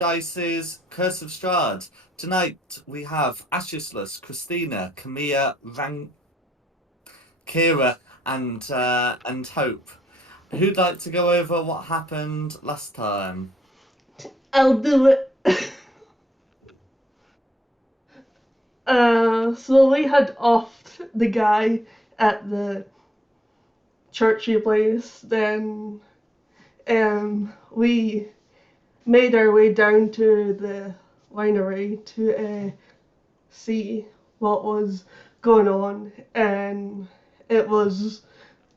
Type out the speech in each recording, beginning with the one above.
Dice's Curse of Strahd. Tonight we have Ashisless, Christina, Camilla, Kira, and Hope. Who'd like to go over what happened last time? I'll do it. So we had offed the guy at the churchy place. Then, we made our way down to the winery to see what was going on, and it was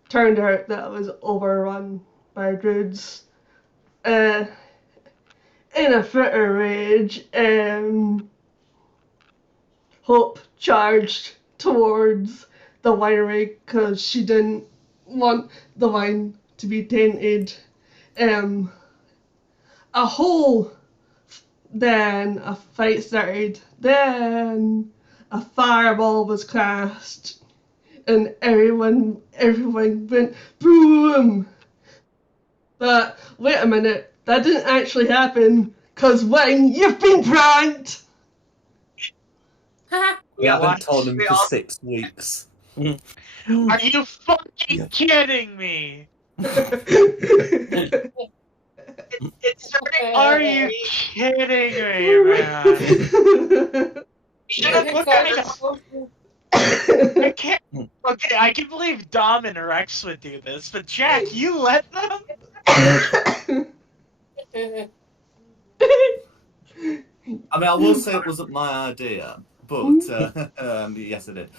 turned out that it was overrun by druids. In a fit of rage, Hope charged towards the winery because she didn't want the wine to be tainted. A whole Then a fight started. Then a fireball was cast, and everyone went boom. But wait a minute, that didn't actually happen. Cause Wayne, you've been pranked. We haven't told him for 6 weeks. Are you fucking kidding me? It's starting. Are you kidding me, man? You should have Look said at this. I can't. Okay, I can believe Dom and Rex would do this, but Jack, you let them? I mean, I will say it wasn't my idea, but yes, it did.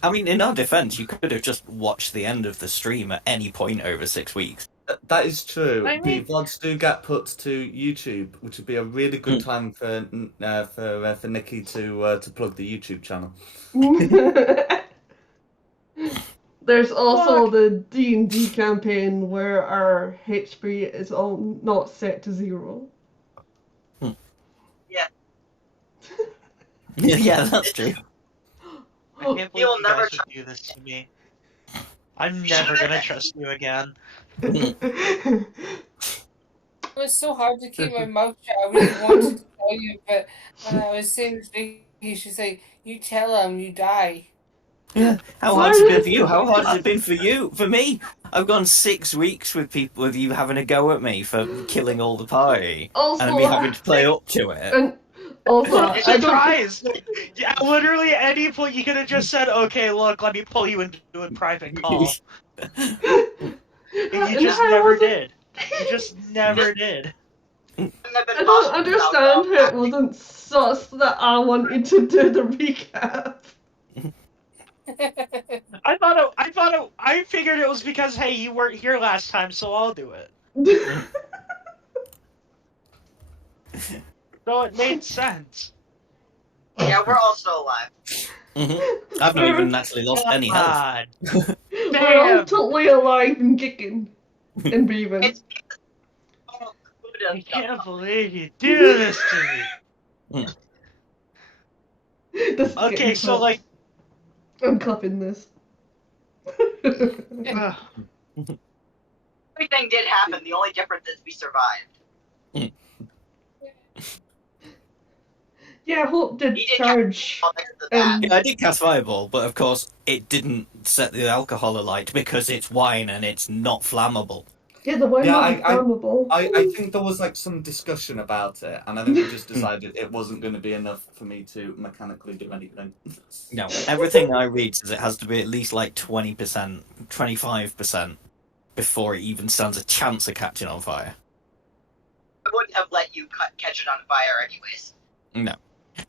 I mean, in our defense, you could have just watched the end of the stream at any point over 6 weeks. That is true. I mean- The VODs do get put to YouTube, which would be a really good time for Nikki to plug the YouTube channel. There's also the D&D campaign where our HP is all not set to 0. Yeah. Yeah, that's true. I can't believe You'll you never guys would do this to me. I'm never gonna trust you again. It was so hard to keep my mouth shut. I really wanted to tell you, but when I was saying to Vicky, she's like, "You tell him, you die." Yeah. How hard's it been for you? How hard has it been for you? For me, I've gone 6 weeks with you having a go at me for killing all the party, Also, and me having to play up to it. and also, I'm surprised! Yeah, literally at any point you could have just said, okay, look, let me pull you into a private call. And you just never did. You just never did. I don't understand how it wasn't sus that I wanted to do the recap. I figured it was because, hey, you weren't here last time, so I'll do it. So it made sense. Yeah, we're all still alive. I've not even actually lost any health. God. We're all totally alive and kicking and breathing. It's I can't believe you do this to me. This is Okay, getting so tough. like, I'm cupping this. ugh. everything did happen. The only difference is we survived. Yeah, Hope did He did charge. All next to that. Yeah, I did cast Fireball, but of course it didn't set the alcohol alight because it's wine and it's not flammable. Yeah, the wine Yeah, was flammable. I think there was like some discussion about it, and I think we just decided it wasn't going to be enough for me to mechanically do anything. No, everything I read says it has to be at least like 20%, 25% before it even stands a chance of catching on fire. I wouldn't have let you catch it on fire anyways. No.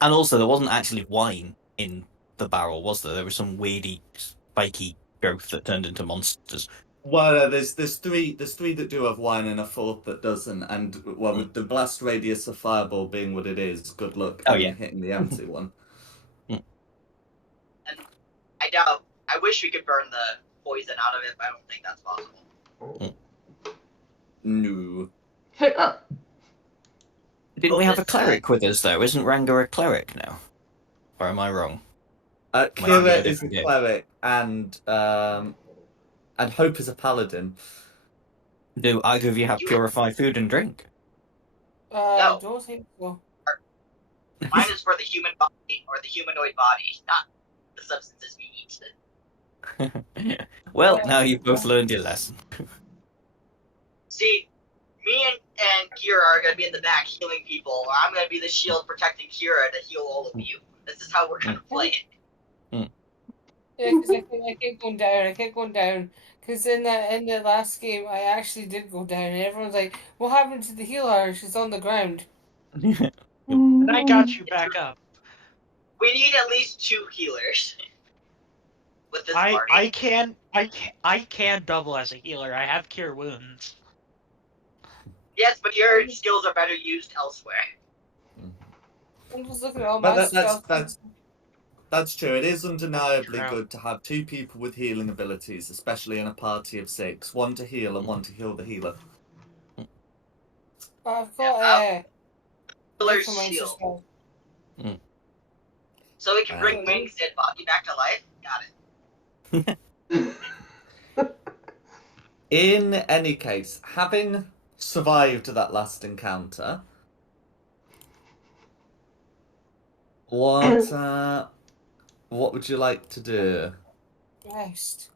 And also, there wasn't actually wine in the barrel, was there? There was some weirdy, spiky growth that turned into monsters. Well, there's three that do have wine and a fourth that doesn't, and well, with the blast radius of Fireball being what it is, good luck hitting the empty one. And I doubt. I wish we could burn the poison out of it, but I don't think that's possible. No. Hey, up. Didn't we have a cleric with us, though? Isn't Ranga a cleric now? Or am I wrong? Kira is a cleric, and Hope is a paladin. Do either of you have purified food and drink? No. Don't think so. Mine is for the human body, or the humanoid body, not the substances we eat. Well, now you've both learned your lesson. See, me and Kira are going to be in the back healing people, or I'm going to be the shield protecting Kira to heal all of you. This is how we're going to play it. Yeah, because I kept going down. I kept going down. Because in the last game, I actually did go down, and everyone's like, "What happened to the healer? She's on the ground." And I got you back up. We need at least 2 healers with this party. I can double as a healer. I have cure wounds. Yes, but your skills are better used elsewhere. I'm just looking at all But my stuff. that's true. It is undeniably True. good to have 2 people with healing abilities, especially in a party of 6. One to heal and one to heal the healer. I've got Healer's Necromancer's shield. Spell. So we can bring Wing's dead body back to life? Got it. In any case, having survived that last encounter, what would you like to do? Rest.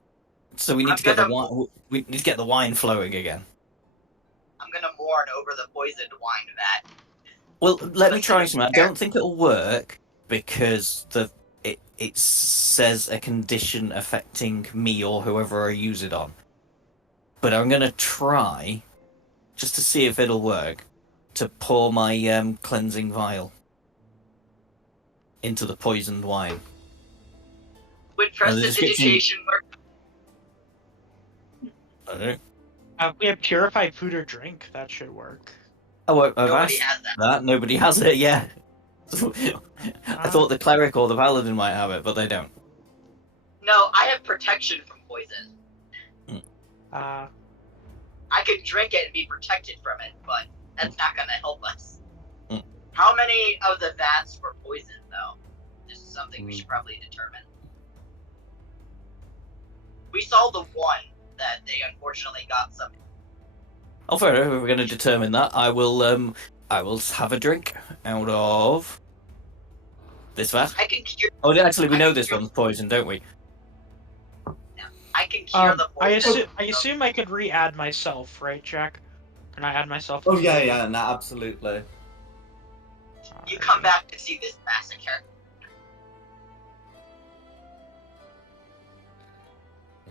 So we need to get the wine flowing again. I'm gonna mourn over the poisoned wine vat. Well, let me try something. I don't think it'll work because it says a condition affecting me or whoever I use it on. But I'm gonna try, just to see if it'll work, to pour my cleansing vial into the poisoned wine. Would prestidigitation work? I don't know. We have purified food or drink. That should work. Oh, I've Nobody asked has that. Nobody has it, yeah. I thought the cleric or the paladin might have it, but they don't. No, I have protection from poison. I could drink it and be protected from it, but that's not gonna help us. How many of the vats were poisoned, though? This is something we should probably determine. We saw the one that they unfortunately got some. Oh, fair enough. If we're going to determine that, I will have a drink out of this vat. I can cure. Oh, actually, we know this one's poison, don't we? I can cure the poison. I assume I could re-add myself, right, Jack? Can I add myself? Oh yeah, no, absolutely. You come back to see this massacre.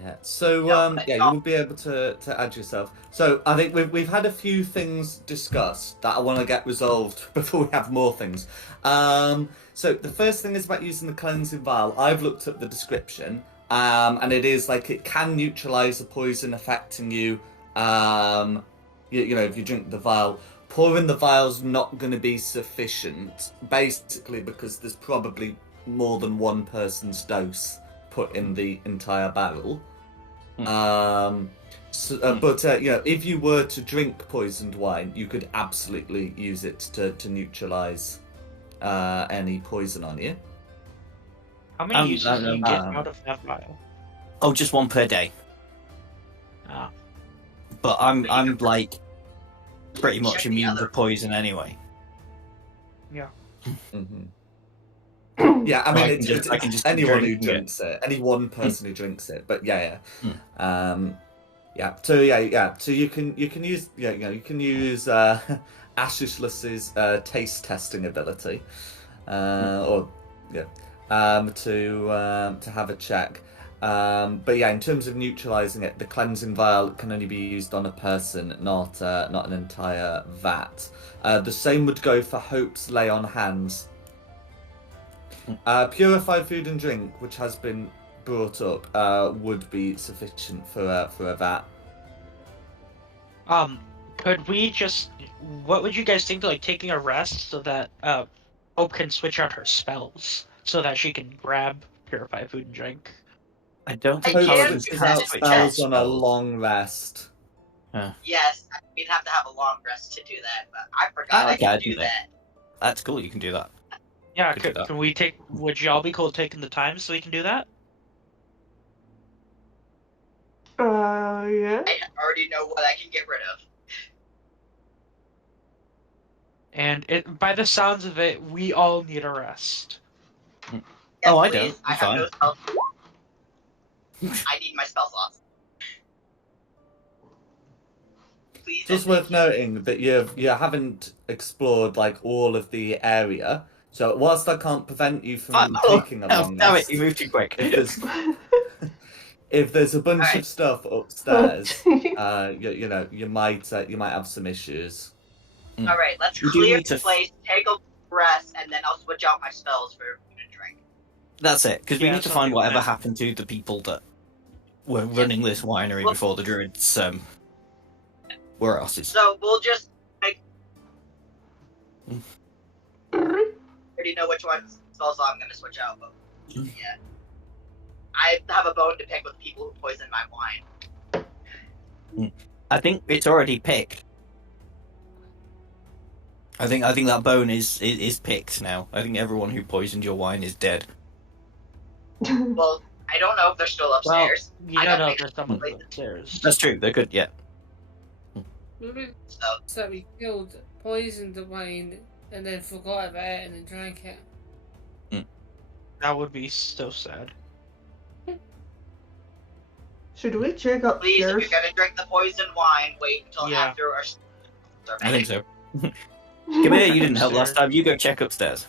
Yeah. So you would be able to add yourself. So I think we've had a few things discussed that I want to get resolved before we have more things. So the first thing is about using the cleansing vial. I've looked at the description, and it is like it can neutralize the poison affecting you. You know, if you drink the vial. Pouring the vial's not going to be sufficient, basically because there's probably more than one person's dose put in the entire barrel. But you know, if you were to drink poisoned wine, you could absolutely use it to neutralize any poison on you. How many uses do you get out of that vial? Oh, just one per day. But I'm like pretty much immune to poison anyway. Yeah. Yeah, I mean, I can just anyone who drinks it, any one person who drinks it. But yeah. So you can use you can use Ashishlus's taste testing ability, to have a check. But yeah, in terms of neutralizing it, the cleansing vial can only be used on a person, not an entire vat. The same would go for Hope's lay on hands. Purified food and drink, which has been brought up, would be sufficient for a vat. Could we just? What would you guys think to like taking a rest so that Hope can switch out her spells so that she can grab purified food and drink? I don't think Hope switches out spells on a long rest. Yes, we'd have to have a long rest to do that, but I forgot I could do that. That's cool. You can do that. Yeah, can we take? Would y'all be cool taking the time so we can do that? Yeah. I already know what I can get rid of. And by the sounds of it, we all need a rest. Yes, Oh, I please. don't. I I'm have fine. no spell. I need my spell slots. Please. Just worth noting that you haven't explored like all of the area. So whilst I can't prevent you from taking a long damn it! rest, You moved too quick. if there's a bunch Alright. of stuff upstairs, you know you might have some issues. All right, let's We do clear need the to place, take a rest, and then I'll switch out my spells for food and drink. That's it, because we Yeah, need to something find like whatever that. happened to the people that were running this winery Well- before the druids were asses. So we'll just make. Already know which one spells I'm gonna switch out, but yeah, I have a bone to pick with people who poison my wine. I think it's already picked. I think that bone is picked now. I think everyone who poisoned your wine is dead. Well, I don't know if they're still upstairs. You I don't gotta know make if there's sure someone places- upstairs. That's true. They could, yeah. Maybe So so we killed, poisoned the wine, and then forgot about it and then drank it. That would be so sad. Should we check upstairs? please, if you're gonna drink the poisoned wine, wait until Yeah. after our. I think so. Come here, you didn't help last time. You go check upstairs.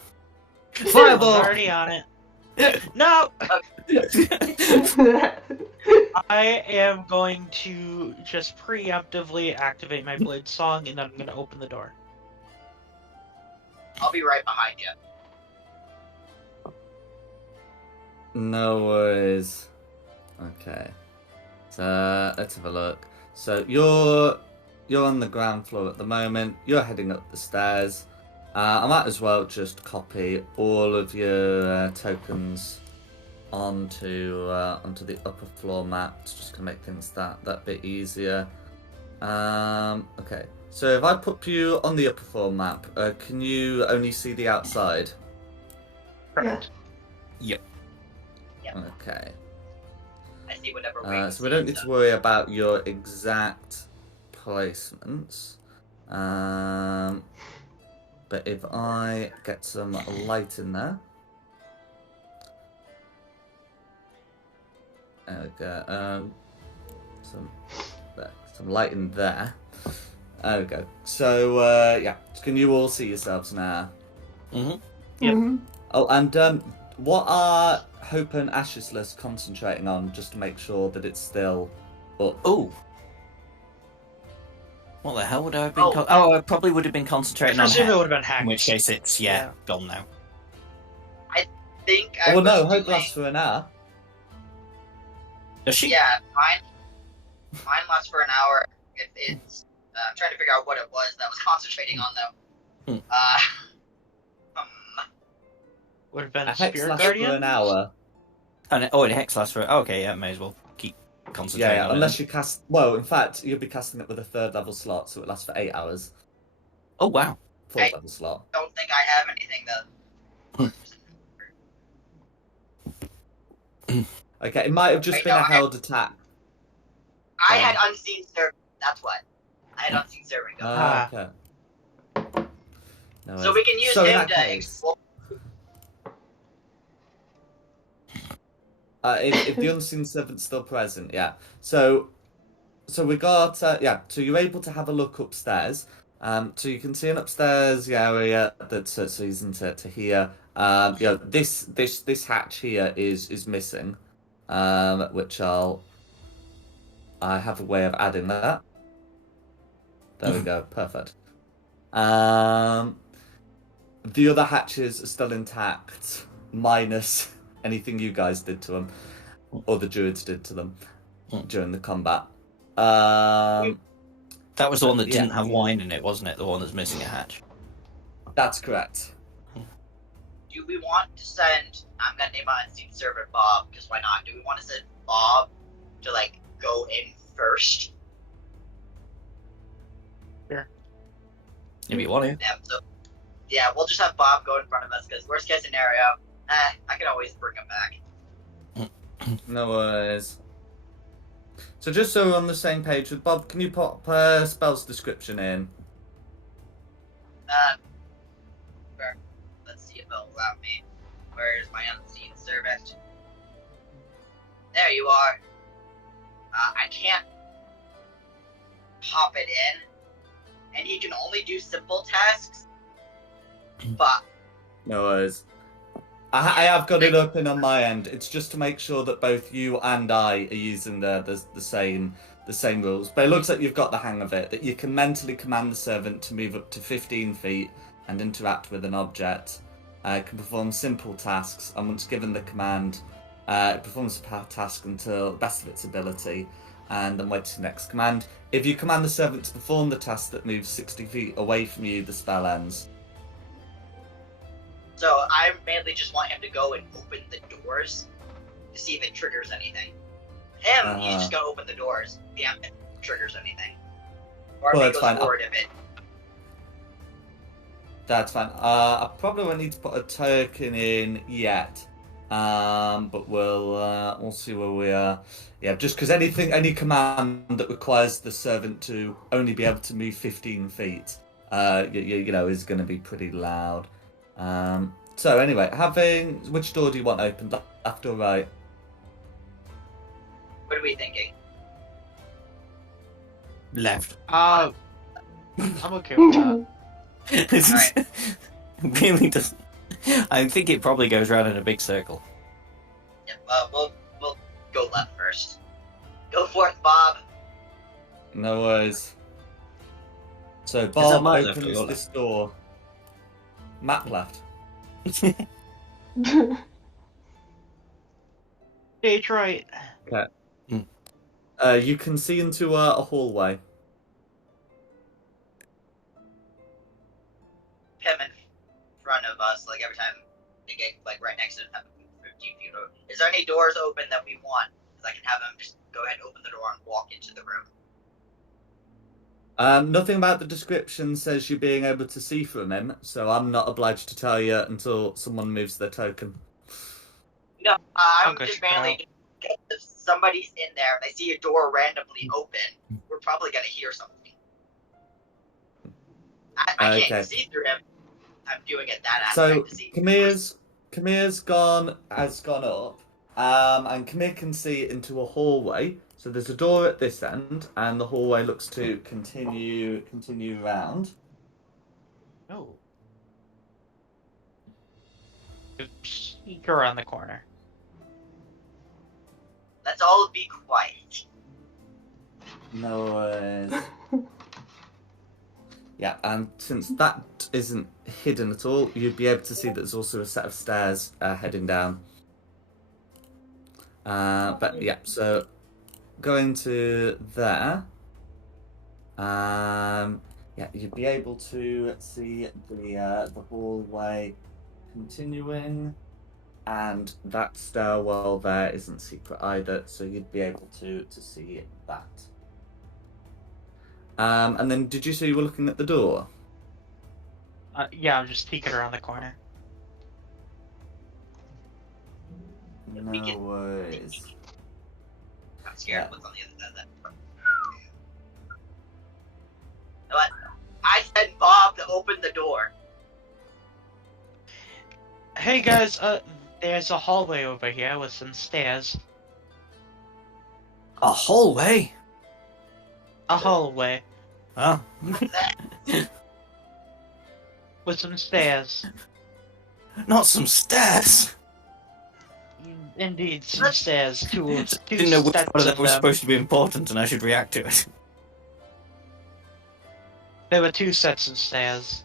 I was Fireball! already on it. No! I am going to just preemptively activate my blade song, and then I'm going to open the door. I'll be right behind you. No worries. Okay. So let's have a look. So you're on the ground floor at the moment. You're heading up the stairs. I might as well just copy all of your tokens onto the upper floor map, just to make things that bit easier. Okay. So if I put you on the upper floor map, can you only see the outside? Correct. Okay. I see whatever way. So we don't need to worry about your exact placements. But if I get some light in there. There we go. Some light in there. There we go. So, yeah. Can you all see yourselves now? Mm-hmm. Yep. Mhm. Oh, and what are Hope and Ashesless concentrating on, just to make sure that it's still up? Oh. What the hell would I have been? Oh. I probably would have been concentrating I on presume it Hep, would have been hacked. in which case it's Yeah. gone now. I think I Oh, was no, Hope doing... lasts for an hour. Does she? Yeah, mine lasts for an hour. It's I'm trying to figure out what it was that I was concentrating on though. Would have been A hex Spirit lasts for Guardian. an hour. And it hex lasts for. Okay, yeah, may as well keep concentrating. Yeah, on unless it. you cast. Well, in fact, you'll be casting it with a 3rd level slot, so it lasts for 8 hours. Oh wow. 4th Hey. level slot. Don't think I have anything though. Okay, it might have just Wait, been no, a I- held attack. I had unseen servant. That's what. I had unseen servant going. Okay. No So worries. we can use So in him that to case, explore. if the unseen servant's still present, yeah. So we got yeah. So you're able to have a look upstairs. So you can see an upstairs area that's leads into here. You know, this hatch here is missing, which I have a way of adding that. There we go, perfect. The other hatches are still intact, minus anything you guys did to them, or the druids did to them during the combat. That was the one that Yeah. didn't have wine in it, wasn't it? The one that's missing a hatch. That's correct. Do we want to send? I'm gonna name my unseen servant Bob, because why not? Do we want to send Bob to like go in first? If you want to. Yeah, so, yeah, we'll just have Bob go in front of us, because worst case scenario, I can always bring him back. No worries. So just so we're on the same page with Bob, can you pop spells description in? will allow me. Where is my unseen servant? There you are. I can't pop it in, and he can only do simple tasks. But No worries. I have got it open on my end. It's just to make sure that both you and I are using the same rules. But it looks like you've got the hang of it. That you can mentally command the servant to move up to 15 feet and interact with an object. It can perform simple tasks, and once given the command, it performs the task until the best of its ability, and then waits for the next command. If you command the servant to perform the task that moves 60 feet away from you, the spell ends. so I mainly just want him to go and open the doors to see if it triggers anything. He's just gonna open the doors. Yeah, if it triggers anything. Or Well, if he that's goes fine. forward of it. That's fine. I probably won't need to put a token in yet, but we'll see where we are. Yeah, just because any command that requires the servant to only be able to move 15 feet, you know, is going to be pretty loud. So anyway, which door do you want opened, left or right? What are we thinking? Left. I'm okay with that. It really doesn't. I think it probably goes round in a big circle. Yeah, we'll go left first. Go forth, Bob. No worries. So that Bob my left or opens your this door. Map left. Detroit. Okay. You can see into a hallway. Him in front of us, like every time they get like right next to him, 15 feet over. Is there any doors open that we want? Because I can have him just go ahead and open the door and walk into the room. Nothing about the description says you're being able to see from him, so I'm not obliged to tell you until someone moves their token. No, I'm Okay, just sure. mainly if somebody's in there and they see a door randomly open, we're probably gonna hear something. I Okay. can't see through him. I'm doing it that So aspect to see. Kamir's has gone up, and Kamir can see into a hallway. So there's a door at this end, and the hallway looks to continue round. Oh. Sneak around the corner. Let's all be quiet. No worries. Yeah, and since that isn't hidden at all, you'd be able to see that there's also a set of stairs heading down. But yeah, so going to there, yeah, you'd be able to see the hallway continuing, and that stairwell there isn't secret either, so you'd be able to see that. And then, did you say you were looking at the door? Yeah, I'm just peeking around the corner. No worries. I'm scared Yeah. of what's on the other side of that door. You know what? I said Bob to open the door. Hey guys, there's a hallway over here with some stairs. A hallway? A hallway Oh. with some stairs. Not some stairs. Indeed, some stairs. Two Didn't know which sets one of them of was them. supposed to be important and I should react to it. There were 2 sets of stairs.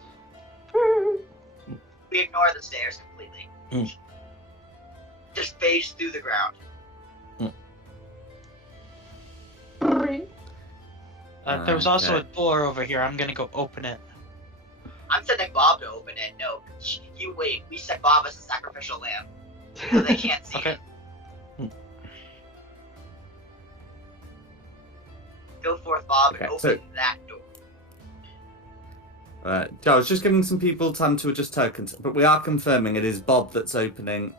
We ignore the stairs completely. Mm. Just phase through the ground. There was also a Okay. door over here. I'm gonna go open it. I'm sending Bob to open it. No, you wait. We set Bob as a sacrificial lamb, so they can't see Okay. him. Go forth, Bob, and Okay, open so- that door. Right. I was just giving some people time to adjust tokens, but we are confirming it is Bob that's opening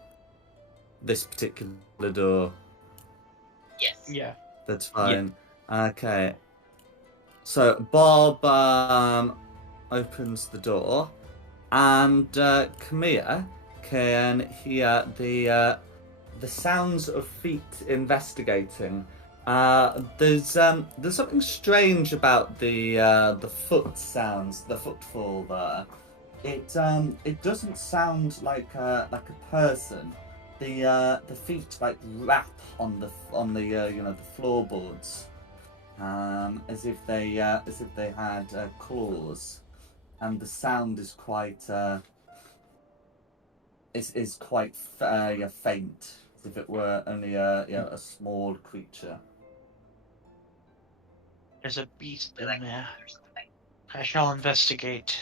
this particular door. Yes. Yeah. That's fine. Okay. So Bob opens the door, and Kamir, can hear the sounds of feet investigating. There's something strange about the foot sounds, the footfall there. It doesn't sound like a person. The feet like rap on the the floorboards, as if they had claws, and the sound is quite faint, as if it were only a small creature. There's a beast in there. I shall investigate.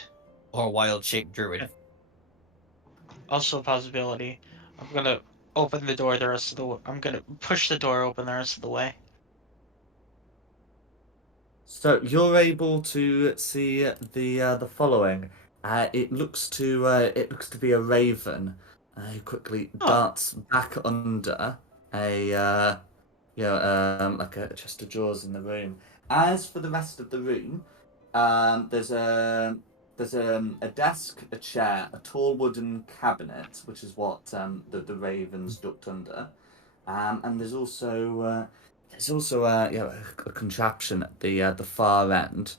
Or a wild-shaped druid. Also a possibility. I'm gonna open the door the rest of the. I'm gonna push the door open the rest of the way. So you're able to see the following. It looks to be a raven. Who quickly darts back under a like a chest of drawers in the room. As for the rest of the room, there's a desk, a chair, a tall wooden cabinet, which is what the ravens ducked under, and there's also a contraption at the far end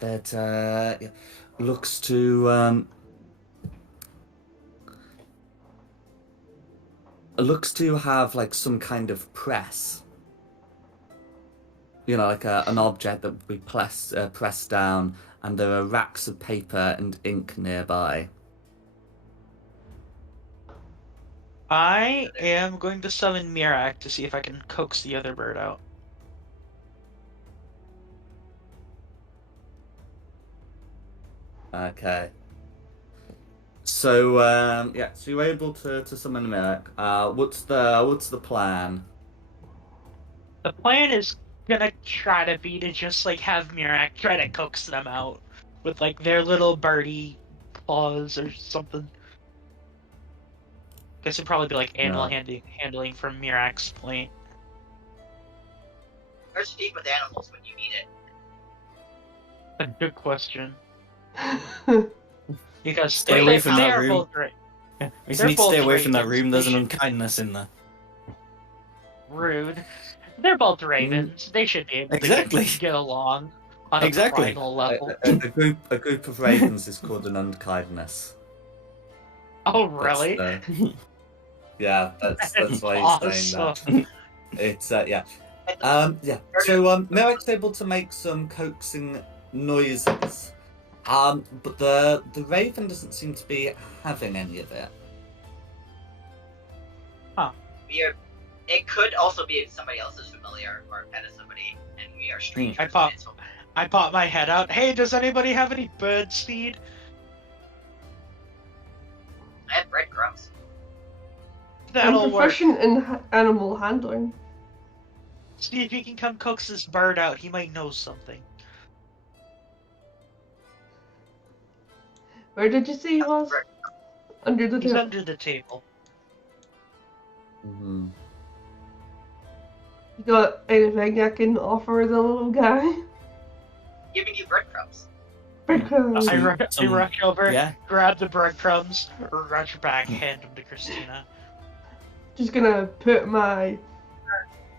that looks to have like some kind of press. Like an object that would be pressed down, and there are racks of paper and ink nearby. I am going to summon Mirak to see if I can coax the other bird out. Okay. So so you're able to summon Mirak. What's the plan? The plan is gonna try to be to just like have Mirak try to coax them out with like their little birdie claws or something. Guess it'd probably be like handling from Mirak's point. Or speak with animals when you need it. A good question. Because Stay away from that room. Both right. We just need to stay away from that room. There's an unkindness in there. Rude. They're both ravens. They should be able Exactly. to get along on a primal level. A group of ravens is called an unkindness. Oh, really? Yeah, that's why he's saying Awesome. that. It's yeah. So Merrick's able to make some coaxing noises. But the raven doesn't seem to be having any of it. Huh. It could also be somebody else's familiar or pet of somebody, and we are strangers. I pop my head out. Hey, does anybody have any bird seed? I have breadcrumbs. That'll I'm work. proficient in animal handling. See if you can come coax this bird out. He might know something. Where did you say he was? Under the He's table. under the table. Mm-hmm. You got anything I can offer the little guy? Giving you breadcrumbs. Breadcrumbs. I rush over, Yeah. grab the breadcrumbs, rush back, hand them to Christina. Just gonna put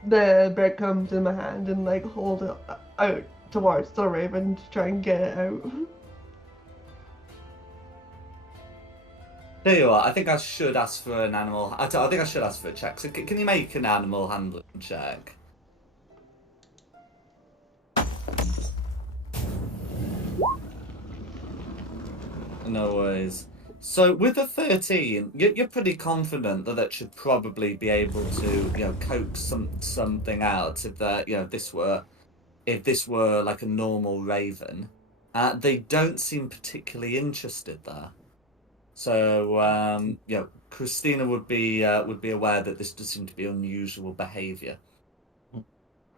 the breadcrumbs in my hand and like hold it out towards the raven to try and get it out. There you are. I think I should ask for an animal. I think I should ask for a check. So can you make an animal handling check? No worries. So with a 13, you're pretty confident that it should probably be able to, coax something out if this were like a normal raven. They don't seem particularly interested there. So Christina would be aware that this does seem to be unusual behaviour.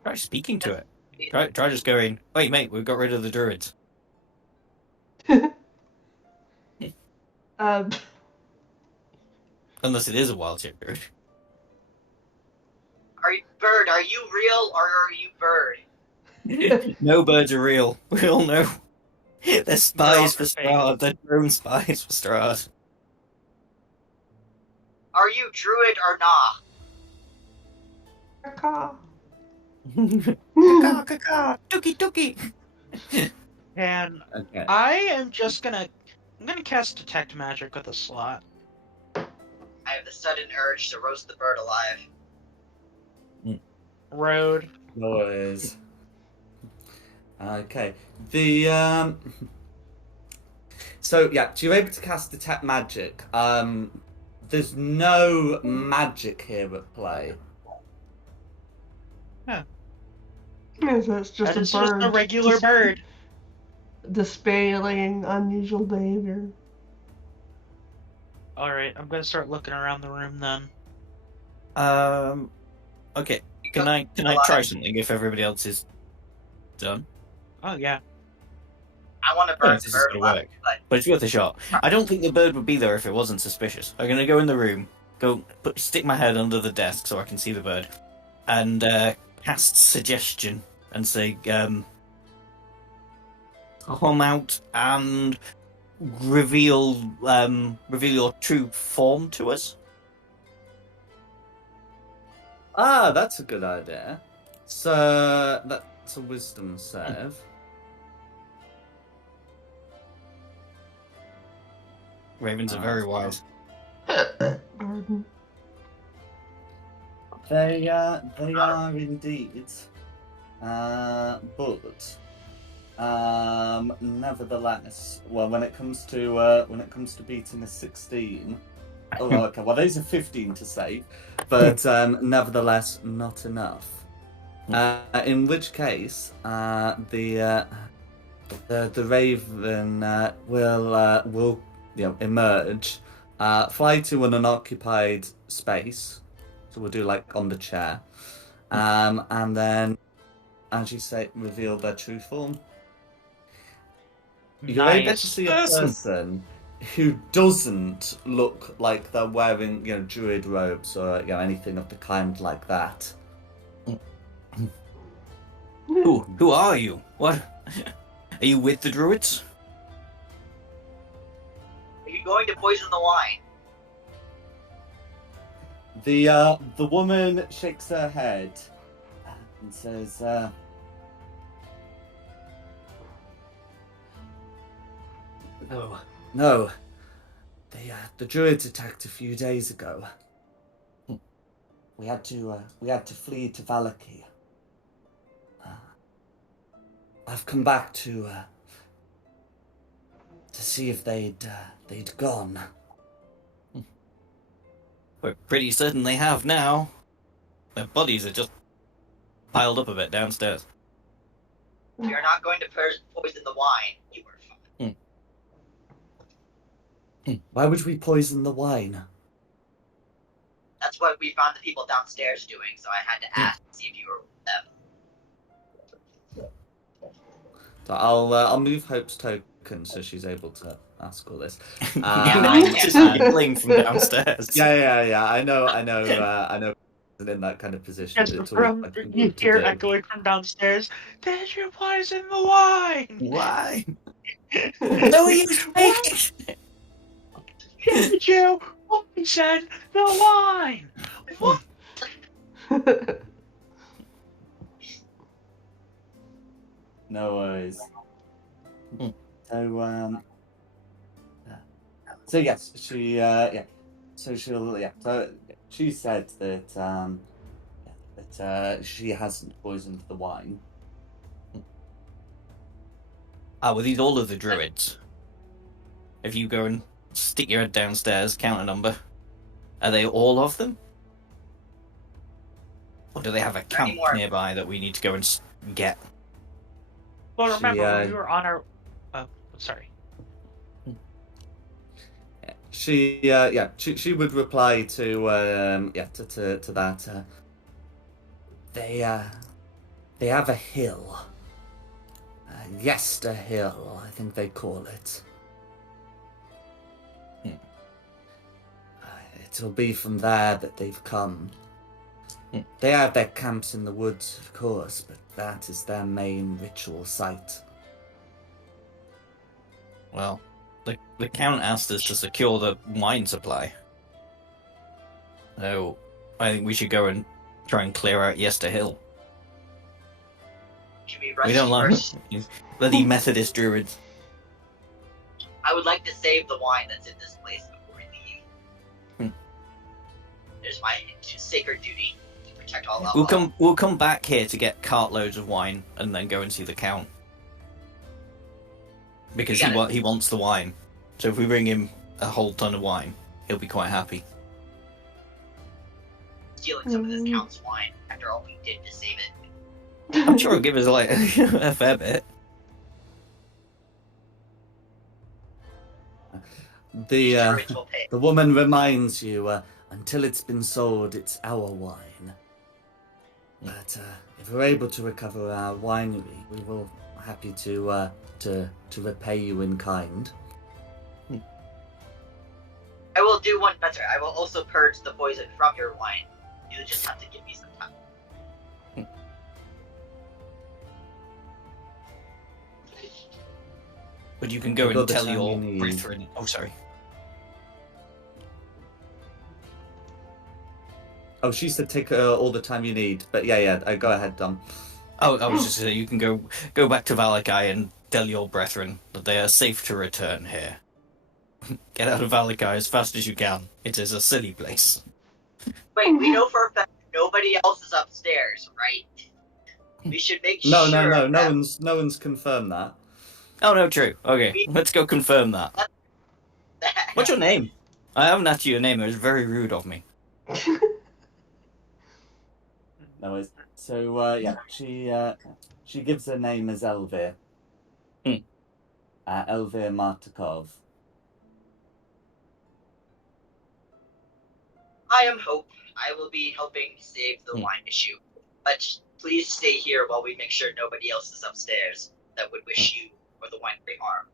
Try speaking to it. Try just going, wait, mate, we've got rid of the druids. Unless it is a wild shape druid. Are you real or are you bird? No birds are real. We all know. They're spies for fake. Straud. They're drone spies for Straud. Are you druid or nah? Caw. Caca, caca, tuki, tuki. And Okay. I am just gonna... I'm gonna cast Detect Magic with a slot. I have the sudden urge to roast the bird alive. Road. Noise. Okay. The So yeah, so you're able to cast Detect Magic. There's no magic here at play. Yes, it's just It's a bird. just a regular bird. Displaying unusual behavior. Alright, I'm gonna start looking around the room then. Okay. Can I try something if everybody else is done? Oh, yeah. I want to I don't know burn if the this is bird gonna alive, work, but but it's worth a shot. I don't think the bird would be there if it wasn't suspicious. I'm gonna go in the room, stick my head under the desk so I can see the bird, and cast suggestion and say, come out and reveal your true form to us. Ah, that's a good idea. So that's a wisdom save. Ravens are very wise. Garden. They are indeed. But nevertheless, well, when it comes to beating a 16, oh, okay, well, those are 15 to save, but nevertheless, not enough. In which case, the raven will emerge, fly to an unoccupied space. So we'll do like on the chair, and then, as you say, reveal their true form. You're able to see a person who doesn't look like they're wearing, druid robes or anything of the kind like that. Who are you? What? Are you with the druids? are you going to poison the wine? The woman shakes her head and says, No. The druids attacked a few days ago. We had to flee to Valaki. I've come back to see if they'd gone. We're pretty certain they have now. Their bodies are just piled up a bit downstairs. You're not going to poison the wine. You are fine. Why would we poison the wine? That's what we found the people downstairs doing, so I had to ask to see if you were with them. So I'll move Hope's token so she's able to ask all this. Just yelling from downstairs. Yeah. I know. In that kind of position, Yes, it's from, always like, you hear echoing from downstairs, did you poison the wine? Why? No, you speak. Did you poison the wine? What? No worries. So yes, she So she said that she hasn't poisoned the wine. Were these all of the druids? If you go and stick your head downstairs, count a number, are they all of them? Or do they have a camp nearby that we need to go and get? Well, remember, we were on our... sorry. She would reply to that. They have a hill. Yester Hill, I think they call it. It'll be from there that they've come. They have their camps in the woods, of course, but that is their main ritual site. Well, the Count asked us to secure the wine supply. So I think we should go and try and clear out Yester Hill. Should we rush We don't like first? bloody Methodist druids. I would like to save the wine that's in this place before we leave. There's my sacred duty to protect all alcohol. We'll come back here to get cartloads of wine and then go and see the Count. Because he wants the wine. So if we bring him a whole ton of wine, he'll be quite happy. Stealing some of this Count's wine after all we did to save it. I'm sure he'll give us like a fair bit. The woman reminds you, until it's been sold, it's our wine. But if we're able to recover our winery, we will be happy to repay you in kind. I will do one better. I will also purge the poison from your wine. You just have to give me some time. But you can go and tell your brethren. Oh, sorry. Oh, she said take all the time you need. But yeah, go ahead, Dom. Oh, I was just saying you can go back to Valakai and tell your brethren that they are safe to return here. Get out of Valakai as fast as you can. It is a silly place. Wait, we know for a fact nobody else is upstairs, right? We should make sure. No one's confirmed that. Oh no, true. Okay, let's go confirm that. What's your name? I haven't asked you your name. It was very rude of me. No worries. So she gives her name as Elvir. Elvir Martikov. I am Hope. I will be helping save the wine issue. But please stay here while we make sure nobody else is upstairs that would wish you or the winery harm.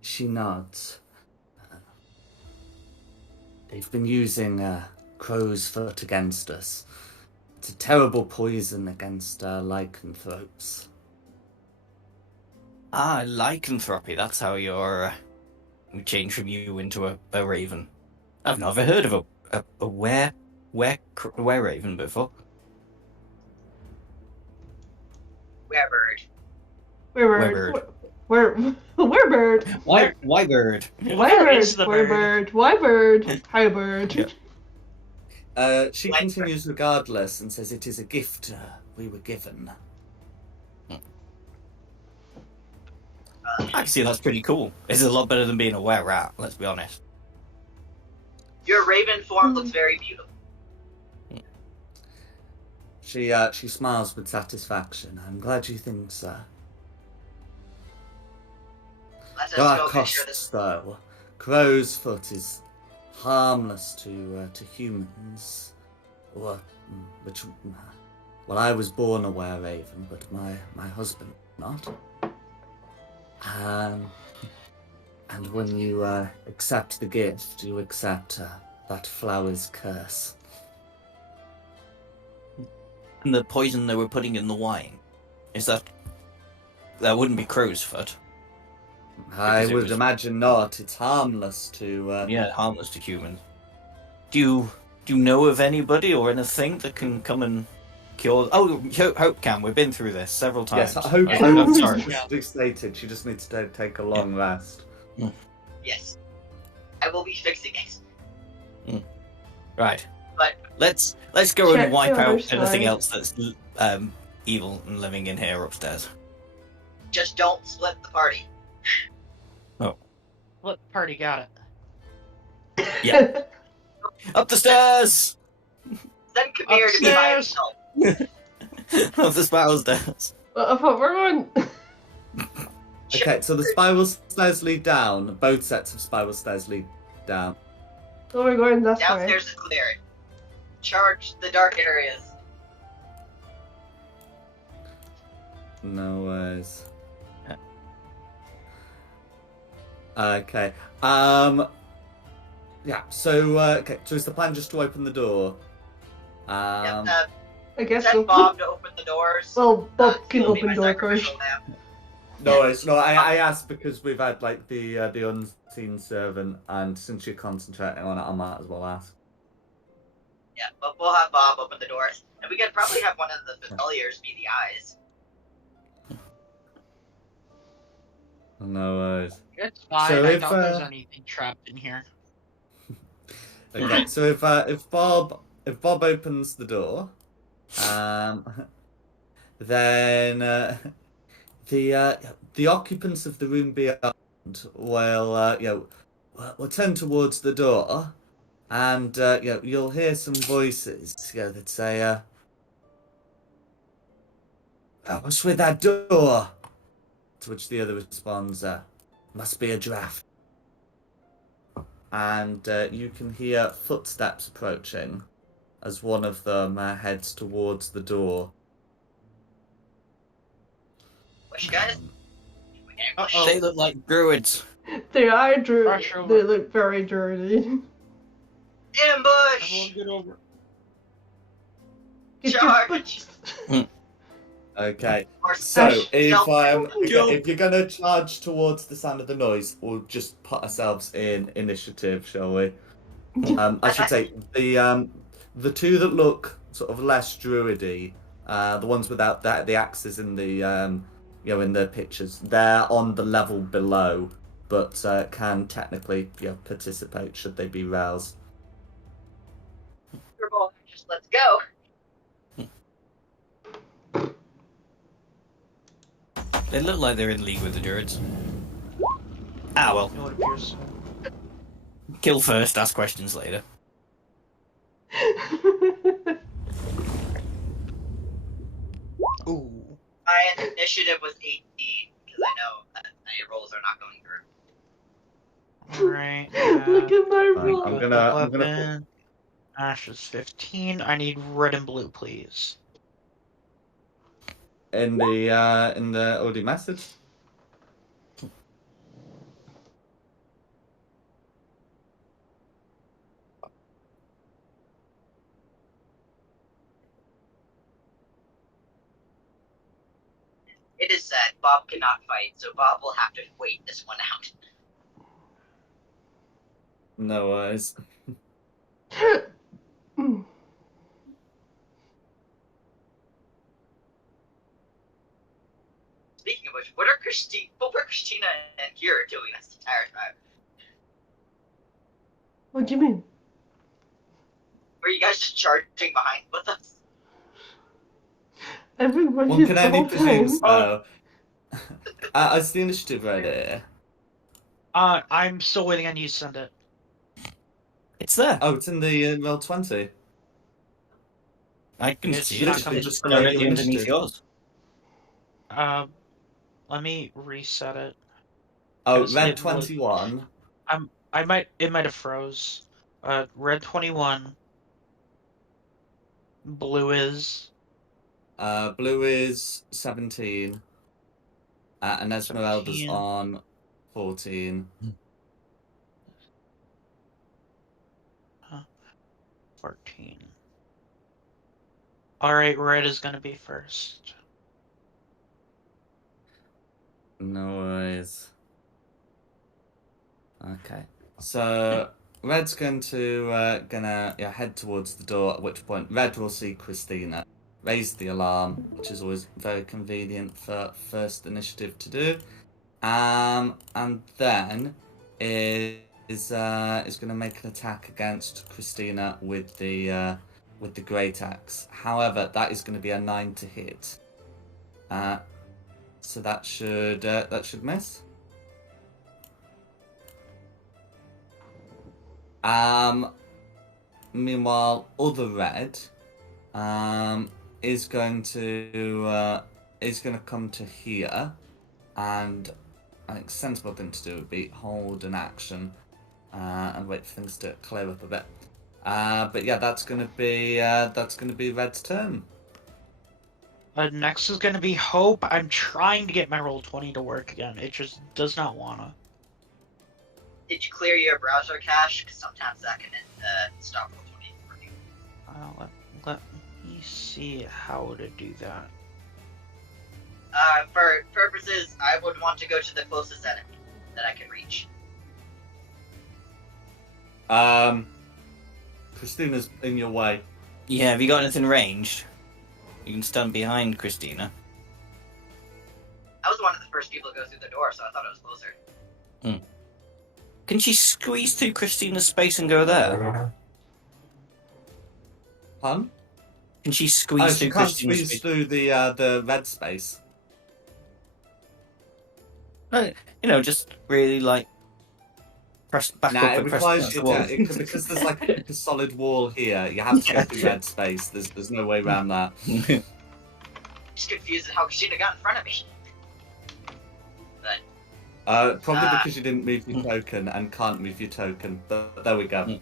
She nods. They've been using crow's foot against us. It's a terrible poison against lycanthropes. Ah, lycanthropy. That's how we change from you into a raven. I've never heard of a were-raven before. Werebird. Werebird. Wybird. Wybird. Highbird. She continues regardless and says it is a gift we were given. Actually, that's pretty cool. It's a lot better than being a were-rat, let's be honest. Your raven form looks very beautiful. She smiles with satisfaction. I'm glad you think so. There are costs, though. Crow's foot is harmless to humans. Well, I was born a were-raven, but my husband not. And when you accept the gift, you accept that flower's curse. And the poison they were putting in the wine, that wouldn't be crow's foot? I would imagine not. It's harmless to... harmless to humans. Do you know of anybody or anything that can come and cure... Oh, Hope can. We've been through this several times. Yes, Hope I'm sorry. Stated. She just needs to take a long rest. Yes. I will be fixing it. Right. But let's go and wipe out anything else that's evil and living in here upstairs. Just don't split the party. Oh. Split the party, got it. Yeah. Up the stairs! Send Kabir to be by himself. Up the spiral stairs. I thought we're on. Okay, so the spiral stairs lead down. Both sets of spiral stairs lead down. So we're going this way. Downstairs is clear. Charge the dark areas. No worries. Okay. Yeah. So is the plan just to open the door? I guess send so. Bob to open the doors. Well, Bob can He'll be open my door first. sacrificial lamb. No worries. No, I asked because we've had like the unseen servant, and since you're concentrating on it, I might as well ask. Yeah, but we'll have Bob open the doors, and we could probably have one of the familiars be the eyes. No worries. It's fine. So I doubt there's anything trapped in here. Okay, so if Bob opens the door, then the occupants of the room beyond will turn towards the door, and you'll hear some voices that say, "What's with that door?" To which the other responds, "Must be a draft." And you can hear footsteps approaching as one of them heads towards the door. Which guys? They look like druids. They are dirty. Rush over. They look very dirty. Ambush! Everyone get over. Get your Charge! foot- Okay, Or so stealth. if you're gonna charge towards the sound of the noise, we'll just put ourselves in initiative, shall we? I should say the two that look sort of less druidy, the ones without the axes in the in the pictures, they're on the level below, but can technically participate should they be roused. Just let's go. They look like they're in league with the druids. Ah, well. You know what appears. Kill first, ask questions later. Ooh. My initiative was 18, because I know that my rolls are not going through. Alright. Look at my Fine, roll. I'm gonna Ash is 15. I need red and blue, please. in the OD message. It is said Bob cannot fight, so Bob will have to wait this one out. No worries. Speaking of which, what were Christina and Kira doing this entire time? What do you mean? Were you guys just charging behind with us? Everybody One is can the only whole presume time. so. Is the initiative right here? I'm still waiting on you to send it. It's there. Oh, it's in the roll 20. I can It's see not it. coming It's just directly below underneath initiative. yours. Let me reset it. Oh, Because red it was- 21. It might have froze. Red 21. Blue is Blue is 17. And Esmeralda's 17. on 14. 14. Alright, red is gonna be first. No worries. Okay. So Red's going to head towards the door, at which point Red will see Christina, raise the alarm, which is always very convenient for first initiative to do. And then is going to make an attack against Christina with the great axe. However, that is going to be a 9 to hit. So that should miss. Meanwhile, other Red is going to come to here, and I think sensible thing to do would be hold an action and wait for things to clear up a bit. But yeah, that's gonna be Red's turn. Next is gonna be Hope. I'm trying to get my roll 20 to work again. It just does not wanna. Did you clear your browser cache? Because sometimes that can stop roll 20 working. Let me see how to do that. For purposes, I would want to go to the closest enemy that I can reach. Christina's in your way. Yeah, have you got anything ranged? You can stand behind Christina. I was one of the first people to go through the door, so I thought it was closer. Can she squeeze through Christina's space and go there? Pun? Can she squeeze she through can't Christina's squeeze space? through the red space. Just really like press back up It and press requires the you wall. because there's like a solid wall here. You have to go through red space. There's no way around that. Just confused at how Christina got in front of me. But Probably because you didn't move your token and can't move your token. But there we go.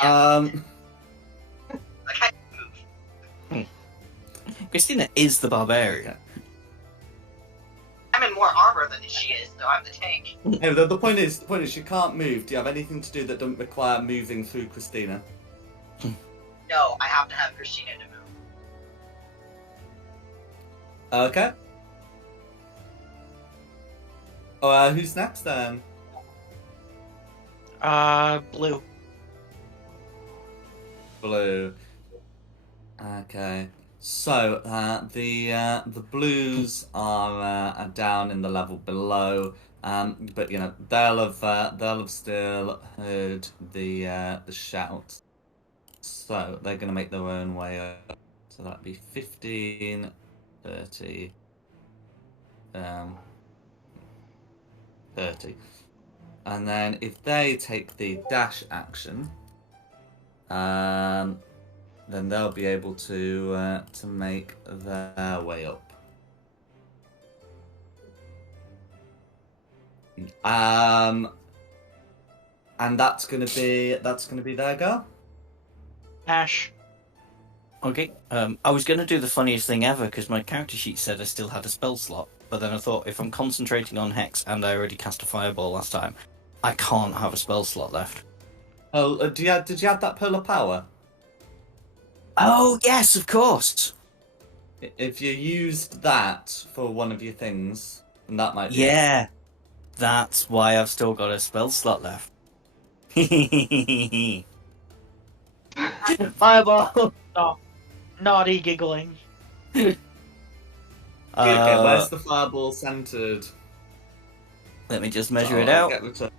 I can't move. Christina is the barbarian. I'm in more armor than she is, so I'm the tank. Hey, the point is you can't move. Do you have anything to do that doesn't require moving through Christina? No, I have to have Christina to move. Okay. Who's next then? Blue. Blue. Okay. So the blues are down in the level below, but they'll have still heard the shout. So they're going to make their own way up. So that'd be 15, 30, 30. And then if they take the dash action, then they'll be able to make their way up. And that's gonna be their go. Ash. Okay. I was going to do the funniest thing ever because my character sheet said I still had a spell slot, but then I thought if I'm concentrating on Hex and I already cast a fireball last time, I can't have a spell slot left. Oh, did you have that Pearl of Power? Oh yes, of course. If you used that for one of your things, then that might be Yeah. That's why I've still got a spell slot left. Fireball! Oh, naughty giggling. Okay, where's the fireball centered? Let me just measure it out. Get rid of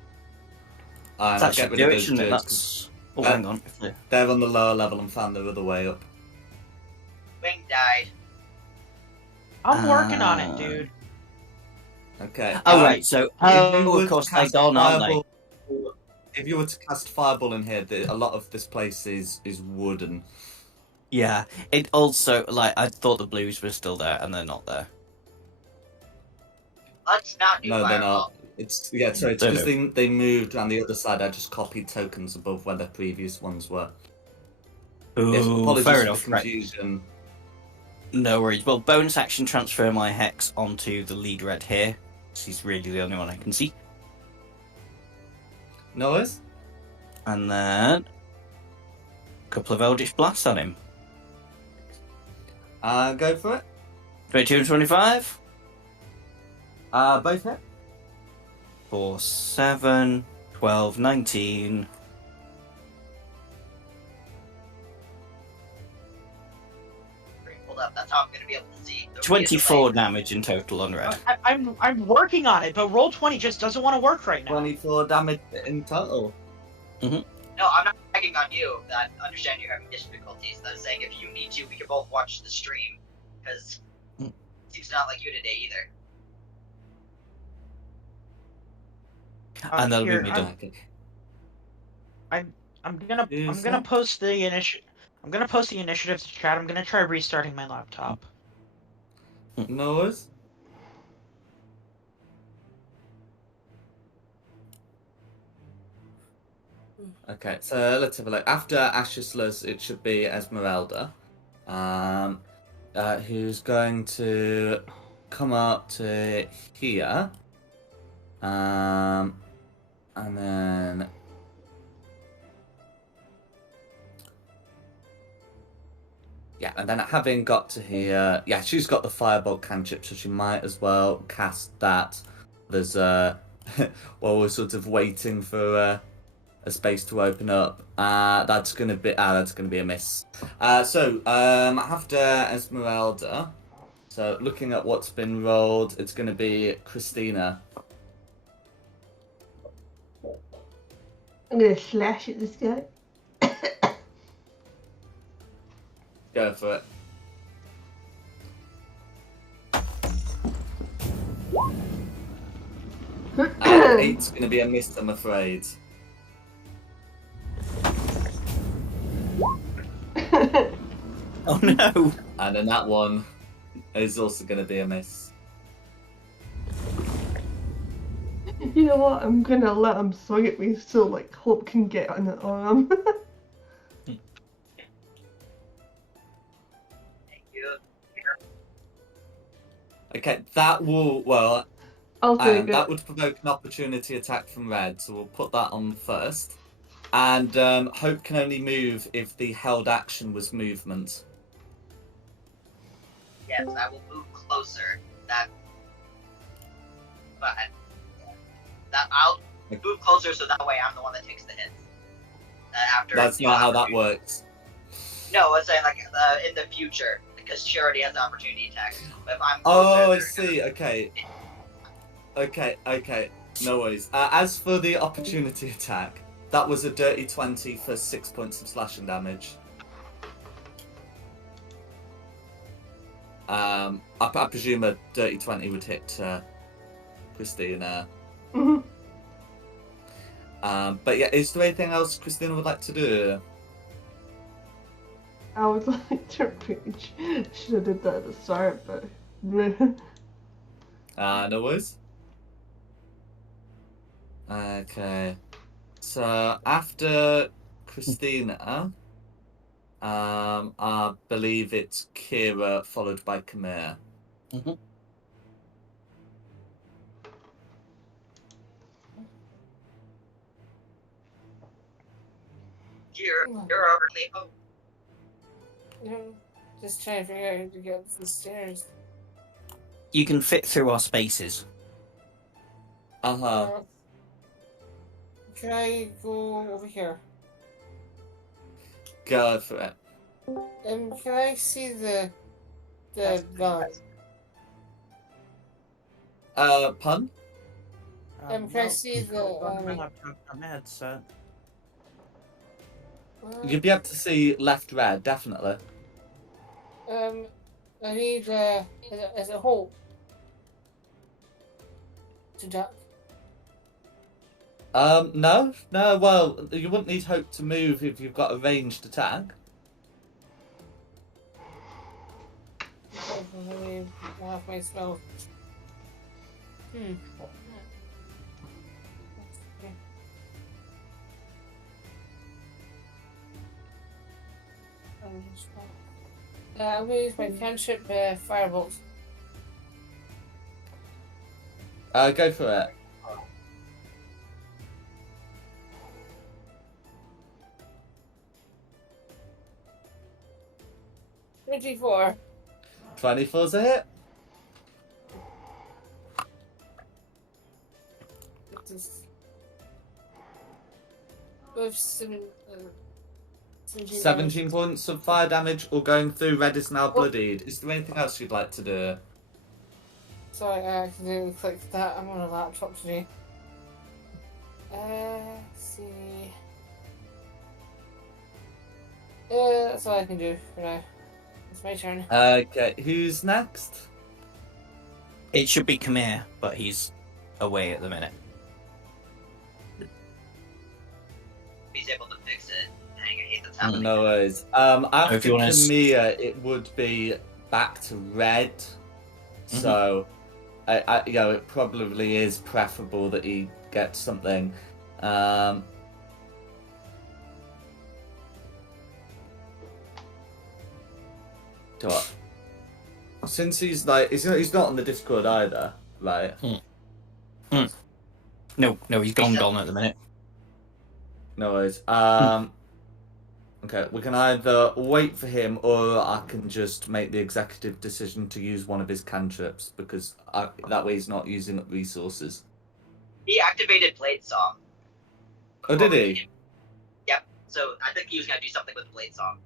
That should those do it, shouldn't it? jerks, That's... Oh, hang on. they're on the lower level and found their other way up. Wing died. I'm working on it, dude. Okay. Oh, right, so... Oh, of course, they're gone, aren't they? If you were to cast fireball in here, a lot of this place is wooden. Yeah, it also, I thought the blues were still there, and they're not there. Let's not do No, they're fireball. not. It's because they moved around the other side. I just copied tokens above where the previous ones were. Ooh, fair enough. For the confusion. Right. No worries. Well, bonus action transfer my Hex onto the lead red here. He's really the only one I can see. No worries. And then... a couple of Eldritch Blasts on him. Go for it. 22 and 25. Both hit. 4, 7, 12, 19. Hold up, that's how I'm gonna be able to see. 24 damage in total on red. I'm working on it, but roll 20 just doesn't want to work right now. 24 damage in total. No, I'm not bragging on you. I understand you're having difficulties. I was saying if you need to, we can both watch the stream, because it seems not like you today either. And that'll Here, be me done. I'm gonna post the initiatives to chat. I'm gonna try restarting my laptop. No worries. Okay, so let's have a look. After Ashisla's, it should be Esmeralda, who's going to come up to here, and then Yeah, and then having got to here, yeah, she's got the firebolt cantrip, so she might as well cast that. There's while we're sort of waiting for a space to open up. That's gonna be a miss. After Esmeralda, so looking at what's been rolled, it's gonna be Christina. I'm gonna slash at this guy. Go for it. Eight's gonna be a miss, I'm afraid. Oh no! And then that one is also gonna be a miss. You know what? I'm gonna let him swing at me so like Hope can get on the arm. Thank you. Okay, that will I'll take it. that would provoke an opportunity attack from Red, so we'll put that on first. And Hope can only move if the held action was movement. Yes, I will move closer. I'll move closer so that way I'm the one that takes the hits. That's not how that works. No, I was saying like in the future, because she already has the opportunity attack. But if I'm Oh, I closer, see. Okay. No worries. As for the opportunity attack, that was a dirty 20 for 6 points of slashing damage. I presume a dirty 20 would hit Christina. Mhm. But yeah, is there anything else Christina would like to do? I would like to rage. Should have did that at the start, but. No worries. Okay. So after Christina, I believe it's Kira followed by Khmer. Mm-hmm. you're overly Hope. Just trying to figure out how to get up the stairs. You can fit through our spaces. Can I go over here? Go for it. Can I see the gun? Pun? Can I see the headset. You'd be able to see left red, definitely. I need is it Hope to duck? No. Well, you wouldn't need Hope to move if you've got a ranged attack. I have my spell. I'm gonna use my cantrip firebolt. Go for it. $24. 24's a hit. With 17 points of fire damage, all going through. Red is now bloodied. Is there anything else you'd like to do? Sorry, I accidentally clicked that. I'm on a laptop today. Let's see. That's all I can do for now. It's my turn. Okay, who's next? It should be Khmer, but he's away at the minute. He's able to fix it. Dang, I hate that's happening. No worries. After if you wanna Khmer, it would be back to Red. So, it probably is preferable that he gets something. What? Since he's not on the Discord either, right? No, he's gone at the minute. No worries. Okay, we can either wait for him, or I can just make the executive decision to use one of his cantrips, because that way he's not using up resources. He activated Blade Song. Oh, did he? Yep. So I think he was gonna do something with Blade Song.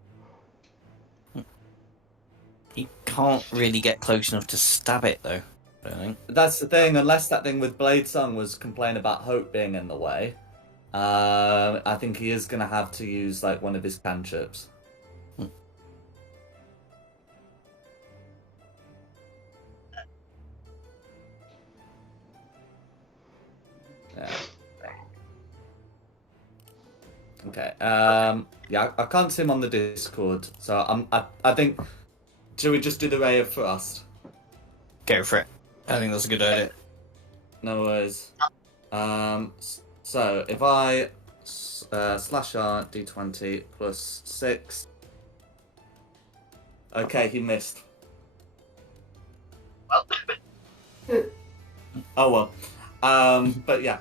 He can't really get close enough to stab it, though. I don't think. That's the thing. Unless that thing with Blade Song was complaining about Hope being in the way, I think he is gonna have to use like one of his cantrips. Yeah. Okay. Yeah, I can't see him on the Discord, so I think. Should we just do the Ray of Frost? Go for it. I think that's a good idea. No worries. So if I slash R D20 plus 6. Okay, he missed. Well. Oh well. But yeah,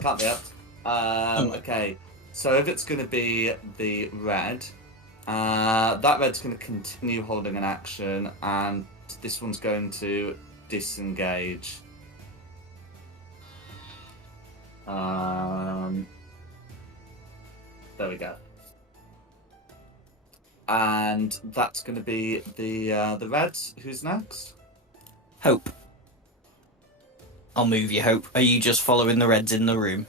can't be helped. Okay, so if it's going to be the red, that red's going to continue holding an action, and this one's going to disengage. There we go. And that's going to be the reds. Who's next? Hope. I'll move you, Hope. Are you just following the reds in the room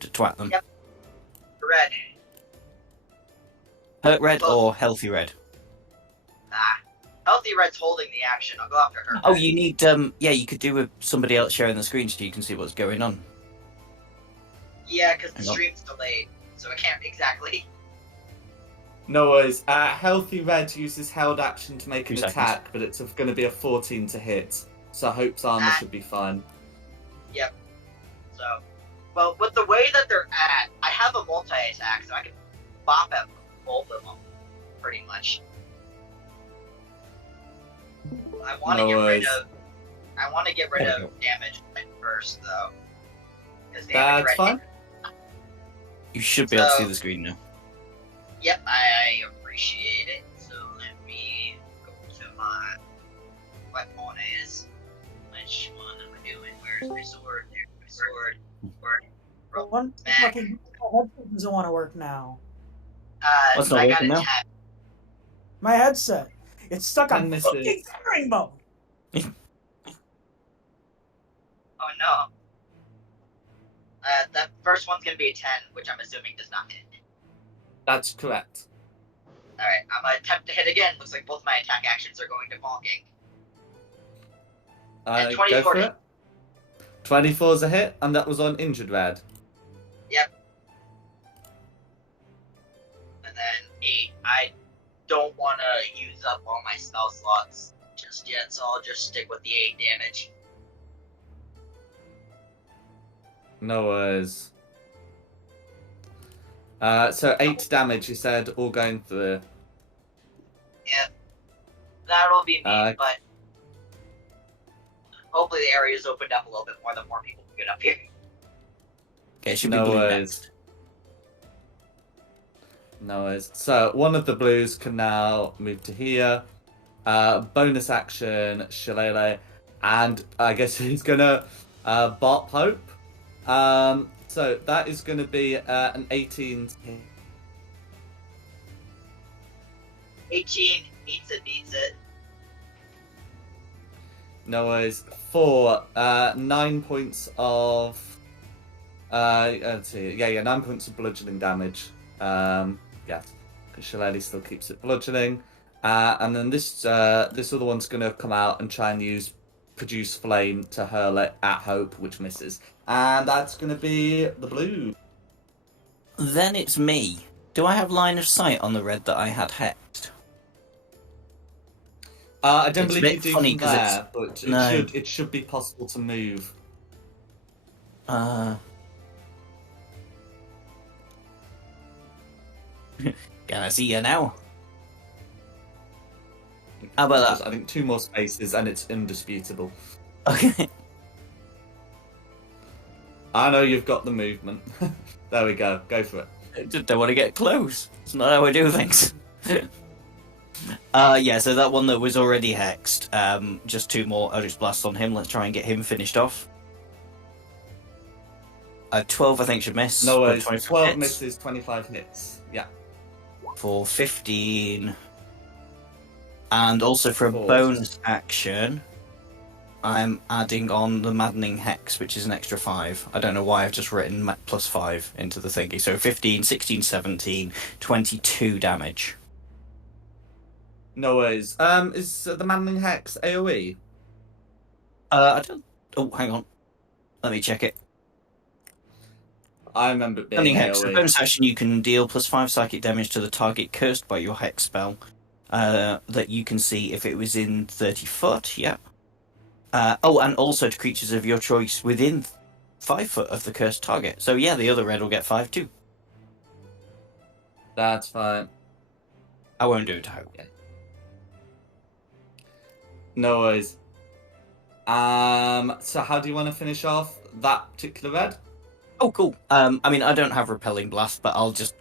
to twat them? Yep. Red. Hurt red or healthy red? Healthy red's holding the action. I'll go after her. Oh, you need yeah, you could do with somebody else sharing the screen so you can see what's going on. Yeah, because the stream's delayed, so I can't exactly. No worries. Healthy red uses held action to make an 2 attack, seconds. but it's going to be a 14 to hit. So Hope's armor should be fine. Yep. So, well, with the way that they're at, I have a multi-attack, so I can bop at both of them, pretty much. I want to get rid of damage first, though. That's fine. You should be able to see the screen now. Yep, I appreciate it. So let me go to my weapon is. Which one am I doing? Where's my sword? There's my sword. Well, one fucking headset doesn't want to work now. What's not I got working now? attacked. My headset. It's stuck on And fucking misses. herring bone. Oh no. That first one's gonna be a 10, which I'm assuming does not hit. That's correct. Alright, I'm gonna attempt to hit again. Looks like both my attack actions are going to bonking. And Go 24 for it. 24's a hit, and that was on injured red. Yep. And then 8. I don't want to use up all my spell slots just yet, so I'll just stick with the 8 damage. No worries. So 8 damage, you said, all going through. Yep. That'll be me, Uh, but hopefully the area's opened up a little bit more, the more people can get up here. Okay, it should be No blue worries. next. No worries. So one of the blues can now move to here. Bonus action, Shillelagh, and I guess he's gonna bop Hope. So that is gonna be an 18 to hit. 18 beats it. No worries. For 9 points of let's see. Yeah, 9 points of bludgeoning damage. Yes, because Shillelagh still keeps it bludgeoning. And then this other one's gonna come out and try and use produce flame to hurl it at Hope, which misses. And that's gonna be the blue. Then it's me. Do I have line of sight on the red that I had hexed? I don't It's a believe bit you do funny from 'cause it's- there, but No. it should be possible to move. Can I see you now? How about Just, I think 2 more spaces and it's indisputable. Okay. I know you've got the movement. There we go. Go for it. Just don't want to get close. It's not how I do things. Yeah, so that one that was already hexed, just 2 more Eldritch Blasts on him. Let's try and get him finished off. 12, I think, should miss. No worries. 12 hits. misses, 25 hits. Yeah. For 15. And also for a bonus action, I'm adding on the Maddening Hex, which is an extra 5. I don't know why I've just written plus 5 into the thingy. So 15, 16, 17, 22 damage. No worries. Is the Maddening Hex AoE? I don't... Oh, hang on. Let me check it. I remember it being Maddening Hex. AoE. For bonus action, you can deal plus 5 psychic damage to the target cursed by your Hex spell. That you can see if it was in 30 foot, yeah. And also to creatures of your choice within 5 foot of the cursed target. So yeah, the other red will get 5 too. That's fine. I won't do it, I hope. Yeah. No worries. So how do you want to finish off that particular red? Oh, cool. I mean, I don't have Repelling Blast, but I'll just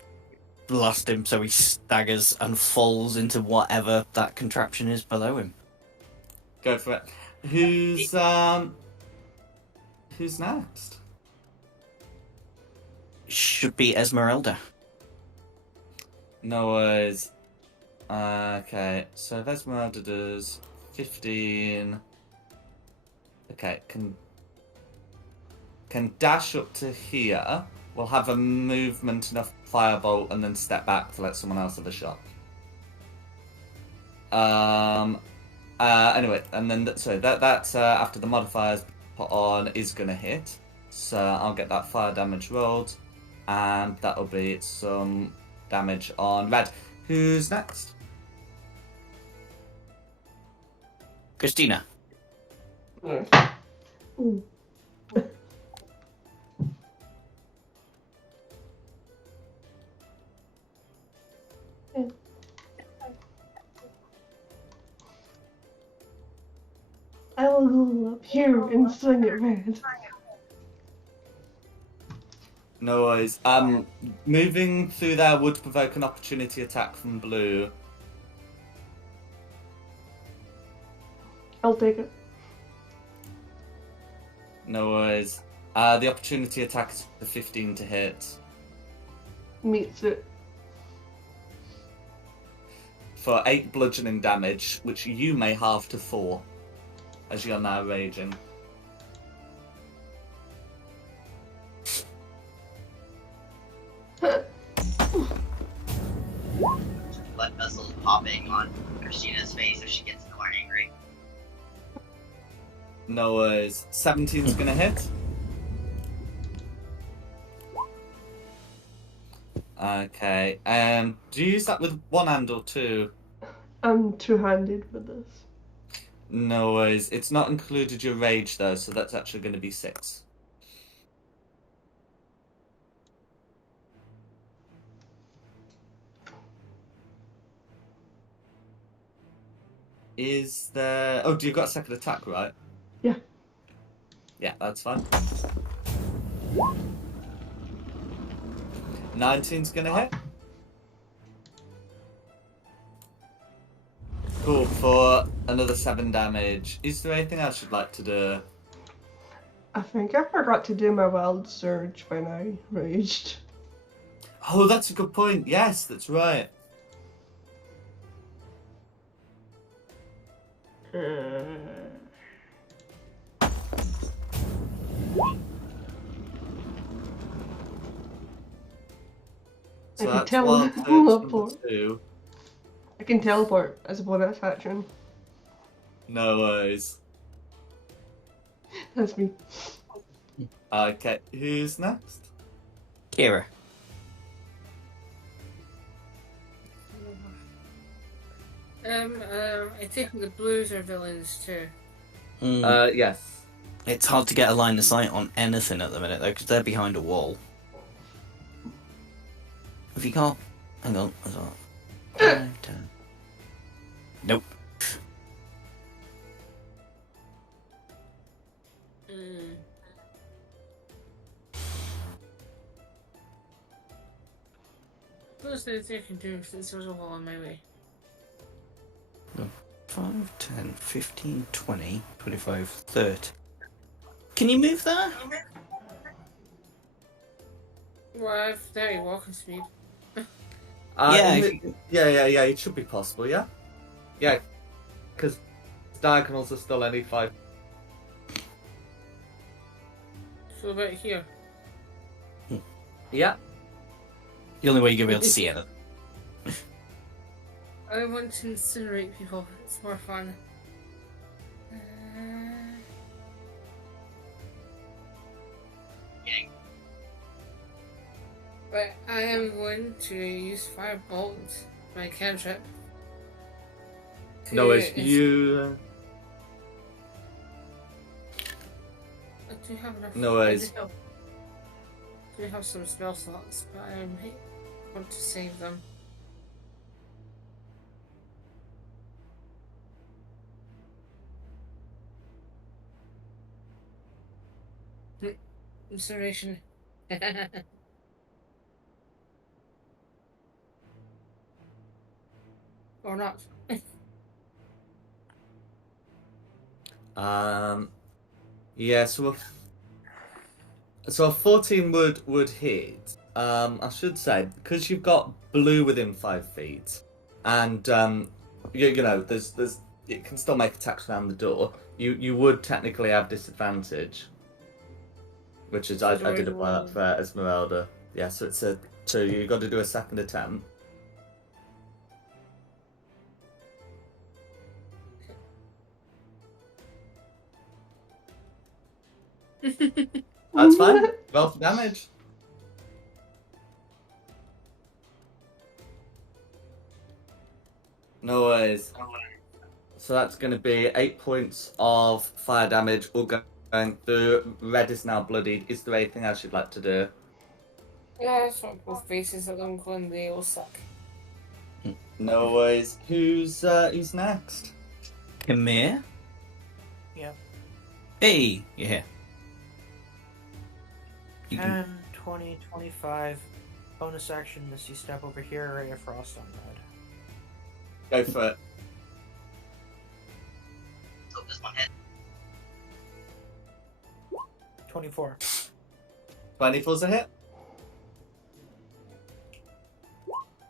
blast him so he staggers and falls into whatever that contraption is below him. Go for it. Who's next? Should be Esmeralda. No worries. Okay, so if Esmeralda does 15... Okay, can dash up to here. We'll have a movement, enough firebolt, and then step back to let someone else have a shot. Anyway, and then that's after the modifiers put on is gonna hit. So I'll get that fire damage rolled, and that'll be some damage on red. Who's next? Christina. Ooh. I will go up here and swing it red. No worries. Moving through there would provoke an opportunity attack from blue. I'll take it. No worries. The opportunity attack is the 15 to hit. Meets it. For 8 bludgeoning damage, which you may halve to 4, as you're now raging. Blood vessels popping on Christina's face if she gets more angry. No worries. 17's gonna hit. Okay. Do you use that with one hand or two? I'm two-handed with this. No worries. It's not included your rage though, so that's actually going to be 6. Is there... Oh, do you got a second attack, right? Yeah. Yeah, that's fine. 19's gonna hit. Cool, for another 7 damage. Is there anything else you'd like to do? I think I forgot to do my wild surge when I raged. Oh, that's a good point. Yes, that's right. So I that's can wild surge teleport. number 2. I can teleport as a bonus action. No worries. That's me. Okay, who's next? Kira. I think the blues are villains too. Yes. It's hard to get a line of sight on anything at the minute though, because they're behind a wall. If you can't... Hang on, what's that? 5, 10. Nope. there's anything I can do since there's a wall in my way. 5, 10, 15, 20, 25, 30. Can you move that? Well, I have 30 walking speed. Yeah, it should be possible, yeah? Yeah, because diagonals are still only 5. So about here. Yeah. The only way you're going to be able to see it. I want to incinerate people. It's more fun. But I am going to use Firebolt, my cantrip. No, it's you. I do have enough. No worries. I do have some spell slots, but I might want to save them. Incineration. Or not. Yeah, so a 14 would hit. I should say, because you've got blue within 5 feet, and you know, there's it can still make attacks around the door. You would technically have disadvantage, which is I did apply that for Esmeralda. Yeah, so so you got to do a second attempt. That's fine. Roll for damage. No worries. So that's going to be 8 points of fire damage, all going through. Red is now bloodied. Is there anything else you'd like to do? Yeah, it's not both faces of them going, they all suck. No worries. Who's next? Come here. Yeah. Hey, you're here. 10, 20, 25. Bonus action, Misty Step over here, Ray of Frost on red. Go for it. So this one hit. 24. 24's a hit.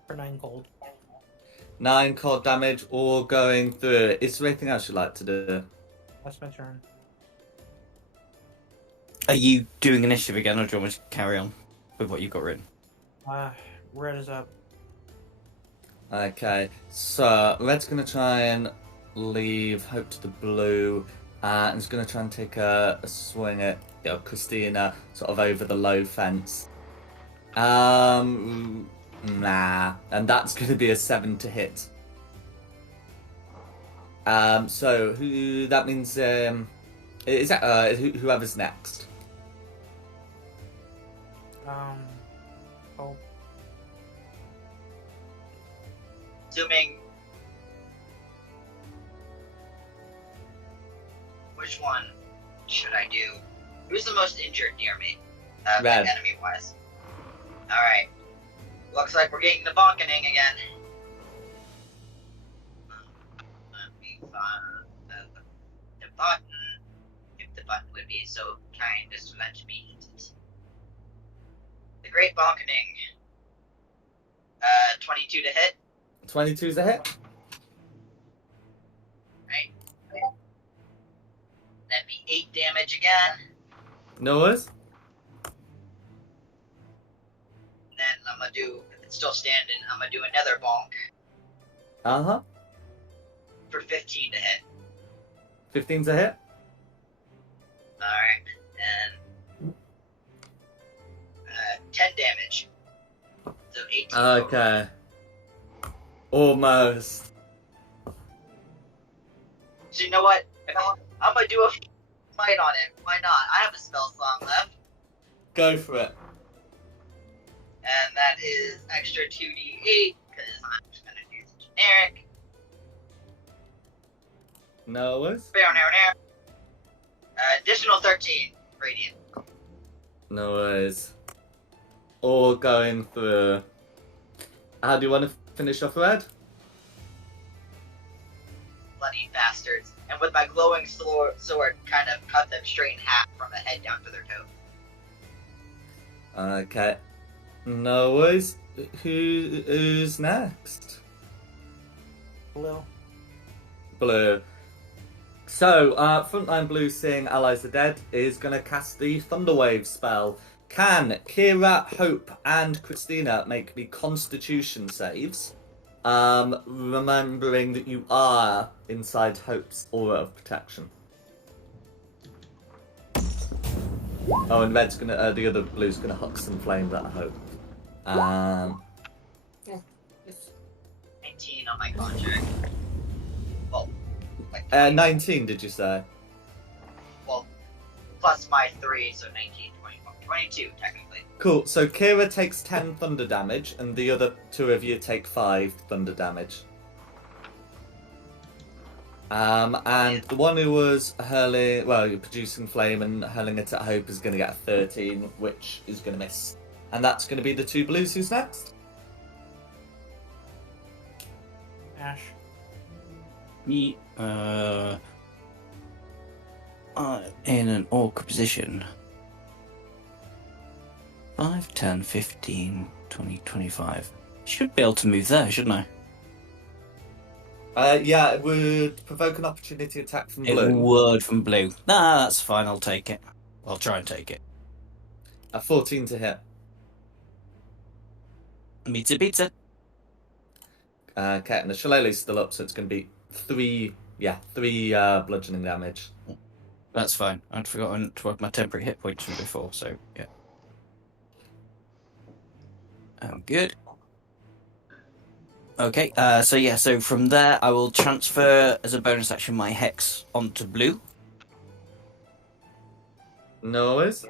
For 9 cold. 9 cold damage, all going through. Is there anything else you'd like to do? That's my turn. Are you doing initiative again, or do you want me to carry on with what you've got written? Red is up. Okay, so Red's going to try and leave Hope to the blue, and is going to try and take a swing at Christina, sort of over the low fence. Nah, and that's going to be a 7 to hit. So who that means? Is that whoever's next? Oh. Assuming. Which one should I do? Who's the most injured near me? Red. Enemy wise. Alright. Looks like we're getting the bonkening again. Let me find the button. If the button would be so kind as to let me hit it. The Great Bonkening. 22 to hit. 22's a hit. Right. That'd be 8 damage again. No worries. Then I'm gonna do, if it's still standing, I'm gonna do another bonk Uh-huh. for 15 to hit. 15's a hit. Alright, and 10 damage. So 18 total. Okay. Almost. So you know what? I'm gonna do a fight on it. Why not? I have a spell slot left. Go for it. And that is extra 2d8, because I'm just gonna do the generic. No worries. Additional 13 radiant. No worries. All going through. How do you want to finish off, Red? Bloody bastards. And with my glowing sword, kind of cut them straight in half from the head down to their toe. Okay. No worries. Who's next? Blue. Blue. So, Frontline Blue, seeing allies are dead, is going to cast the Thunderwave spell. Can Kira, Hope, and Christina make me Constitution saves? Remembering that you are inside Hope's aura of protection. Oh, and Red's gonna, the other Blue's gonna huck some flames at Hope. 19 on my contract. Well, like 19, did you say? Well, plus my 3, so 19, 22 technically. Cool, so Kira takes 10 thunder damage, and the other two of you take 5 thunder damage. And the one who was hurling, well, you're producing flame and hurling it at Hope is going to get a 13, which is going to miss. And that's going to be the two Blues. Who's next? Ash. Me, in an awkward position. 5, 10, 15, 20, 25. Should be able to move there, shouldn't I? Yeah, it would provoke an opportunity attack from Blue. It would from Blue. Nah, that's fine, I'll take it. I'll try and take it. A 14 to hit. Pizza, pizza. Okay, and the shillelagh's still up, so it's going to be 3 bludgeoning damage. That's fine. I'd forgotten to have my temporary hit points from before, so yeah. Good. Okay, so from there I will transfer as a bonus action my Hex onto Blue. No worries.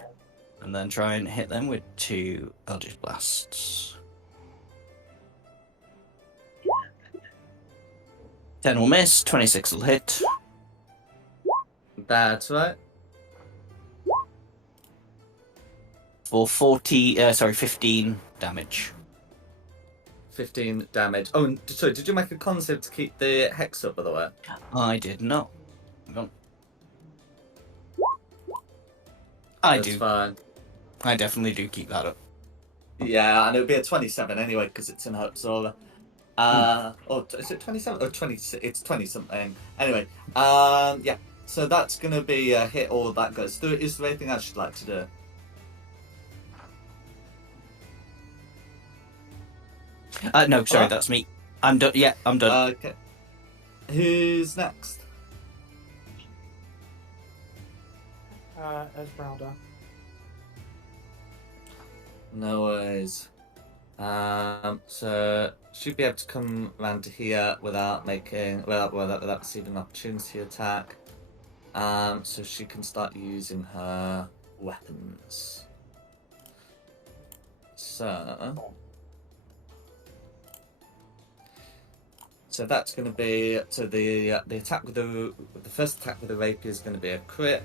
And then try and hit them with 2 Eldritch Blasts. 10 will miss, 26 will hit. That's right. For 15 damage. 15 damage. Oh, and sorry, did you make a concept to keep the Hex up, by the way? I did not. I That's do. Fine. I definitely do keep that up. Yeah, and it would be a 27 anyway, because it's in Hope's aura. Or is it 27 or 26? It's 20 something. Anyway, yeah. So that's gonna be a hit. All that goes through. Is there anything else you'd like to do? No, sorry, that's me. I'm done. Yeah, I'm done. Okay. Who's next? Esmeralda. No worries. So she'd be able to come around to here without receiving an opportunity attack. So she can start using her weapons. So that's going to be the attack with the first attack with the rapier is going to be a crit.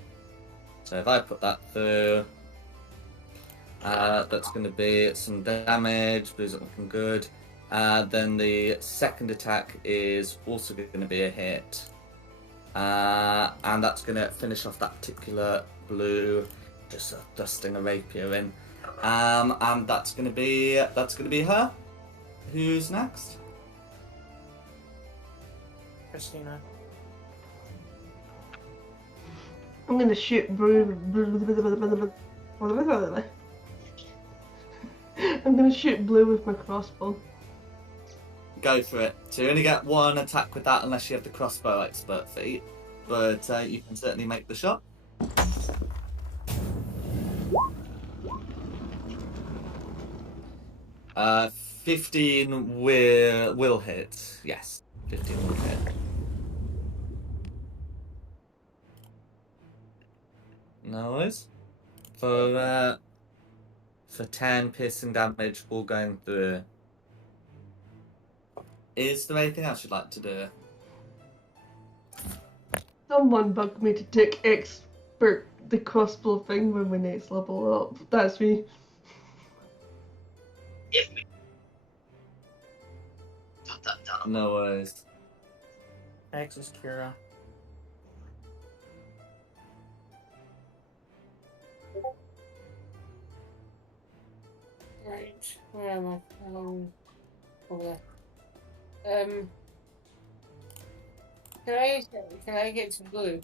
So if I put that through, that's going to be some damage. Blue's not looking good. Then the second attack is also going to be a hit, and that's going to finish off that particular Blue, just dusting a rapier in. And that's going to be her. Who's next? Christina. I'm gonna shoot Blue. I'm gonna shoot Blue with my crossbow. Go for it. So you only get one attack with that unless you have the crossbow expert feat, but you can certainly make the shot. Uh, 15 will hit. Yes, 15 will hit. No worries. For 10 piercing damage, all going through. Is there anything else you'd like to do? Someone bugged me to take expert the crossbow thing when we next level up. That's me. If me. No worries. Next is Kira. Right, where am I? Over there. Can I get to blue?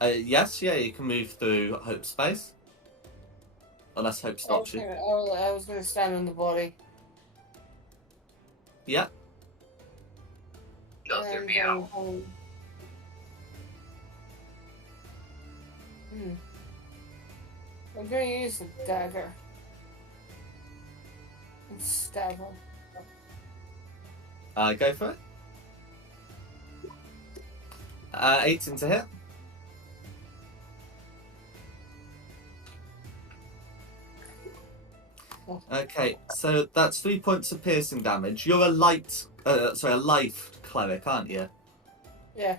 Yes, yeah, you can move through Hope space. Unless Hope stops you. I was gonna stand on the body. Yeah. Go through meow. I'm gonna use the dagger and stab him. Go for it. 18 to hit. Okay, so that's 3 points of piercing damage. You're a life cleric, aren't you? Yeah.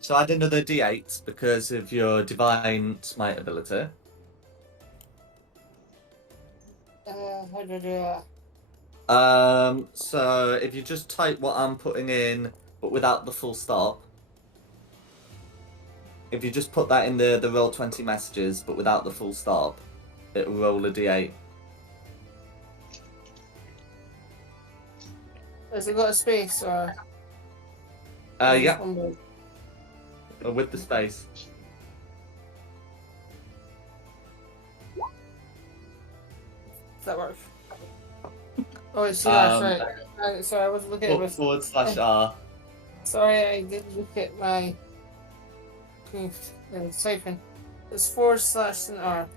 So add another d8 because of your divine smite ability. How do I do that? So if you just type what I'm putting in, but without the full stop. If you just put that in the Roll20 messages, but without the full stop, it'll roll a d8. Has it got a space or? Yeah. With the space. That works. Oh, it's right. Sorry, I was looking at my /R. Sorry, I did look at my typing. It's /R.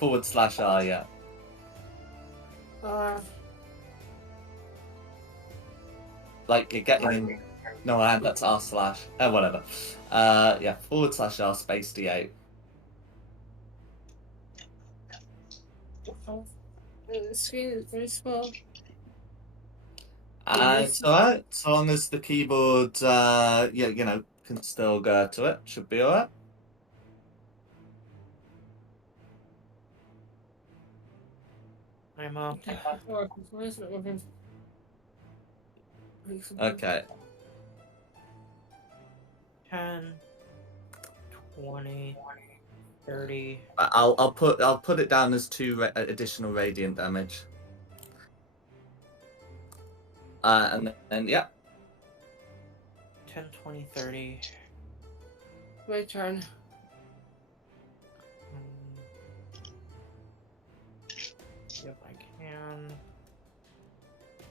/R, yeah. Like you're getting. No, that's R/. Whatever. Yeah, /R space d8. The screen is very small. It's alright, as long as the keyboard, can still go to it. Should be alright. I'm up. Okay. 10, 20, 30. I'll put it down as 2 additional radiant damage. And then yeah. 10, 20, 30. My turn. If I can.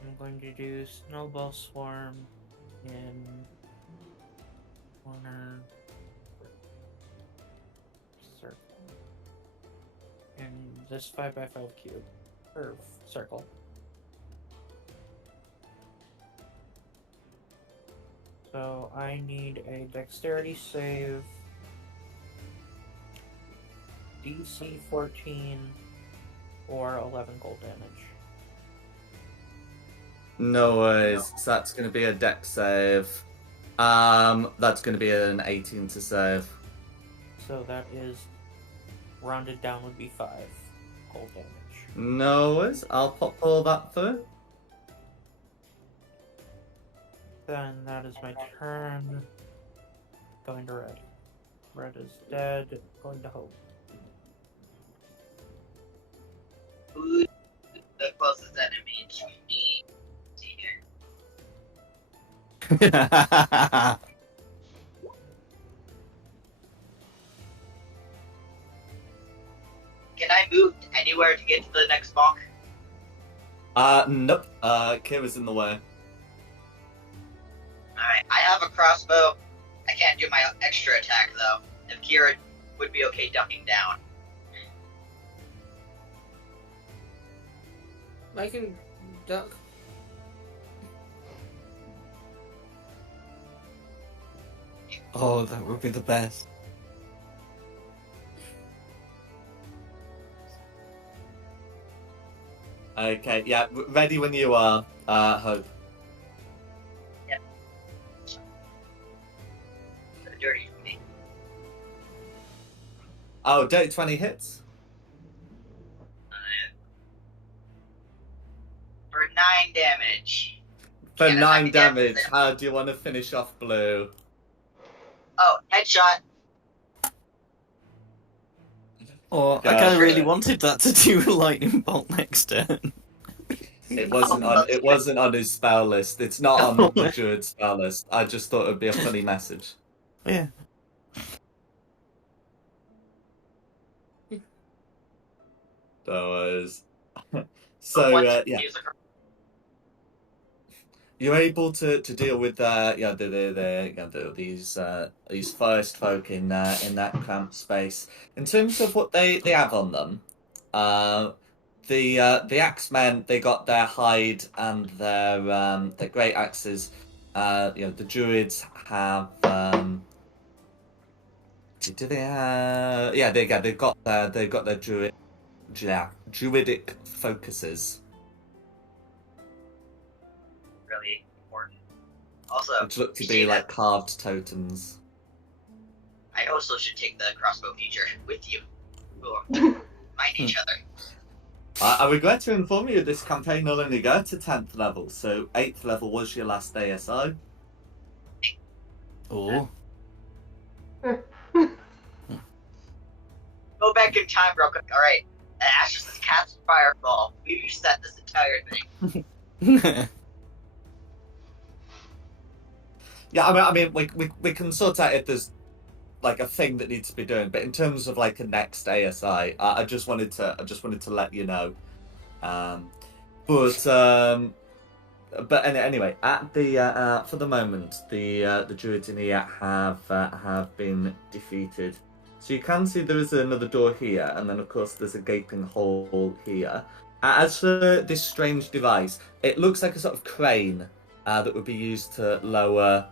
I'm going to do Snowball Swarm in corner circle. In this 5x5 cube. Or circle. So I need a dexterity save. DC 14 or 11 gold damage. No worries. So that's going to be a dex save. That's going to be an 18 to save. So that is rounded down would be 5 gold damage. No worries. I'll pop all that through. Then that is my turn. Going to red. Red is dead. Going to hope. Who's the closest enemy to me? See here. Can I move anywhere to get to the next bonk? Nope. Kira's in the way. Alright, I have a crossbow. I can't do my extra attack though. If Kira would be okay ducking down. I can duck. Oh, that would be the best. Okay, yeah, ready when you are, Hope. Yep. Dirty for me. Oh, dirty 20 hits? For For Can't 9 attack again. damage, how do you want to finish off Blue? Oh, headshot. Or I kind of really wanted that to do a lightning bolt next turn. It wasn't on his spell list. It's not on the druid spell list. I just thought it'd be a funny message. Yeah. So yeah. You're able to deal with these forest folk in that cramped space. In terms of what they have on them, the axemen, they got their hide and their great axes. The druids have. Do they have? Yeah, they've got their druidic focuses. Really important. Also, Which look to be like carved totems. I also should take the crossbow feature with you. We'll find each other. I regret to inform you this campaign will only go to 10th level, so 8th level was your last ASI. Oh. Go back in time real quick. Alright. Ash just cast fireball. We reset this entire thing. Yeah, I mean, we can sort out if there's like a thing that needs to be done, but in terms of like a next ASI, I just wanted to let you know. But anyway, at the for the moment, the druids in here have been defeated. So you can see there is another door here, and then of course there's a gaping hole here. As for this strange device, it looks like a sort of crane that would be used to lower,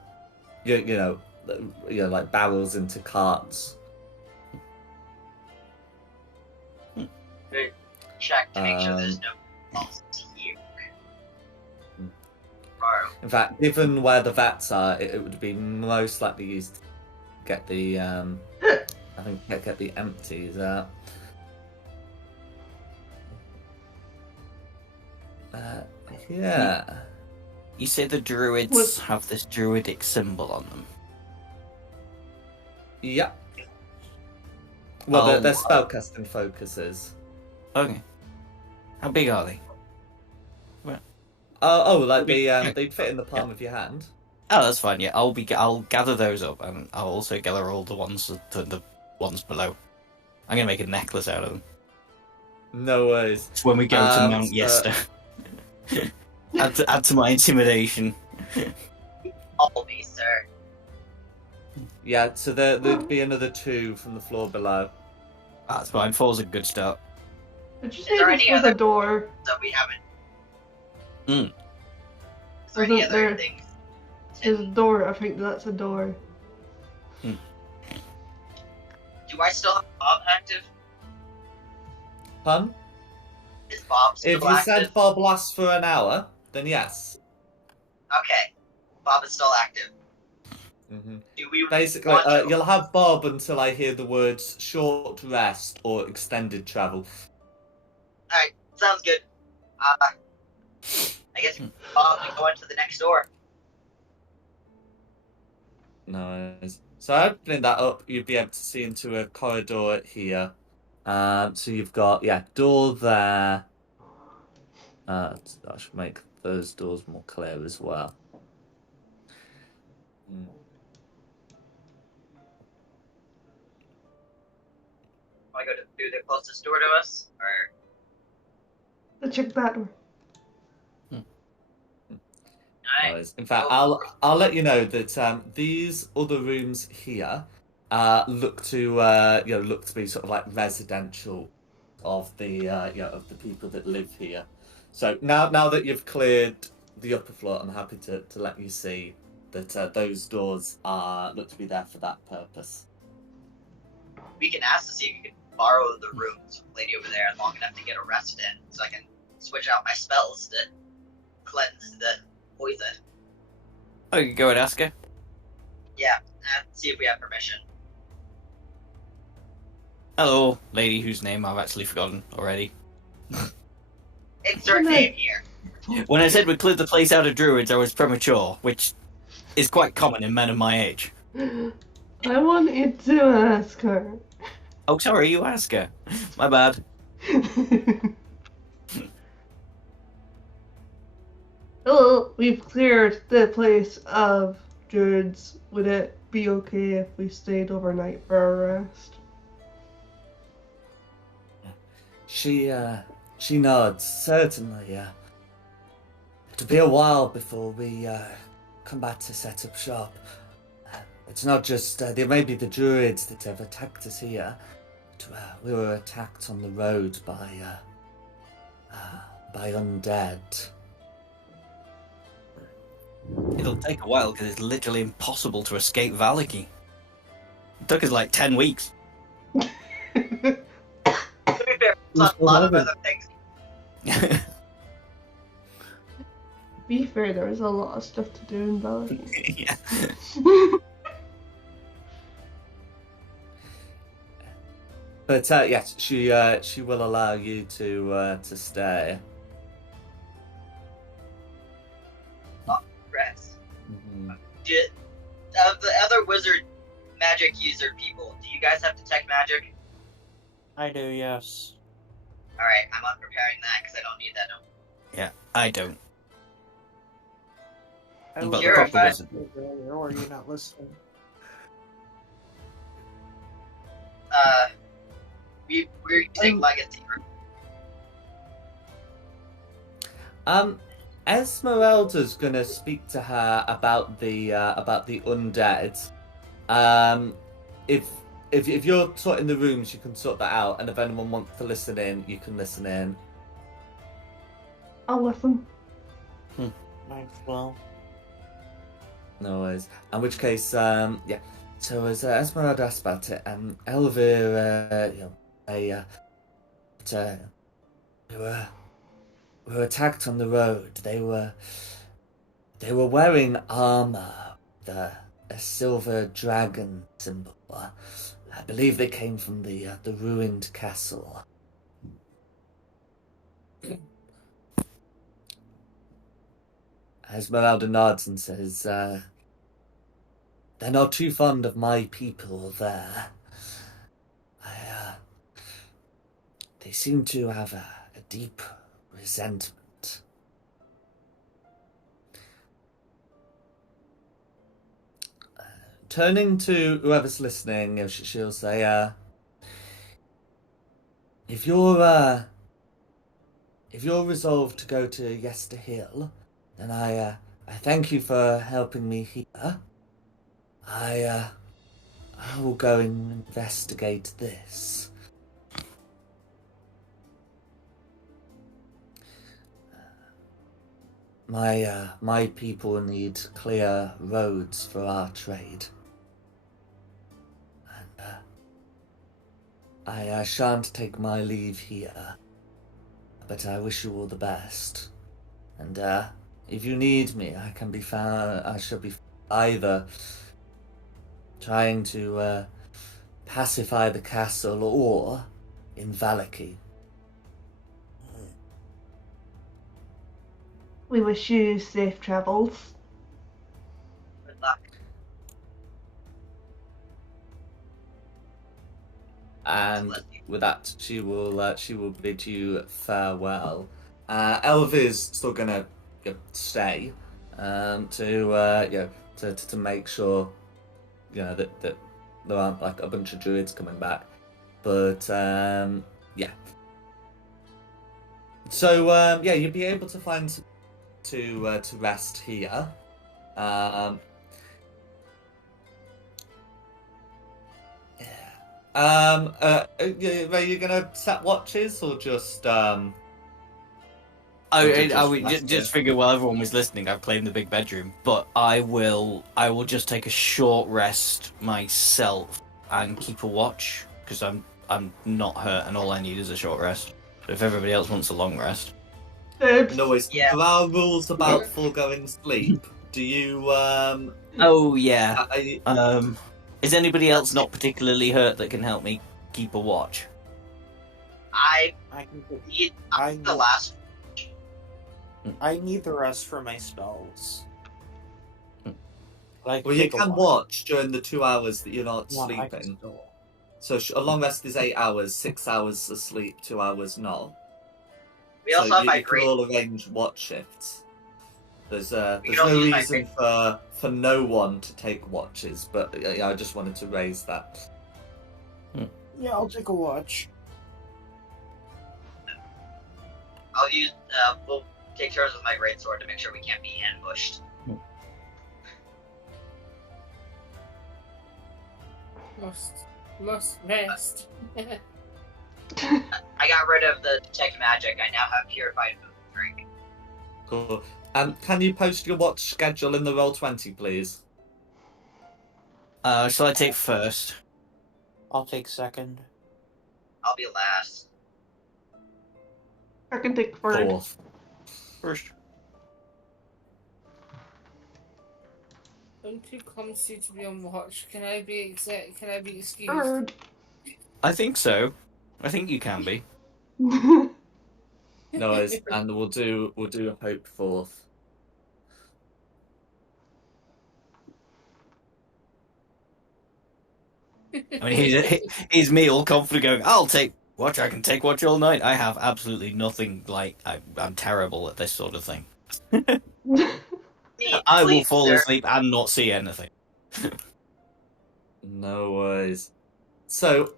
like barrels into carts. Check to make sure there's no monsters here. In fact, given where the vats are, it would be most likely used to get the get the empties out. Yeah. You say the druids have this druidic symbol on them? Yeah. Well, they're spellcasting focuses. Okay. How big are they? They'd fit in the palm of your hand. Oh, that's fine. Yeah, I'll gather those up, and I'll also gather all the ones below. I'm gonna make a necklace out of them. No worries. It's when we go to Mount Yester. add to my intimidation. Follow me, sir. Yeah, so there'd be another 2 from the floor below. That's fine. 4's a good start. Did you say this was a door? That we haven't. Is there Isn't any other there- things? There's a door. I think that's a door. Do I still have Bob active? Pun? Is Bob still If you active? said Bob lasts for an hour, then yes. Okay. Bob is still active. Mm-hmm. Do we Basically, want to... you'll have Bob until I hear the words short rest or extended travel. Alright, sounds good. I guess Bob can go into the next door. Nice. So opening that up, you'd be able to see into a corridor here. So you've got, door there. I should make those doors more clear as well. Want to go through the closest door to us? Or... Let's check that door. Alright. In fact, I'll let you know that these other rooms here look to be sort of like residential of the of the people that live here. So now that you've cleared the upper floor, I'm happy to let you see that those doors look to be there for that purpose. We can ask to see if we can borrow the rooms from the lady over there long enough to get a rest in, so I can switch out my spells to cleanse the poison. Oh, you can go and ask her? Yeah, and see if we have permission. Hello, lady whose name I've actually forgotten already. Insert name here. When I said we cleared the place out of druids, I was premature, which is quite common in men of my age. I wanted to ask her. Oh, sorry, you ask her. My bad. Well, we've cleared the place of druids. Would it be okay if we stayed overnight for a rest? She nods. Certainly, it'll be a while before we come back to set up shop. It's not just there may be the druids that have attacked us here, but we were attacked on the road by undead. It'll take a while because it's literally impossible to escape Valaki. It took us like 10 weeks. To be fair, a lot of other things. Be fair, there was a lot of stuff to do in Valaki. Yeah. But yes, she will allow you to stay. Rest. Mm-hmm. Of the other wizard magic user people, do you guys have detect magic? I do, yes. Alright, I'm not preparing that because I don't need that. No. Yeah, I don't. I But was the proper wizard. earlier, or are you not listening? We're using legacy. Esmeralda's gonna speak to her about the undead. If you're sorting the rooms, you can sort that out, and if anyone wants to listen in, you can listen in. I'll listen. Might as well. No worries. In which case, yeah. So as Esmeralda asked about it, Elvira, we were attacked on the road. They were wearing armor, a silver dragon symbol. I believe they came from the ruined castle. Esmeralda nods and says, "They're not too fond of my people there. They seem to have a deep resentment." Turning to whoever's listening, she'll say, if you're resolved to go to Yester Hill, then I thank you for helping me here. I will go and investigate this. My people need clear roads for our trade. And I shan't take my leave here. But I wish you all the best. And if you need me, I can be found. I shall be either trying to pacify the castle or in Valaki. We wish you safe travels. Good luck. And with that, she will bid you farewell. Elvi's still gonna stay to make sure that there aren't like a bunch of druids coming back. But yeah. So you'll be able to find some to rest here. Are you gonna set watches or just I would just figure while everyone was listening, I've claimed the big bedroom, but I will just take a short rest myself and keep a watch because I'm not hurt and all I need is a short rest. So if everybody else wants a long rest, no, Yeah. there are rules about foregoing sleep. Do you oh yeah. Is anybody else not particularly hurt that can help me keep a watch? I I can. need. I'm the last. I need the rest for my spells. Like, Well, you can watch during the 2 hours that you're not sleeping. So a long rest is 8 hours, 6 hours asleep, 2 hours not. We also have my you can all arrange watch shifts. There's no reason for no one to take watches, but I just wanted to raise that. Yeah, I'll take a watch. I'll use. We'll take turns with my greatsword to make sure we can't be ambushed. Must rest. I got rid of the detect magic. I now have purified food and drink. Cool. Can you post your watch schedule in the Roll20, please? Shall I take first? I'll take second. I'll be last. I can take third. Fourth. First. I'm too clumsy to be on watch. Can I be excused? Third. I think so. I think you can be. No worries, and we'll do Hope fourth. I mean, he's me all confident going, I'll take watch, I can take watch all night. I have absolutely nothing, like, I'm terrible at this sort of thing. I will fall asleep and not see anything. No worries. So,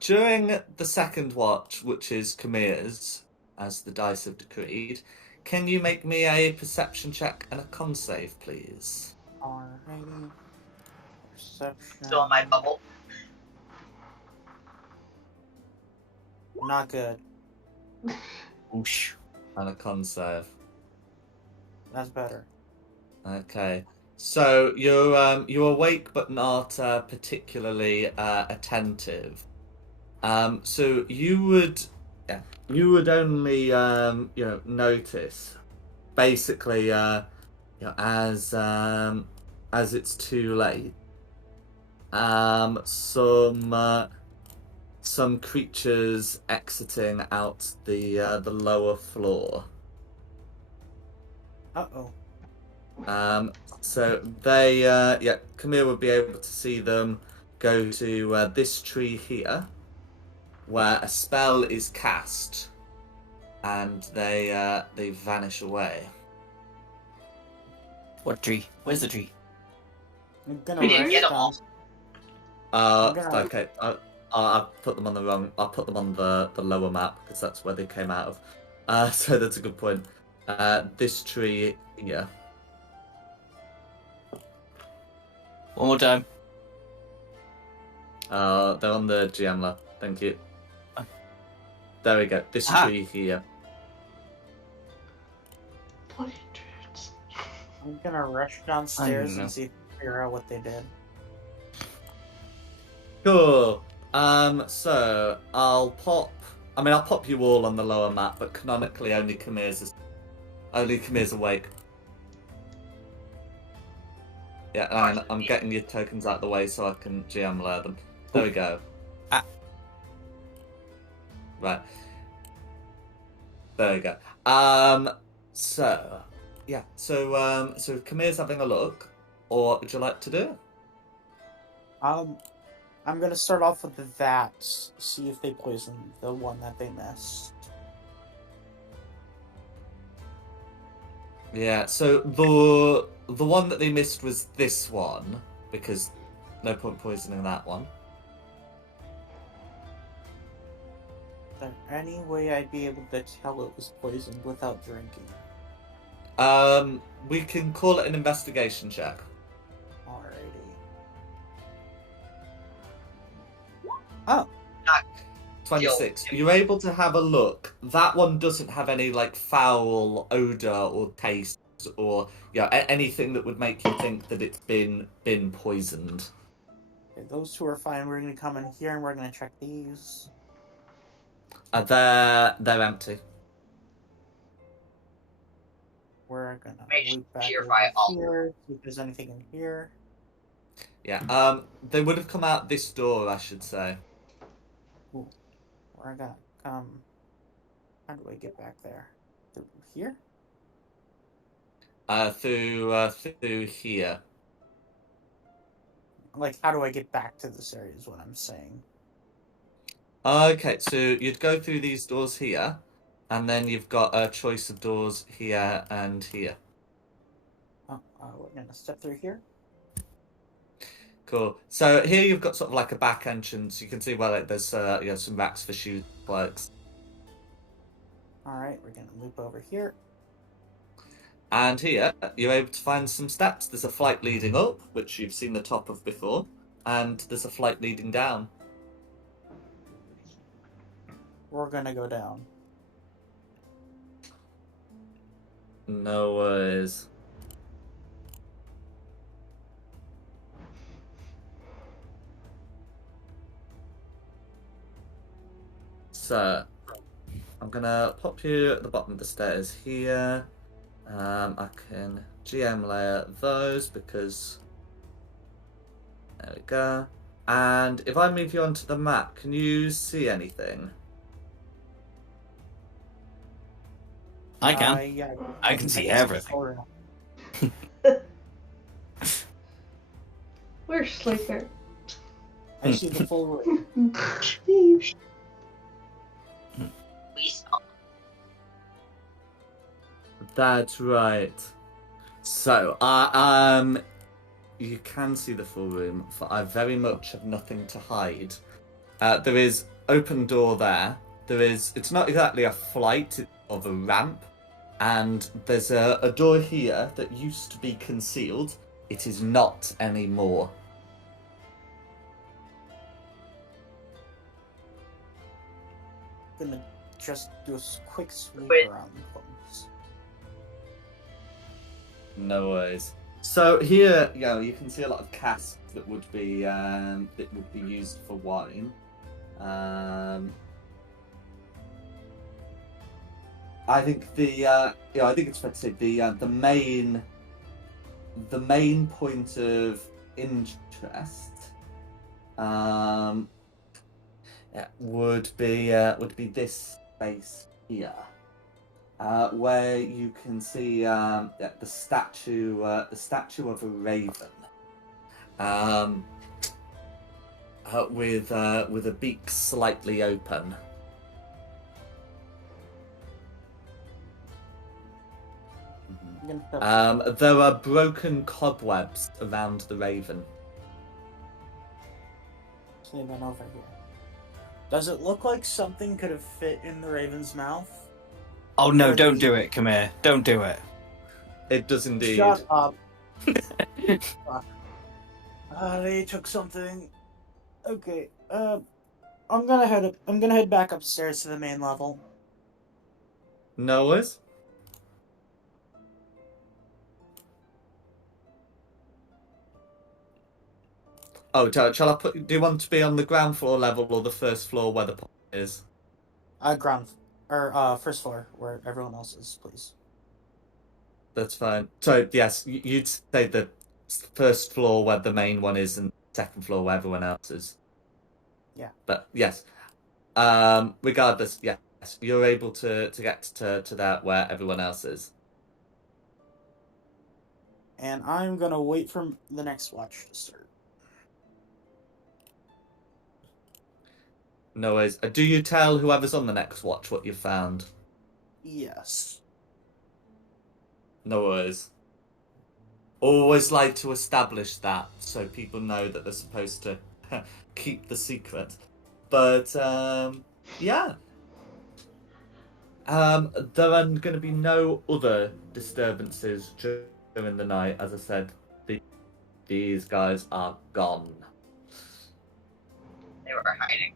during the second watch, which is Kamir's, as the dice have decreed, can you make me a perception check and a con save, please? Alrighty. Perception. Still in my bubble. Not good. Whoosh. And a con save. That's better. Okay. So you're awake but not particularly attentive. So you would only notice basically as it's too late. Some creatures exiting out the lower floor. Uh-oh. So they, Camille would be able to see them go to this tree here, where a spell is cast, and they vanish away. What tree? Where's the tree? I'm gonna We didn't rest get them on. all. Okay. I put them on the wrong. I put them on the lower map because that's where they came out of. So that's a good point. This tree here. One more time. They're on the GM lab. Thank you. There we go. This tree here. Bloody dudes. I'm gonna rush downstairs and see if I can figure out what they did. Cool. So I'll pop you all on the lower map, but canonically only Kamir's awake. Yeah, and I'm getting your tokens out of the way so I can GM layer them. There we go. Right. There we go. So Kamir's having a look, or would you like to do? I'm gonna start off with the vats, see if they poisoned the one that they missed. Yeah, so the one that they missed was this one, because no point poisoning that one. Is there any way I'd be able to tell it was poisoned without drinking? We can call it an investigation check. Alrighty. Oh. 26. You're able to have a look. That one doesn't have any like foul odor or taste or anything that would make you think that it's been poisoned. Okay, those two are fine. We're gonna come in here and we're gonna check these. They're empty. We're gonna Make back purify all. here, see if there's anything in here. Yeah. They would have come out this door, I should say. Ooh. We're gonna come. How do I get back there? Through here? Through here. Like, how do I get back to this area is what I'm saying. Okay, so you'd go through these doors here, and then you've got a choice of doors here and here. Oh, we're gonna step through here. Cool. So here you've got sort of like a back entrance. You can see where like there's some racks for shoes, cloaks. All right, we're gonna loop over here. And here you're able to find some steps. There's a flight leading up, which you've seen the top of before, and there's a flight leading down. We're gonna go down. No worries. So, I'm gonna pop you at the bottom of the stairs here. I can GM layer those because there we go. And if I move you onto the map, can you see anything? I can. Yeah, I can see everything. Where's Sleeper? I see the full room. That's right. So, you can see the full room, for I very much have nothing to hide. There is open door there. It's not exactly a flight, it's of a ramp. And there's a door here that used to be concealed. It is not anymore. Gonna just do a quick sweep around the place. No worries. So here, you can see a lot of casks that would be used for wine. I think I think it's fair to say the main point of interest would be this space here. Where you can see the statue of a raven, with a beak slightly open. There are broken cobwebs around the raven. Then over here. Does it look like something could have fit in the raven's mouth? Oh no, don't do it, come here. Don't do it. It does indeed. Shut up. They took something. Okay, I'm gonna head back upstairs to the main level. No worries. Oh, shall I do you want to be on the ground floor level or the first floor where the pot is? First floor, where everyone else is, please. That's fine. So, yes, you'd say the first floor where the main one is and second floor where everyone else is. Yeah. But, yes. Regardless, yes, you're able to get to that where everyone else is. And I'm gonna wait for the next watch to start. No worries. Do you tell whoever's on the next watch what you've found? Yes. No worries. Always like to establish that so people know that they're supposed to keep the secret. But, yeah. There are going to be no other disturbances during the night. As I said, these guys are gone. They were hiding.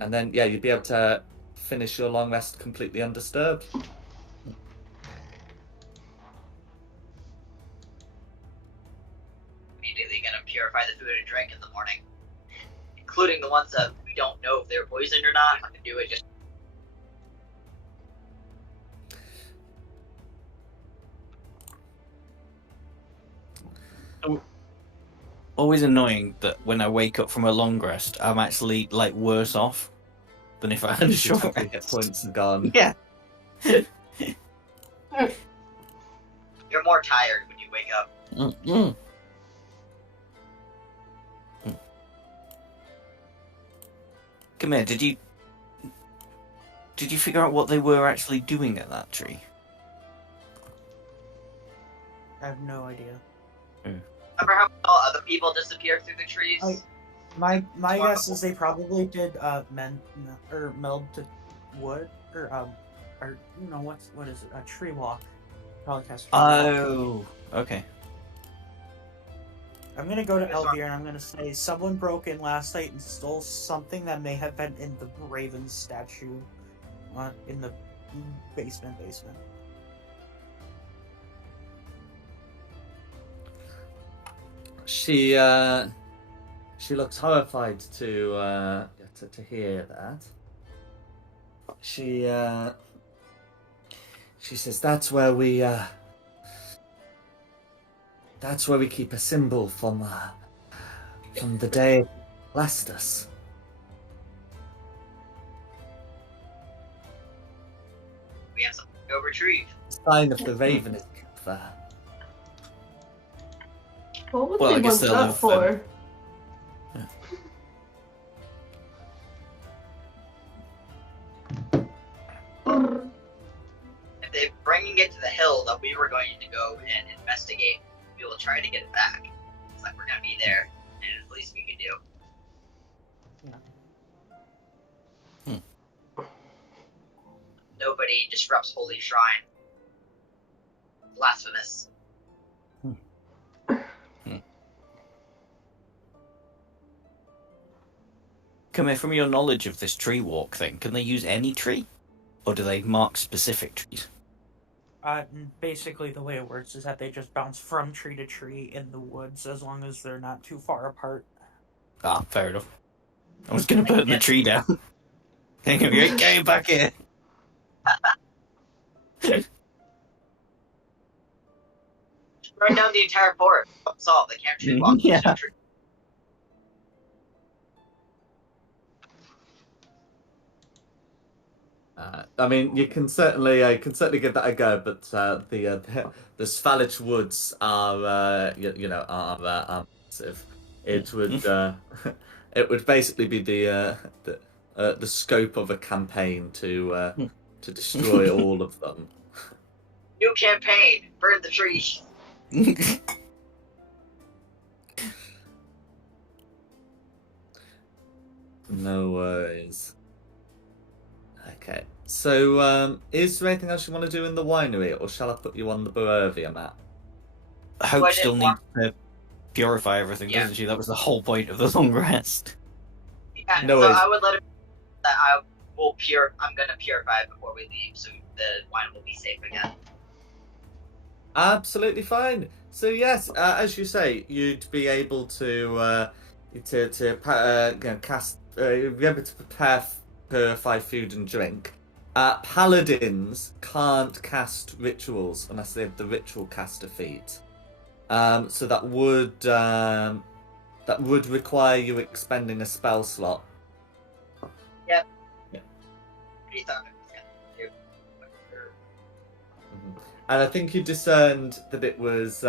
And then, you'd be able to finish your long rest completely undisturbed. Immediately gonna purify the food and drink in the morning, including the ones that we don't know if they're poisoned or not. I can do it just. always annoying that when I wake up from a long rest, I'm actually like worse off than if I had a short Hit rest. points are gone. Yeah. You're more tired when you wake up. Come here. Did you figure out what they were actually doing at that tree? I have no idea. Remember how all other people disappear through the trees? My guess is they probably did meld to wood or you know what is it, a tree walk? Probably cast tree walk. Oh, okay. I'm gonna go to Elvir and I'm gonna say someone broke in last night and stole something that may have been in the Raven statue, in the basement. She looks horrified to hear that. She says that's where we keep a symbol from the day it blessed us. We have something to go retrieve. Sign of the raven is kept there. What would Well, I they guess want they'll that have, for? If they're bringing it to the hill that we were going to go and investigate, we will try to get it back. It's like we're gonna be there, and it's the least we can do. Nobody disrupts holy shrine. Blasphemous. Come here, from your knowledge of this tree walk thing, can they use any tree? Or do they mark specific trees? Basically the way it works is that they just bounce from tree to tree in the woods as long as they're not too far apart. Ah, fair enough. I was gonna burn the tree down. Get back here! Burn down the entire forest. Solve. They can't tree walk. Yeah. I mean, you can certainly give that a go, but the Svalich woods are are massive. It would it would basically be the scope of a campaign to destroy all of them. New campaign. Burn the trees. No worries. Okay, so is there anything else you want to do in the winery, or shall I put you on the Barovia map? Hope still needs to purify everything, doesn't she? That was the whole point of the long rest. Yeah, No so worries. I would let him that I'm gonna purify it before we leave, so the wine will be safe again. Absolutely fine. So yes, as you say, you'd be able to cast, be able to purify food and drink. Paladins can't cast rituals unless they have the ritual caster feat. So that would require you expending a spell slot. Yep. Yeah. Pretty thought it was gonna do. And I think you discerned that it was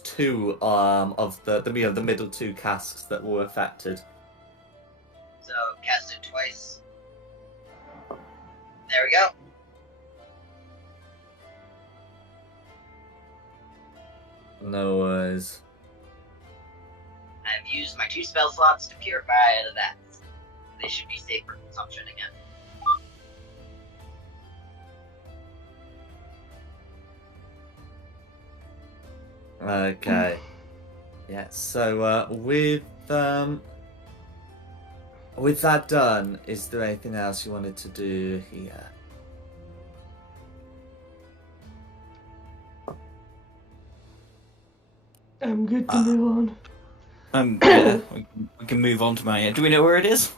two of the middle two casks that were affected. So cast it twice. There we go. No worries. I've used my 2 spell slots to purify out of that. They should be safe for consumption again. Okay. Yeah. So with that done, is there anything else you wanted to do here? I'm good to move on. Yeah, we can move on to my. Do we know where it is?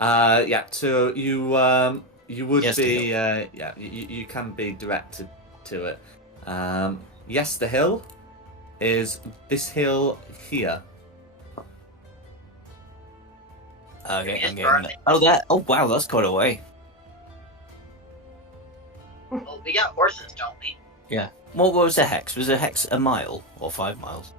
Yeah. So you would Yes, be you can be directed to it. Yes, the hill. is this hill here. Okay, just I'm burn getting it. Oh, that. Oh, wow, that's quite a way. Well, we got horses, don't we? Yeah. What was the hex? Was a hex a mile or 5 miles?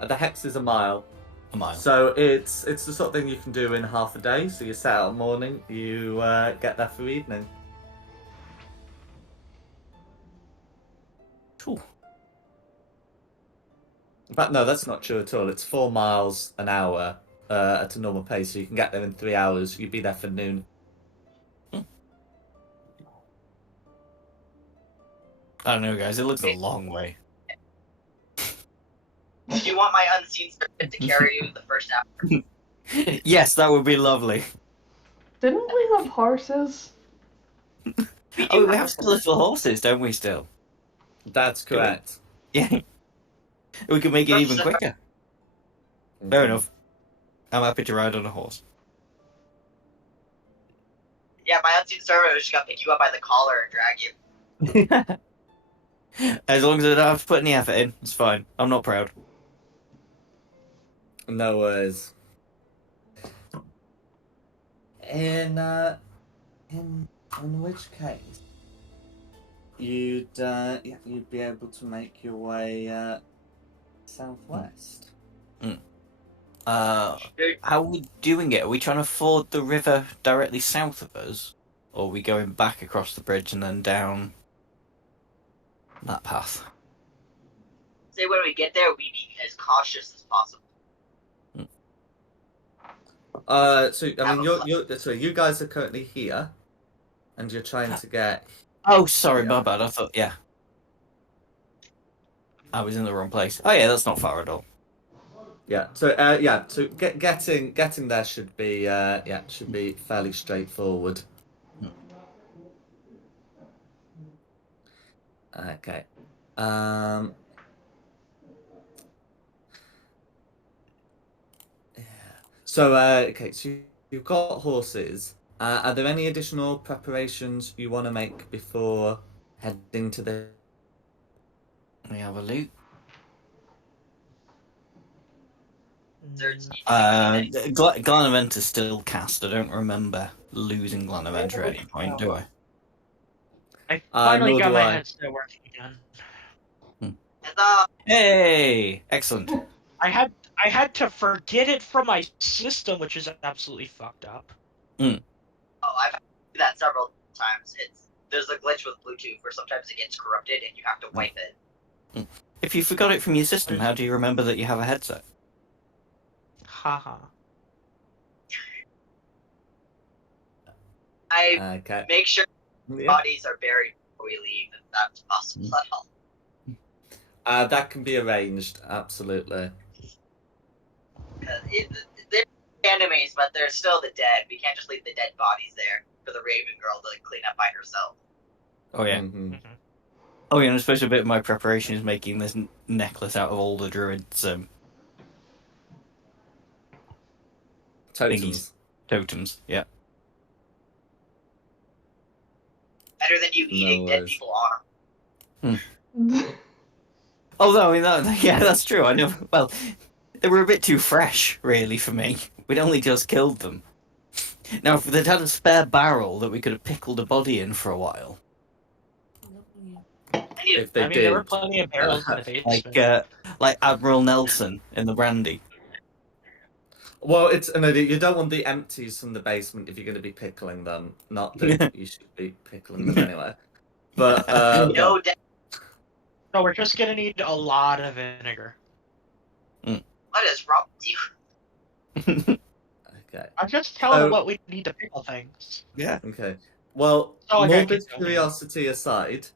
The hex is a mile. A mile. So it's the sort of thing you can do in half a day. So you set out morning, you get there for evening. Cool. But no, that's not true at all. It's 4 miles an hour at a normal pace, so you can get there in 3 hours. You'd be there for noon. I don't know, guys. It looks a long way. Do you want my unseen servant to carry you the first hour? Yes, that would be lovely. Didn't we have horses? Oh, we have little horses, don't we? Still. That's correct. Yeah. We could make it even quicker. Fair enough. I'm happy to ride on a horse. Yeah, my unseen servant was just gonna pick you up by the collar and drag you. As long as I don't have to put any effort in, it's fine. I'm not proud. No worries. In which case, you'd be able to make your way southwest. How are we doing it? Are we trying to ford the river directly south of us? Or are we going back across the bridge and then down that path? Say when we get there, we be as cautious as possible. So I mean, so you guys are currently here, and you're trying to get. Oh, sorry, my bad. I thought, yeah, I was in the wrong place. Oh yeah, that's not far at all. Yeah. So So getting there should be fairly straightforward. Okay. So so you've got horses. Are there any additional preparations you want to make before heading to the? Let me have a look. Glanavent is still cast. I don't remember losing Glanavent at any point, do I? I finally nor got do my I. headset working again. Hey, excellent. I had to forget it from my system, which is absolutely fucked up. Oh, I've had to do that several times. There's a glitch with Bluetooth where sometimes it gets corrupted and you have to wipe it. If you forgot it from your system, how do you remember that you have a headset? Haha. I Okay. make sure Yeah. bodies are buried before we leave, if that's possible at all. That can be arranged, absolutely. They're enemies, but they're still the dead. We can't just leave the dead bodies there for the Raven Girl to clean up by herself. Oh yeah. Mm-hmm. Oh yeah, and I suppose a bit of my preparation is making this necklace out of all the druids' Totems. totems. Yeah. Better than you eating dead worries. people on Although, I mean, yeah, that's true. I know. Well, they were a bit too fresh, really, for me. We'd only just killed them. Now, if they'd had a spare barrel that we could have pickled a body in for a while. If they did. There were plenty of barrels in the basement. Like Admiral Nelson in the brandy. Well, you don't want the empties from the basement if you're going to be pickling them. Not that you should be pickling them anyway. But No, No, we're just gonna need a lot of vinegar. what is wrong with you? Okay. I'm just telling what we need to pickle things. Yeah. Okay. Well, morbid curiosity aside,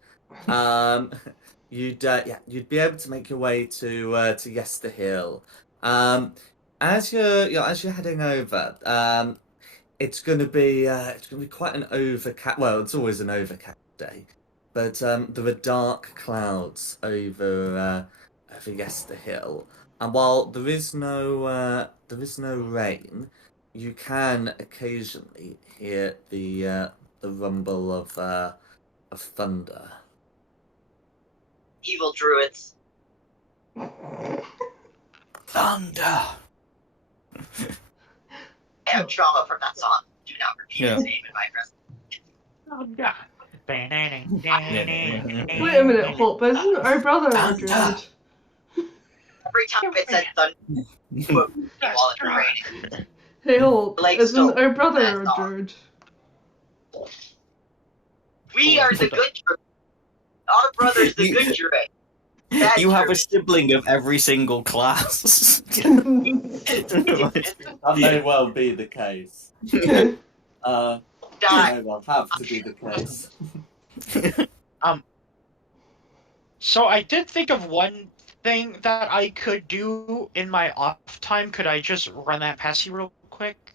you'd be able to make your way to Yester Hill. As you're heading over, it's going to be quite an overcast. Well, it's always an overcast day, but there are dark clouds over Yester Hill, and while there is no rain, you can occasionally hear the rumble of thunder. Evil druids. Thunder. I have trauma from that song. Do not repeat his name in my presence. Thunder. Wait a minute, Hope, isn't our brother a Thunder. druid? Every time it said thunder, while it's raining. Hey, Hope, Like, isn't so, our brother a that's all. druid? We are the good druid. Our brother's the good druid. Bad You have a druid. sibling of every single class. That may well be the case. May well have to be the case. So I did think of one thing that I could do in my off time. Could I just run that past you real quick?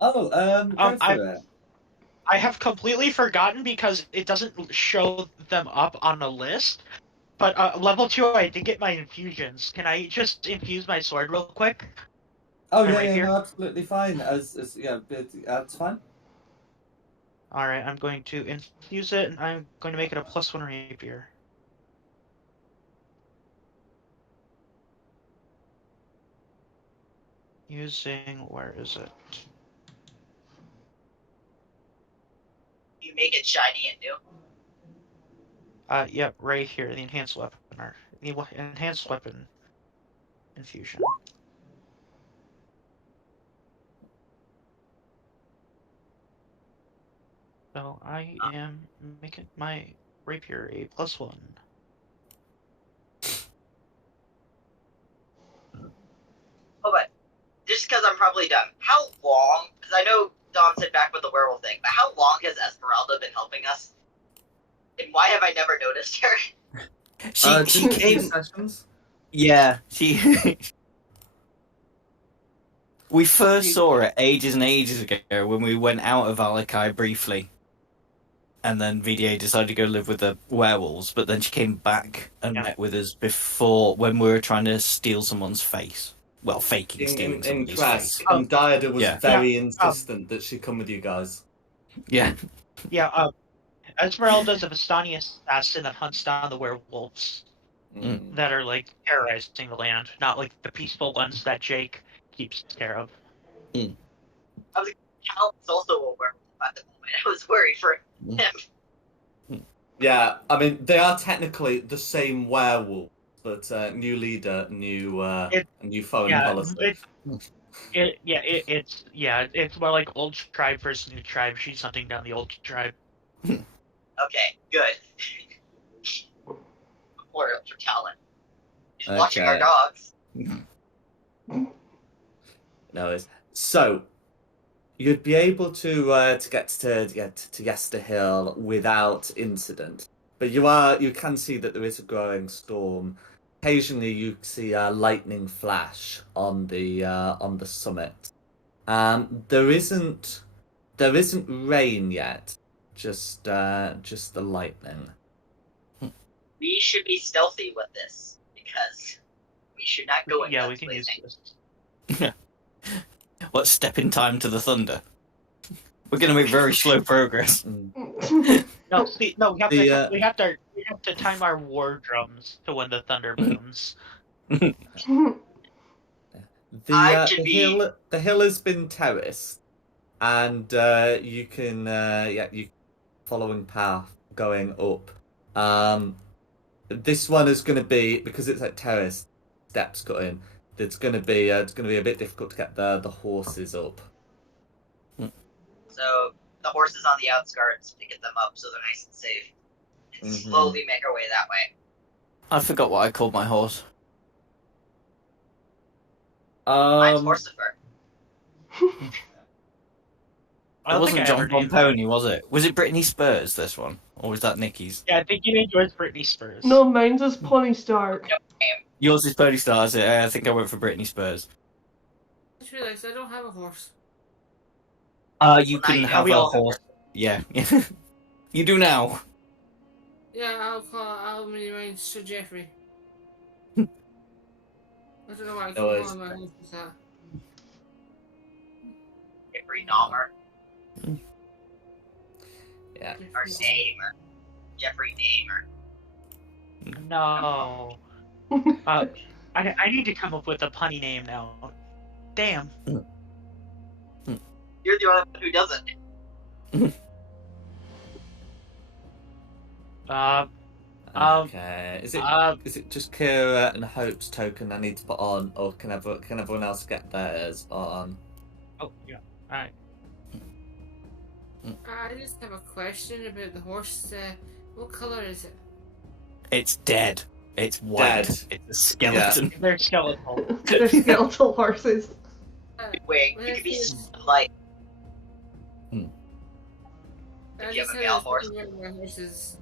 Oh, go for it. I have completely forgotten because it doesn't show them up on a list. But level 2, I did get my infusions. Can I just infuse my sword real quick? Oh, And yeah, right yeah, here? no, absolutely fine. Yeah, that's fine. Alright, I'm going to infuse it, and I'm going to make it a +1 rapier. Using... where is it? You make it shiny and new. Yep, right here, the enhanced weapon, or the enhanced weapon infusion. So I am making my rapier a +1. Oh, but just because I'm probably dumb, how long? Because I know Dom said back with the werewolf thing, but how long has Esmeralda been helping us? And why have I never noticed her? She just a few came. sessions. Yeah, she. We first saw her ages and ages ago when we went out of Alakai briefly. And then VDA decided to go live with the werewolves, but then she came back and met with us before when we were trying to steal someone's face. Well, faking stealing In somebody's Trask, face. and Diada was Yeah. very insistent that she come with you guys. Yeah. Yeah, Esmeralda's a Vistani assassin that hunts down the werewolves that are, like, terrorizing the land, not, like, the peaceful ones that Jake keeps care of. I was like, Cal's also a werewolf at the moment. I was worried for him. Yeah, I mean, they are technically the same werewolf, but new leader, new foreign policy. It's more like old tribe versus new tribe. She's hunting down the old tribe. Okay, good. Poor for talent. He's watching our dogs. No, it's so you'd be able to get to Yester Hill without incident, but you can see that there is a growing storm. Occasionally, you see a lightning flash on the summit. There isn't rain yet, just the lightning. We should be stealthy with this because we should not go in. Yeah, we can use this. What, step in time to the thunder? We're going to make very slow progress. We have to time our war drums to when the thunder booms. The hill has been terraced, and you can you following path going up. This one is going to be, because it's like terrace steps cut in. It's going to be a bit difficult to get the horses up. So the horses on the outskirts to get them up so they're nice and safe, and slowly make our way that way. I forgot what I called my horse. Mine's Horsifer. It wasn't John Pomponi, was it? Was it Brittany Spurs, this one? Or was that Nikki's? Yeah, I think you named yours Brittany Spurs. No, mine's is Pony Stark. Yep. Yours is Pony Star, is it? I think I went for Brittany Spurs. I just realised I don't have a horse. You can have a horse. Yeah. You do now. Yeah, I'll mini range Sir Jeffrey. I don't know why I call my horse that. Jeffrey Dahmer. Yeah. Our name. Jeffrey Dahmer. No. I need to come up with a punny name now. Damn. You're the only one who doesn't. Okay. Is it just Kira and Hope's token I need to put on, or can everyone else get theirs on? Oh yeah. All right. I just have a question about the horse. What color is it? It's dead. It's white. Dead. It's a skeleton. Yeah. They're skeletal. They're skeletal horses. Wait, you could be like. I You just have a had male a horse. question about horses.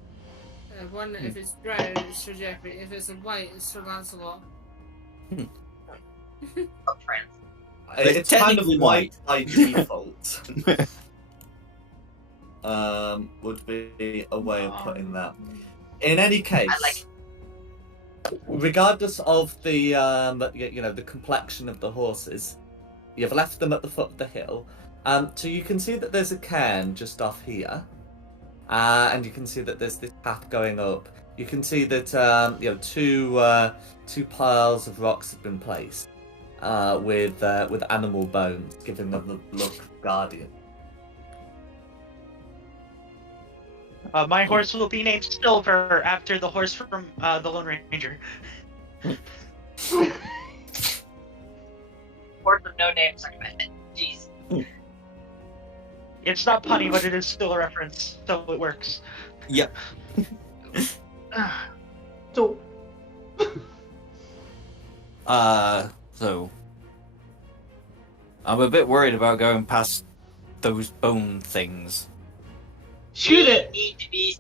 One, if it's brown, it's Sir Jeffrey. If it's a white, it's Sir Lancelot. Oh, friends. It's kind of technically white by default. Would be a way of putting that. In any case, regardless of the the complexion of the horses, you've left them at the foot of the hill. So you can see that there's a cairn just off here, and you can see that there's this path going up. You can see that two piles of rocks have been placed with animal bones, giving them the look of guardian. My horse will be named Silver after the horse from the Lone Ranger. Horse with no name stuck in my head. Jeez. It's not punny, but it is still a reference, so it works. Yep. So, So I'm a bit worried about going past those bone things. shoot it! Need to be.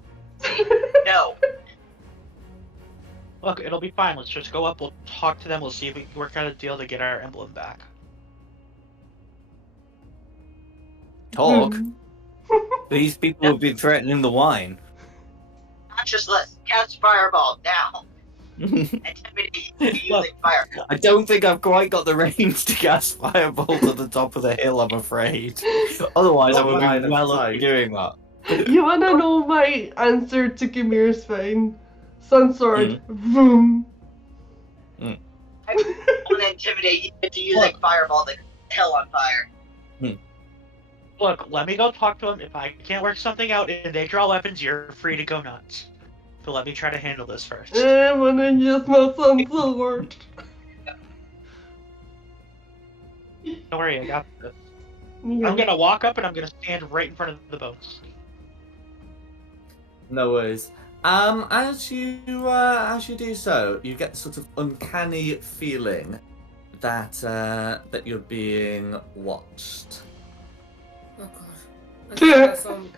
No. Look, it'll be fine. Let's just go up. We'll talk to them. We'll see if we can work out a deal to get our emblem back. Talk. Hmm. These people have been threatening the wine. Not just let's cast fireball now. Intimidate using fireball. I don't think I've quite got the range to cast fireball to the top of the hill, I'm afraid. Otherwise, I would Line be of well up sight. doing that. You wanna know my answer to Gymir's Fane? Sunsword. Vroom. I want to intimidate you into using fireball to hell on fire. Look, let me go talk to them. If I can't work something out and they draw weapons, you're free to go nuts. But let me try to handle this first. I wanna use my sunsword. Don't worry, I got this. Yeah. I'm gonna walk up and I'm gonna stand right in front of the boats. No worries. As you do so, you get the sort of uncanny feeling that that you're being watched. Oh god. I think that's on.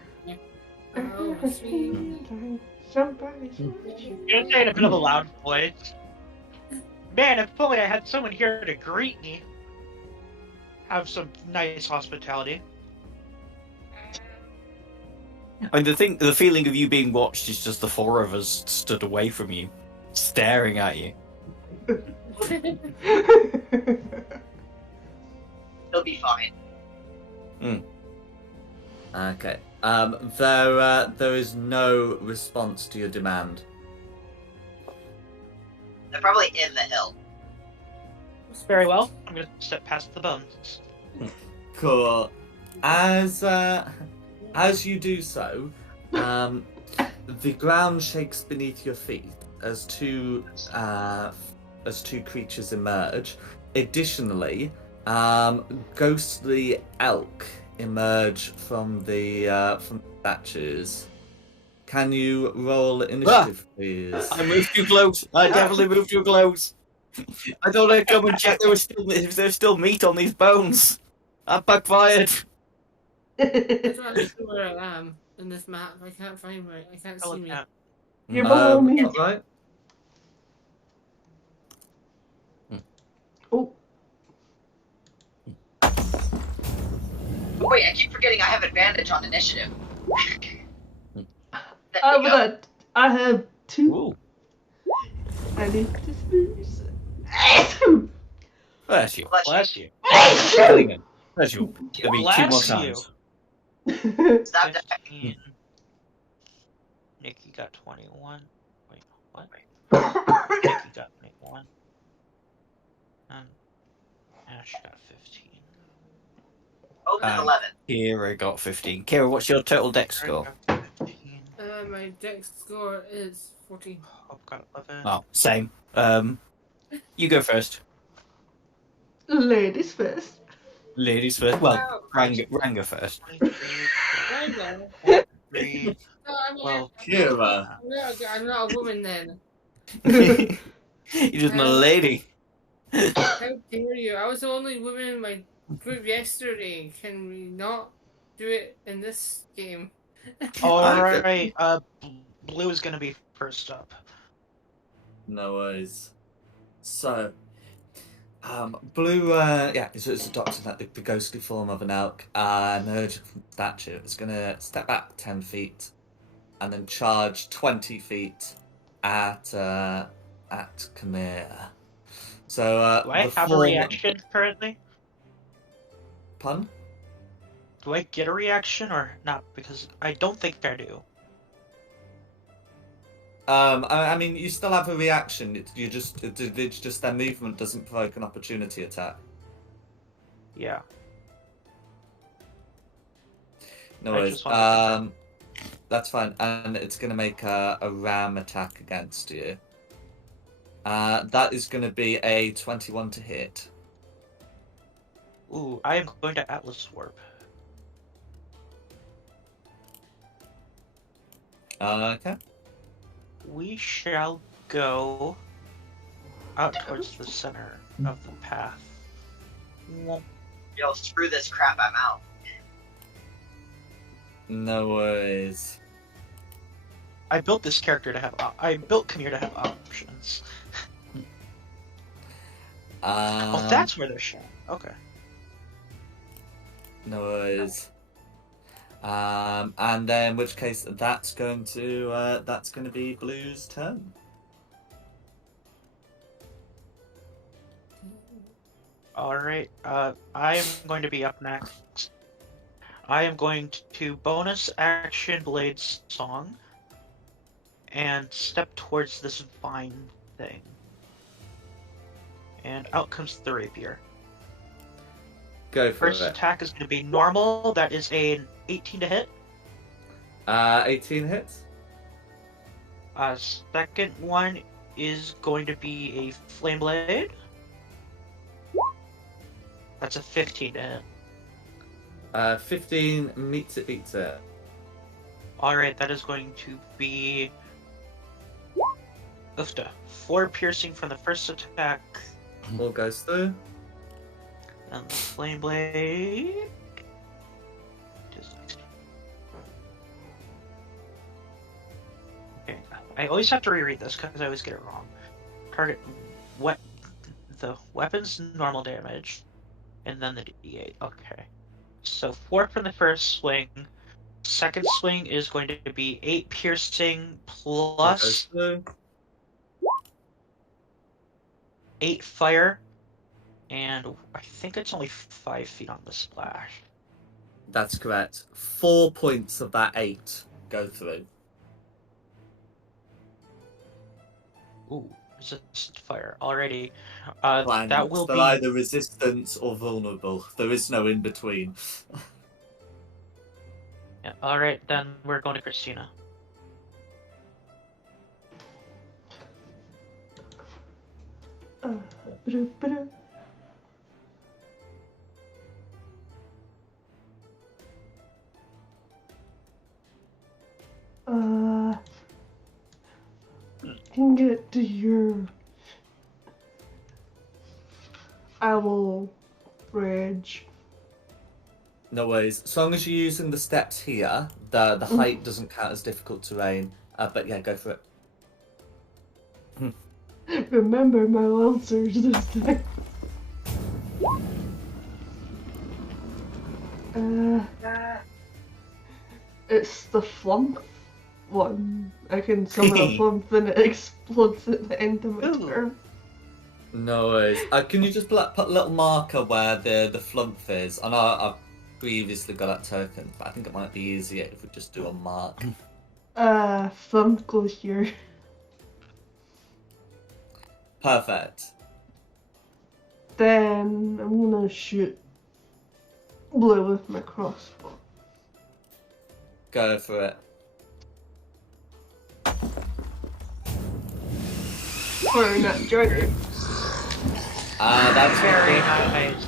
Oh, sweet. You're gonna say in a bit of a loud voice. Man, if only I had someone here to greet me. Have some nice hospitality. And the feeling of you being watched is just the four of us stood away from you, staring at you. It'll be fine. Okay. There is no response to your demand. They're probably in the hill. Very well. I'm gonna step past the bones. Cool. As you do so, the ground shakes beneath your feet as two creatures emerge. Additionally, ghostly elk emerge from the statues. Can you roll initiative, please? I moved too close. I definitely moved too close. I thought I'd come and check if there's still meat on these bones. That backfired. I'm trying to see where I am in this map. I can't find me. I can't see me. You're below me. Right. Oh, Wait, I keep forgetting I have advantage on initiative. There we go. but I have two. Ooh. I need to snooze. Bless you. Bless you. Killing Bless you. There'll be two more Bless you. times. Stop that. 15. Nikki got 21. Wait, what? Nikki got 21. Ash got 15. Oh, that's 11. Kira got 15. Kira, what's your total dex score? Got 15. My dex score is 14. Hope got 11. Oh, same. You go first. Ladies first. Ladies first. Well, Wow. Ranga first. 23, Ranga. 3, No, I'm 12. Kira. I'm not a woman then. You're just not a lady. How dare you? I was the only woman in my group yesterday. Can we not do it in this game? Alright, Blue is gonna be first up. No worries. So, Blue, it's adopted like the ghostly form of an elk, emerging from the statue. It's gonna step back 10 feet, and then charge 20 feet at Chimera. So, Do I the have a form... reaction currently? Pun? Do I get a reaction or not? Because I don't think I do. I mean, you still have a reaction. It's just their movement doesn't provoke an opportunity attack. Yeah. No I worries. just wanted That's fine, and it's going to make a ram attack against you. That is going to be a 21 to hit. Ooh, I am going to Atlas Warp. Okay. We shall go out towards the center of the path. Yo, screw this crap, I'm out. No worries. I built this character to have. I built Kamir to have options. Oh, that's where they're showing. Okay. No worries. And then, in which case, that's going to be Blue's turn. All right. I am going to be up next. I am going to bonus action Blade Song and step towards this vine thing. And out comes the rapier. Go for First it. attack is going to be normal. That is an 18 to hit. 18 hits. Second one is going to be a flame blade. That's a 15 to hit. 15 meets it, beats it. Alright, that is going to be... Oofta. 4 piercing from the first attack. All goes through. And the flame blade... Okay, I always have to reread this because I always get it wrong. Target... The weapon's normal damage. And then the D8. Okay. So 4 from the first swing. Second swing is going to be 8 piercing plus 8 fire. And I think it's only 5 feet on the splash. That's correct. 4 points of that 8 go through. Ooh, resist fire. Already. Plants. That will They're be... either resistant or vulnerable. There is no in between. Yeah, alright, then we're going to Christina. Can get to your owl bridge. No worries. As long as you're using the steps here, the height doesn't count as difficult terrain. But yeah, go for it. Remember my lancers this time. It's the flump one. I can summon a flump and it explodes at the end of my turn. No worries. Can you just put a little marker where the flump is? I know I've previously got that token, but I think it might be easier if we just do a mark. Flump goes here. Perfect. Then I'm gonna shoot blue with my crossbow. Go for it. For that journey. That's Very good. nice.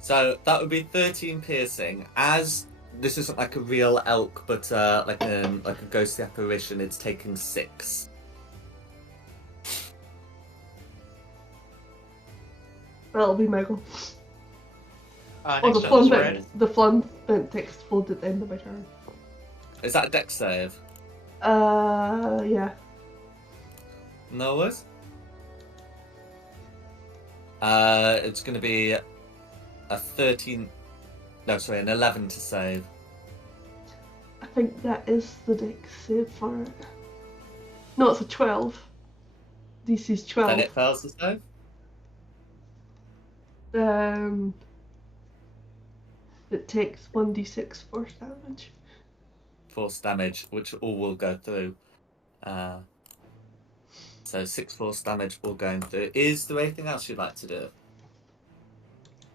So that would be 13 piercing. As this isn't like a real elk, but like a ghostly apparition, it's taking 6. That'll be Michael. Oh, Next up is Red. the fun bent text fold at the end of my turn. Is that a dex save? Yeah. No worries. It's going to be a 13. No, sorry, an 11 to save. I think that is the dex save for it. No, it's a 12. DC's 12. Then it fails to save. It takes 1d6 force damage. Force damage, which all will go through. So 6 force damage all going through. Is there anything else you'd like to do?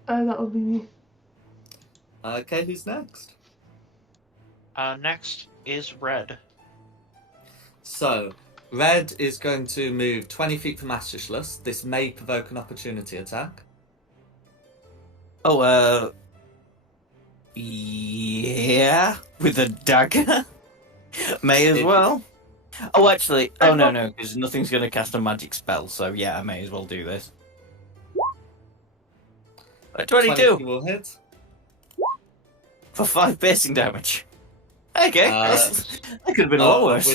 That'll be me. Okay, who's next? Next is Red. So, Red is going to move 20 feet from Ashishless. This may provoke an opportunity attack. Oh, yeah, with a dagger. May as well. Oh, actually, no, because nothing's going to cast a magic spell, so yeah, I may as well do this. 22 will hit. for 5 piercing damage. Okay, that could have been a lot worse.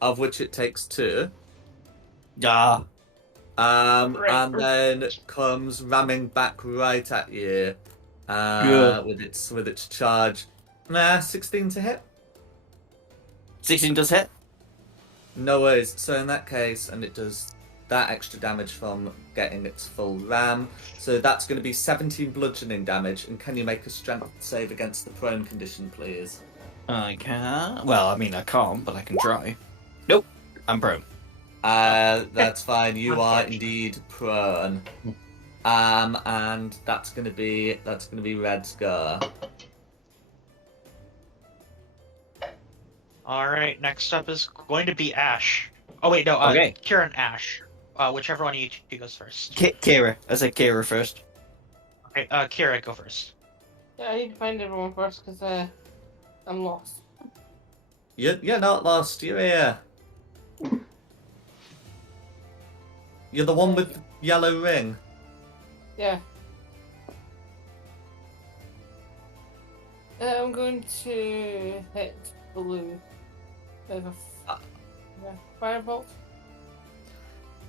Of which it takes 2. Ah, And then comes ramming back right at you. With its charge. 16 to hit. 16 does hit. No worries. So in that case, and it does that extra damage from getting its full ram. So that's going to be 17 bludgeoning damage. And can you make a strength save against the prone condition, please? I can. Well, I mean, I can't, but I can try. Nope, I'm prone. That's fine. You are indeed prone. And that's gonna be Red's go. All right. Next up is going to be Ash. Oh wait, no. Okay. Kira and Ash. Whichever one of you two goes first. Kira. I said Kira first. Okay. Kira, go first. Yeah, I need to find everyone first because I'm lost. You're not lost. You're here. You're the one with the yellow ring. Yeah. I'm going to hit blue with a firebolt.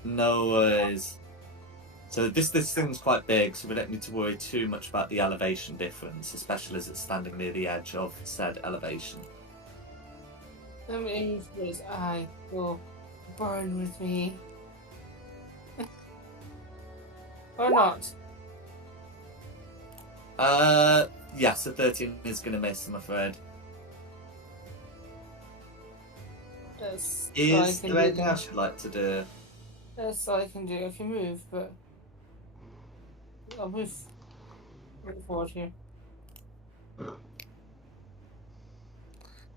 No worries. So this thing's quite big, so we don't need to worry too much about the elevation difference, especially as it's standing near the edge of said elevation. That means his eye will burn with me. Or not. Yes, a 13 is going to miss, I'm afraid. That's Is there anything else you'd like to do? That's all I can do. I can move, but I'll move forward here.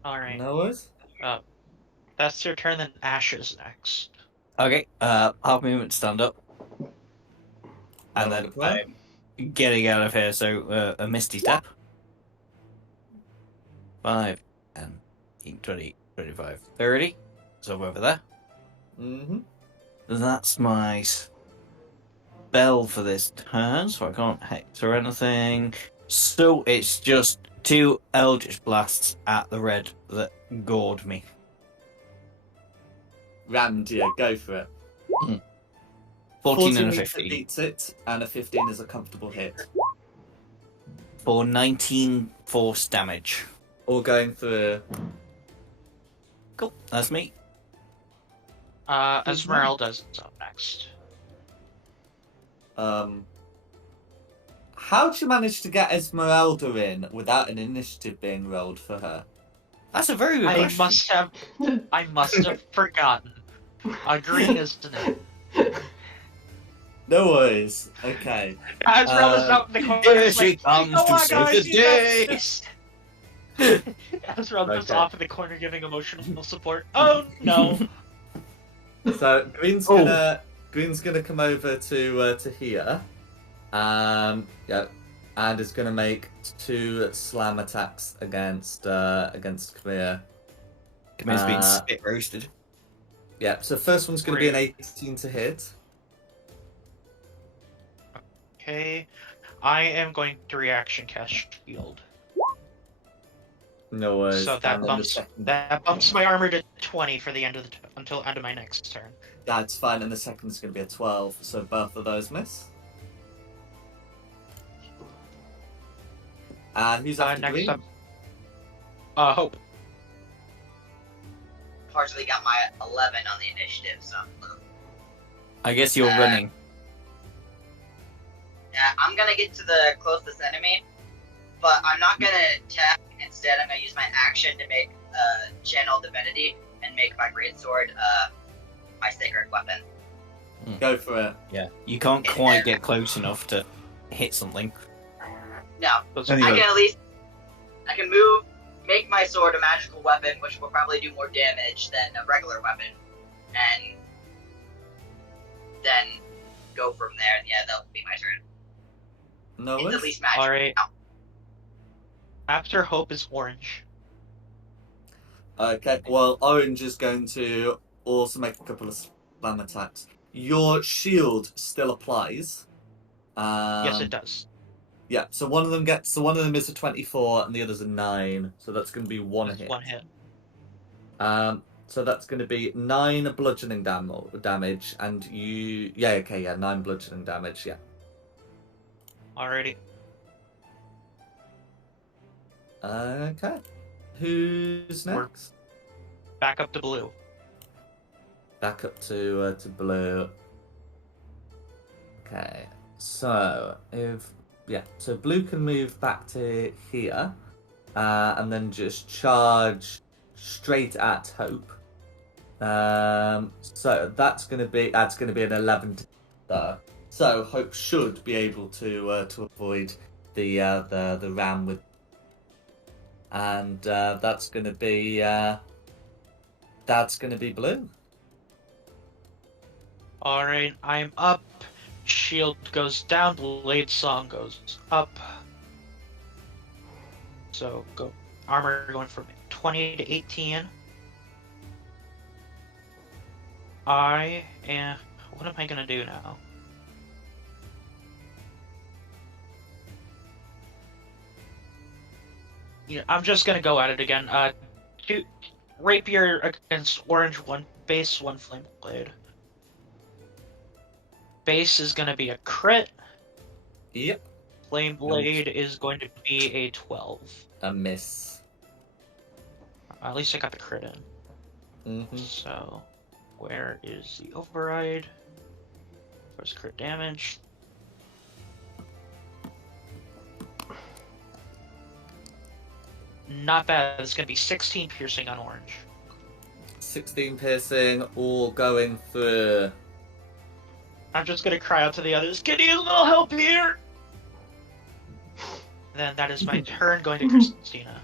All right. No worries. That's your turn. Then Ash is next. Okay, half movement, stand up. And then I'm getting out of here, so a misty step. 5, 10, 15, 20, 25, 30. So over there. Mm-hmm. That's my spell for this turn, so I can't hex or anything. So it's just 2 Eldritch Blasts at the red that gored me. Rammed you, go for it. 14 and a 15. Beats it, and a 15 is a comfortable hit. For 19 force damage. All going through. Cool, that's me. Esmeralda's up next. How'd you manage to get Esmeralda in without an initiative being rolled for her? That's a very good question. I must have forgotten. Green, isn't it? No worries. Okay. Azrael is out in the corner. Here It's she like, comes come to on, save guys, the you got day. this. Azrael just Okay. off in the corner giving emotional support. Oh no. So Green's gonna come over to here. Yeah, and is gonna make 2 slam attacks against Khmer. Khmer's been spit roasted. Yeah, so first one's gonna be an 18 to hit. Okay, I am going to reaction cast shield. No worries. So that bumps my armor to 20 for the end of until end of my next turn. That's fine, and the second is gonna be a 12. So both of those miss. Who's after next Green? up? Hope. Unfortunately, got my 11 on the initiative, so. I guess you're running. Yeah, I'm gonna get to the closest enemy, but I'm not gonna attack. Instead, I'm gonna use my action to make channel divinity and make my greatsword my sacred weapon. Go for it. Yeah, you can't quite get close enough to hit something. No, Anyway. I can move, make my sword a magical weapon, which will probably do more damage than a regular weapon, and then go from there. Yeah, that'll be my turn. No It's worries. at least magical. Alright. After Hope is Orange. Okay, well, Orange is going to also make a couple of slam attacks. Your shield still applies. Yes, it does. Yeah, so one of them is a 24 and the other's a 9, so that's going to be one hit. One hit. So that's going to be 9 bludgeoning damage, and you... Yeah, okay, yeah, 9 bludgeoning damage, yeah. Alrighty. Okay. Who's next? Back up to Blue. Back up to Blue. Okay, so so Blue can move back to here, and then just charge straight at Hope. So that's gonna be an 11 to hit. So Hope should be able to avoid the ram with, and that's gonna be Blue. Alright, I'm up. Shield goes down, Blade Song goes up. So go armor going from 20 to 18. What am I gonna do now? Yeah, I'm just gonna go at it again. Rapier against Orange, 1 base, 1 flame blade. Base is gonna be a crit. Yep. Flame blade is going to be a 12. A miss. At least I got the crit in. So, where is the override? First crit damage. Not bad. It's gonna be 16 piercing on Orange. 16 piercing, all going through. I'm just gonna cry out to the others, "Can you use a little help here?" Then that is my turn, going to Christina.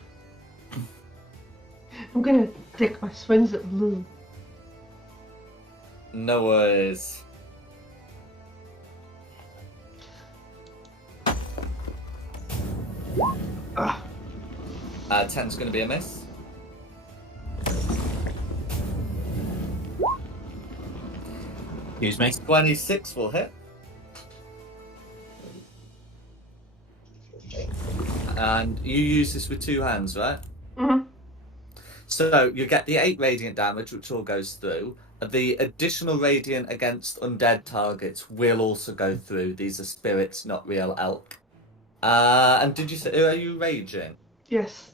I'm gonna take my swings at Blue. No worries. Ah. 10's going to be a miss. Excuse me. 26 will hit. And you use this with 2 hands, right? Mm-hmm. So you get the 8 radiant damage, which all goes through. The additional radiant against undead targets will also go through. These are spirits, not real elk. And did you say, are you raging? Yes.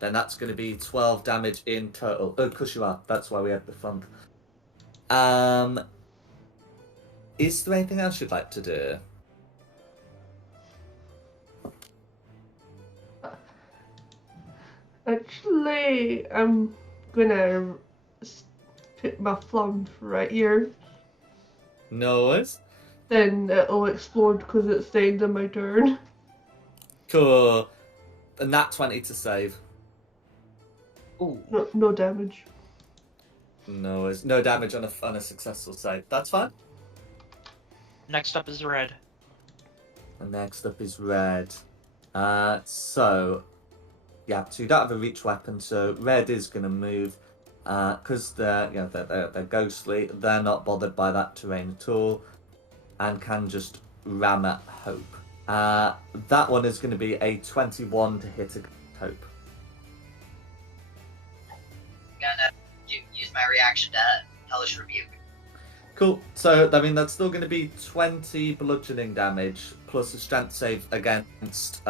Then that's going to be 12 damage in total. Oh, of course you are. That's why we had the fun. Is there anything else you'd like to do? Actually, I'm gonna put my flaunt right here. No worries. Then it'll explode because it's the end of my turn. Cool. A nat 20 to save. Ooh. No damage. No worries. No damage on a successful save. That's fine. Next up is red. And next up is red. So you don't have a reach weapon, so red is going to move because they're ghostly. They're not bothered by that terrain at all, and can just ram at Hope. That one is going to be a 21 to hit a Hope. I'm gonna use my reaction to Hellish Rebuke. Cool. So, I mean, that's still going to be 20 bludgeoning damage plus a strength save against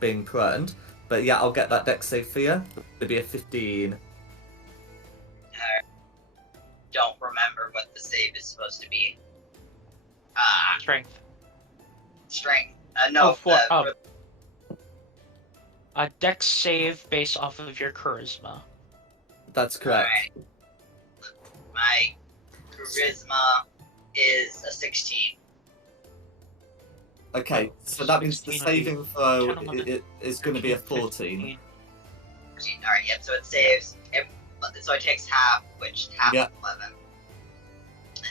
being prone. But yeah, I'll get that dex save for you. It'll be a 15. Don't remember what the save is supposed to be. Strength. Strength. No. A dex save based off of your charisma. That's correct. Right. My charisma is a 16. Okay, so that means the saving throw is going to be a 14. 14. Alright, yep, so it saves. So it takes half, which half Yep. is 11.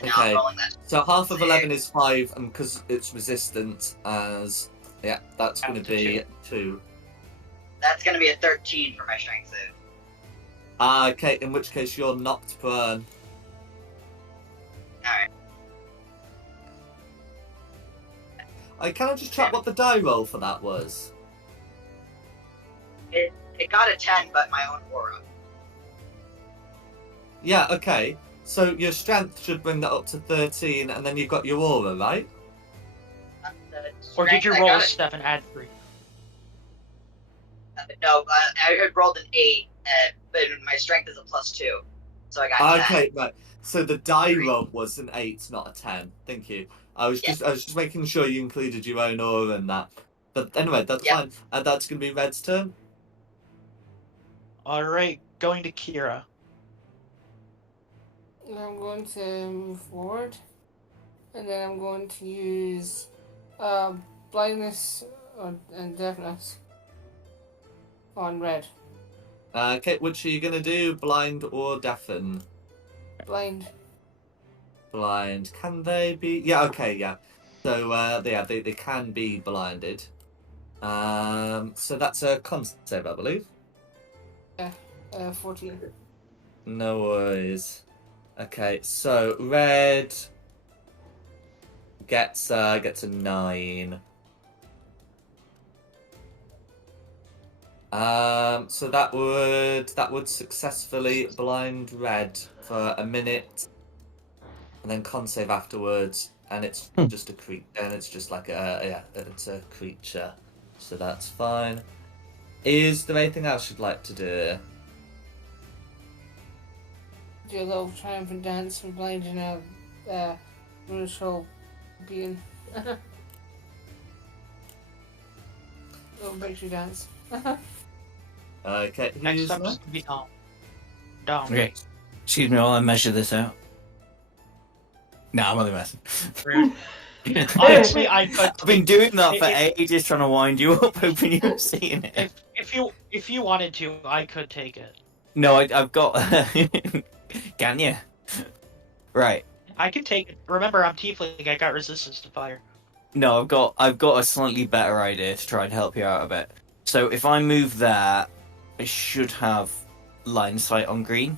And now Okay. I'm rolling that. So half of 11 is 5, and because it's resistant as... Yeah, that's going to be 2. That's gonna be a 13 for my strength save. Okay, in which case you're knocked prone. Alright. Can I just check what the die roll for that was? It got a 10, but my own aura. Yeah, okay. So your strength should bring that up to 13, and then you've got your aura, right? Or did you roll a 7 add 3? No, I had rolled an 8, but my strength is a +2, so I got 10. Okay, right. So the die roll was an 8, not a 10. Thank you. I was just making sure you included your own aura in that. But anyway, that's fine. And that's going to be Red's turn. Alright, going to Kira. I'm going to move forward, and then I'm going to use blindness and deafness on red. Okay, which are you going to do? Blind or deafen? Blind. Blind. Can they be? Yeah, okay, yeah. So, they can be blinded. So that's a con save, I believe. Yeah, 14. No worries. Okay, so red gets a 9. So that would successfully blind red for a minute, and then con save afterwards, and it's just a creature, and it's just like it's a creature, so that's fine. Is there anything else you'd like to do? Do a little triumphant dance for blinding a brutal being. Little victory dance. Okay, Next up is to be Dom. Dom. Okay, excuse me while I measure this out. No, I'm only messing. Honestly, I could. I've been doing that for ages, trying to wind you up, hoping you were seeing it. If you wanted to, I could take it. No, I've got. Can you? Right. I can take it. Remember, I'm tiefling. I got resistance to fire. No, I've got a slightly better idea to try and help you out a bit. So if I move there, I should have line of sight on green.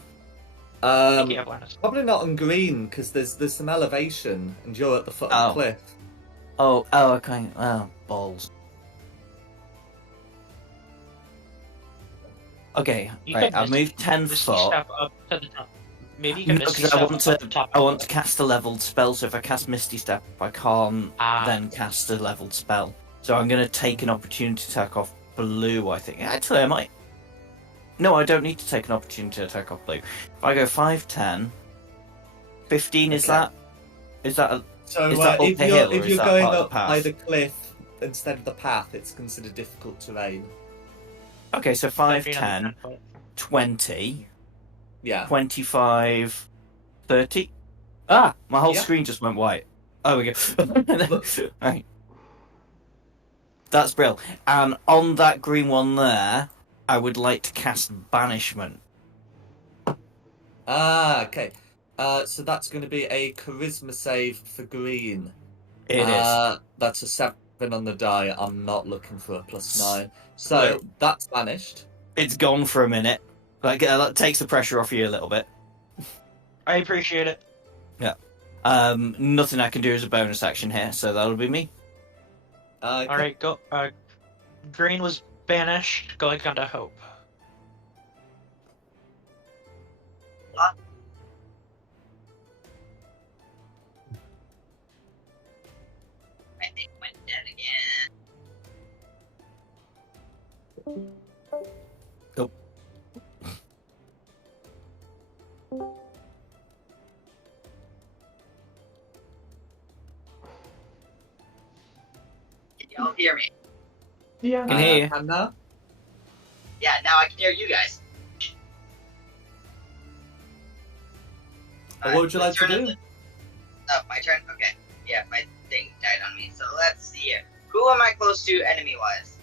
Probably not on green because there's some elevation and you're at the foot of the cliff. Oh, okay. Oh, balls. Okay, right. I'll move 10 foot. Step up to the top. Maybe you can because I want to cast a leveled spell. So if I cast Misty Step, I can't then cast a leveled spell. So I'm going to take an opportunity attack off blue. I think actually I might. No, I don't need to take an opportunity attack off blue. If I go 5, 10, 15, is that So is that if you're going up by the cliff instead of the path, it's considered difficult terrain. Okay, so 5, 15 10, and 10 foot. 20, Yeah. 25, 30. Ah, my whole Yeah. screen just went white. Oh, we go. Look. Right. That's brilliant. And on that green one there, I would like to cast Banishment. Okay. So that's going to be a charisma save for green. It is. That's a 7 on the die. I'm not looking for a +9. So that's vanished. It's gone for a minute. Like, that takes the pressure off you a little bit. I appreciate it. Yeah. Nothing I can do as a bonus action here, so that'll be me. Okay. All right, go. Green was banished. Going on to Hope. I think went dead again. Nope. Can y'all hear me? Yeah. Can hear you. And now? Yeah, now I can hear you guys. What would you like to do? Oh, my turn? Okay. Yeah, my thing died on me. So let's see here. Who am I close to enemy-wise?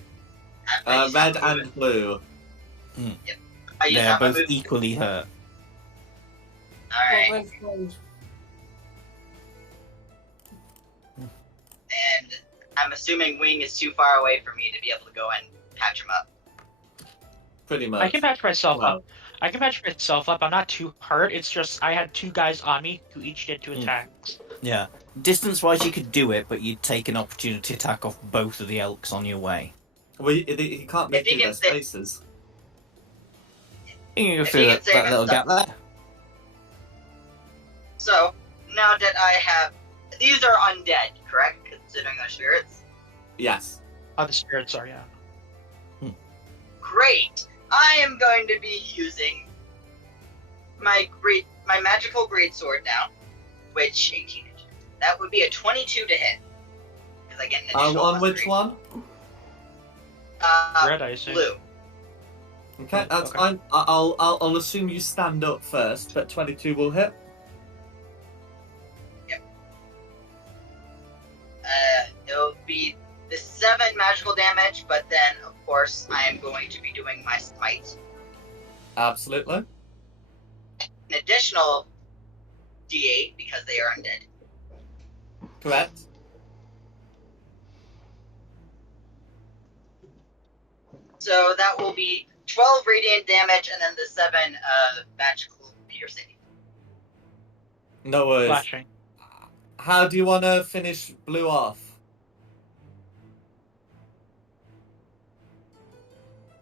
Red and blue. I use They're half my both move. equally hurt. Alright. And I'm assuming Wing is too far away for me to be able to go and patch him up. Pretty much. I can patch myself Well. up. I can patch myself up. I'm not too hurt. It's just I had 2 guys on me who each did 2 attacks. Yeah. Distance-wise, you could do it, but you'd take an opportunity attack off both of the elks on your way. Well, he can't make If he through can their say- spaces. You can go If through you that, can save that little gap himself. there. So, now that I have... These are undead, correct? Considering they're spirits? Yes. Oh, the spirits are, yeah. Great! I am going to be using my magical greatsword now, which 18 inches. That would be a 22 to hit. Because I get an additional On which +3. one? Red, I see. Blue. Okay, that's Okay. fine. I'll assume you stand up first, but 22 will hit. It'll be the 7 magical damage, but then, of course, I am going to be doing my smite. Absolutely. An additional d8 because they are undead. Correct. So that will be 12 radiant damage and then the 7 magical piercing. No worries. Flashing. How do you want to finish blue off?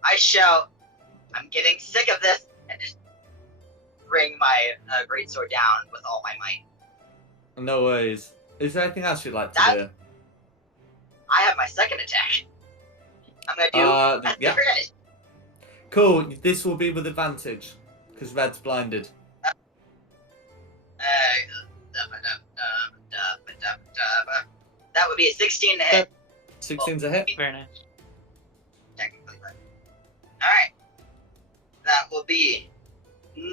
I shout, I'm getting sick of this, and just bring my greatsword down with all my might. No worries. Is there anything else you'd like to That- do? I have my second attack. I'm gonna do at yeah. the red. Cool. This will be with advantage because red's blinded. That would be a 16 to hit, 16's a hit. Very nice. technically. Alright. That will be 9,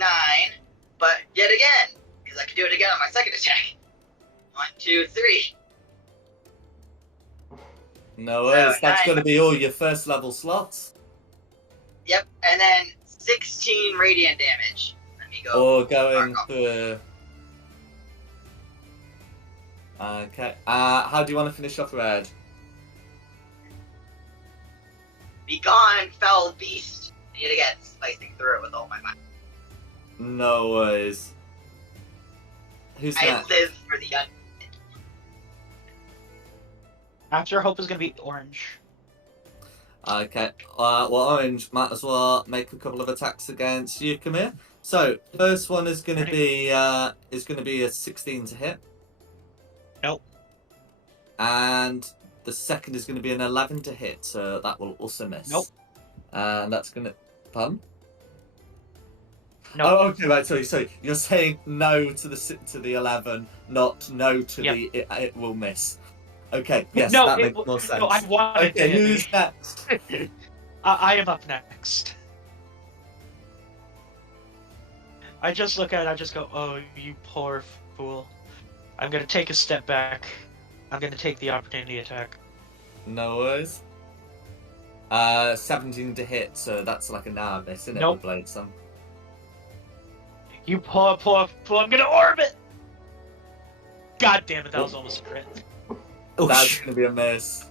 but yet again, because I can do it again on my second attack. 1, 2, 3. No worries. That's 9. going to be all your first level slots. Yep, and then 16 radiant damage. Let me go. Or going Mark off. through. Okay. How do you want to finish off red? Be gone, foul beast. Yet again, slicing through it with all my might. No worries. Who's I next? live for the After Hope is going to be orange. Okay. Well, orange might as well make a couple of attacks against you. Come here. So first one is going to be a 16 to hit, Nope. and the second is going to be an 11 to hit. So that will also miss. Nope. And that's going to pardon? No. Oh, okay, right. Sorry. You're saying no to the 11, not no to Yep. the it will miss. Okay, yes, No, that it makes will- more sense. No, I wanted Okay, to hit who's next? I am up next. I just look at it, I just go, oh, you poor fool. I'm gonna take a step back. I'm gonna take the opportunity attack. No worries. 17 to hit, so that's like a nah miss, isn't it? Nope. With blade some. You poor fool, I'm gonna orbit! God damn it, that was almost a crit. That's gonna be a miss.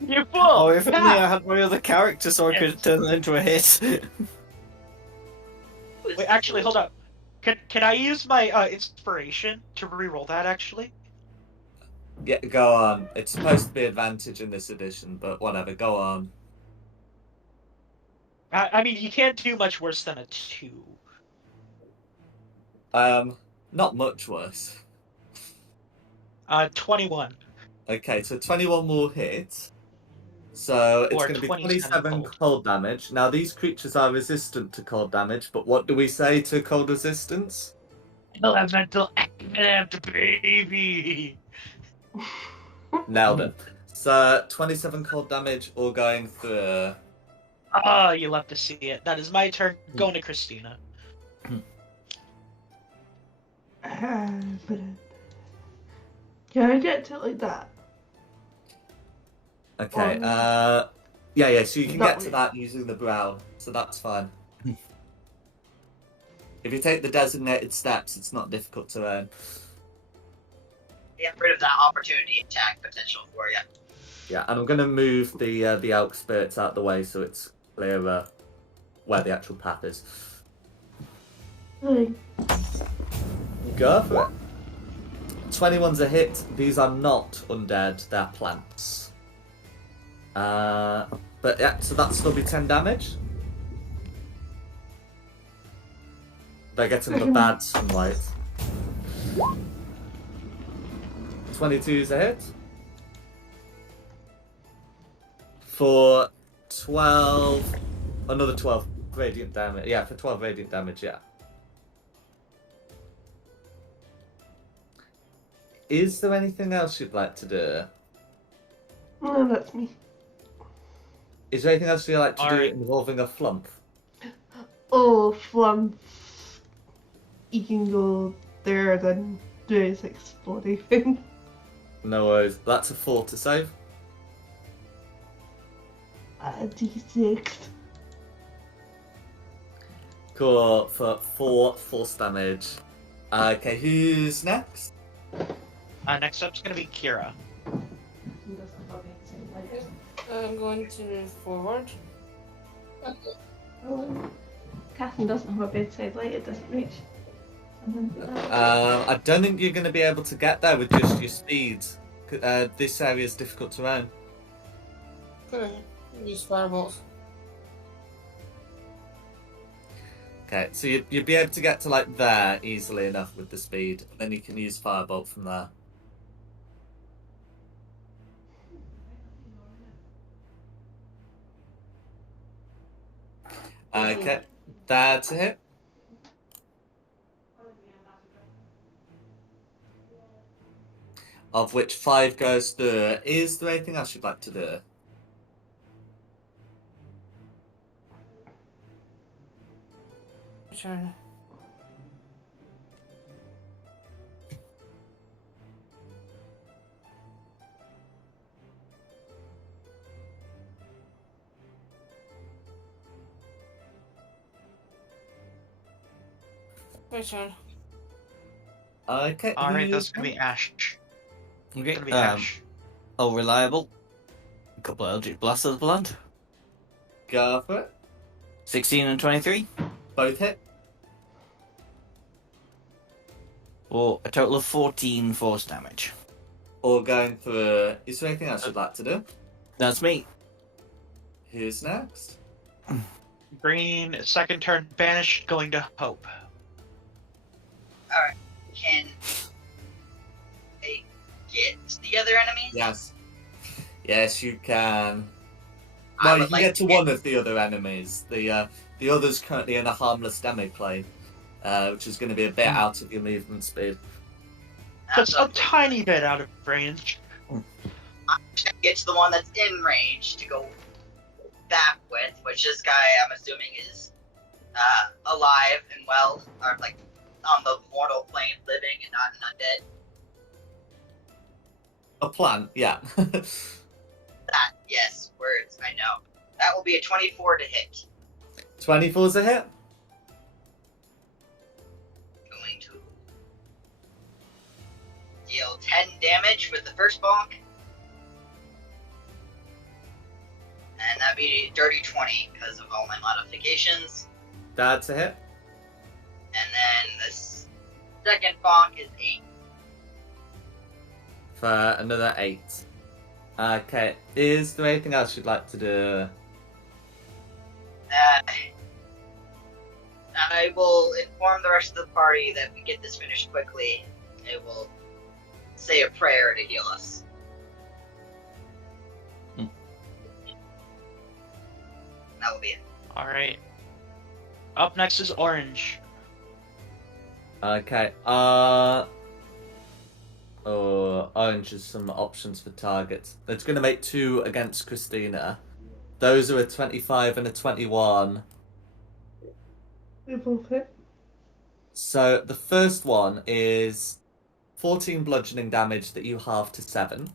You fool! Oh, if only I had my other character so I could turn that into a hit. Wait, actually, hold up. Can I use my inspiration to reroll that, actually? Yeah, go on. It's supposed to be advantage in this edition, but whatever, go on. I mean, you can't do much worse than a 2. Not much worse. 21. Okay, so 21 will hit. So it's Or going to be 27 27 cold damage. Now, these creatures are resistant to cold damage, but what do we say to cold resistance? Elemental accident, baby! Nailed it. So 27 cold damage all going through. Oh, you love to see it. That is my turn. Going to Christina. But can I get to it like that? Okay, yeah, so you can That get to way. that using the brow, so that's fine. If you take the designated steps, it's not difficult to earn. Get rid of that opportunity attack potential for you. Yeah, and I'm going to move the elk spirits out the way so it's clearer where the actual path is. Like, Go for it. 21's a hit. These are not undead, they're plants. But yeah, so that'll still be 10 damage. They're getting the bad sunlight. 22's a hit. For 12... Another 12 radiant damage. Yeah, for 12 radiant damage, yeah. Is there anything else you'd like to do? no, that's me. Is there anything else you'd like to do Alright. involving a flump? Oh, Flump. You can go there, then do his exploding thing. No worries. That's a 4 to save. D6. Cool, for 4 force damage. Okay, who's next? Next up's gonna be Kira. I'm going to move forward. Catherine doesn't have a bedside light, it doesn't reach. I don't think you're going to be able to get there with just your speed. This area is difficult to run. Good. Use fireballs. Okay, so you'd be able to get to like there easily enough with the speed, and then you can use firebolt from there. Okay, that's a hit. Of which 5 goes through. Is there anything else you'd like to do? Sure. My turn. Okay. Alright, that's gonna be Ash. Okay, Gonna be Ash. oh, reliable. A couple of Eldritch Blasts of the Blood. Go for it. 16 and 23. Both hit. Or a total of 14 force damage. Or going through. Is there anything else you'd like to do? That's me. Who's next? Green, second turn, banished, going to Hope. Alright. Can they get the other enemies? Yes. Yes, you can. I Well, you would can like get to to one of the other enemies. The other's currently in a harmless demo plane, which is going to be a bit out of your movement speed. Just a tiny bit out of range. I'm just gonna get to the one that's in range to go back with, which this guy, I'm assuming, is alive and well, or like on the mortal plane, living and not an undead. A plant, yeah. That, yes, words, I know. That will be a 24 to hit. 24's a hit. Going to deal 10 damage with the first bonk. And that'd be dirty 20 because of all my modifications. That's a hit. And then the second bonk is 8. For another 8. Okay, is there anything else you'd like to do? I will inform the rest of the party that we get this finished quickly. It will say a prayer to heal us. That will be it. Alright. Up next is Orange. Okay, Orange has some options for targets. It's going to make 2 against Christina. Those are a 25 and a 21. They both hit. So the first one is 14 bludgeoning damage that you halve to 7.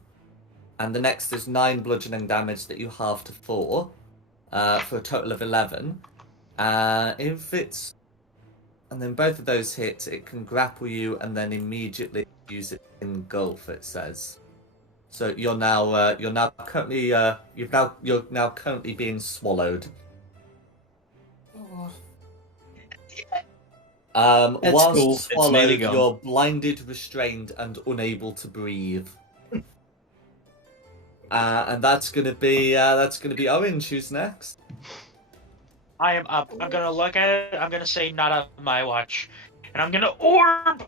And the next is 9 bludgeoning damage that you halve to 4. For a total of 11. If it's... And then both of those hit, it can grapple you and then immediately use it in engulf, it says. So you're now currently you're now currently being swallowed. Oh. Whilst cool. It's swallowed, nearly gone. you're blinded, restrained, and unable to breathe. And that's gonna be Orange. Who's next? I am up. I'm gonna look at it. I'm gonna say not on my watch. And I'm gonna orb!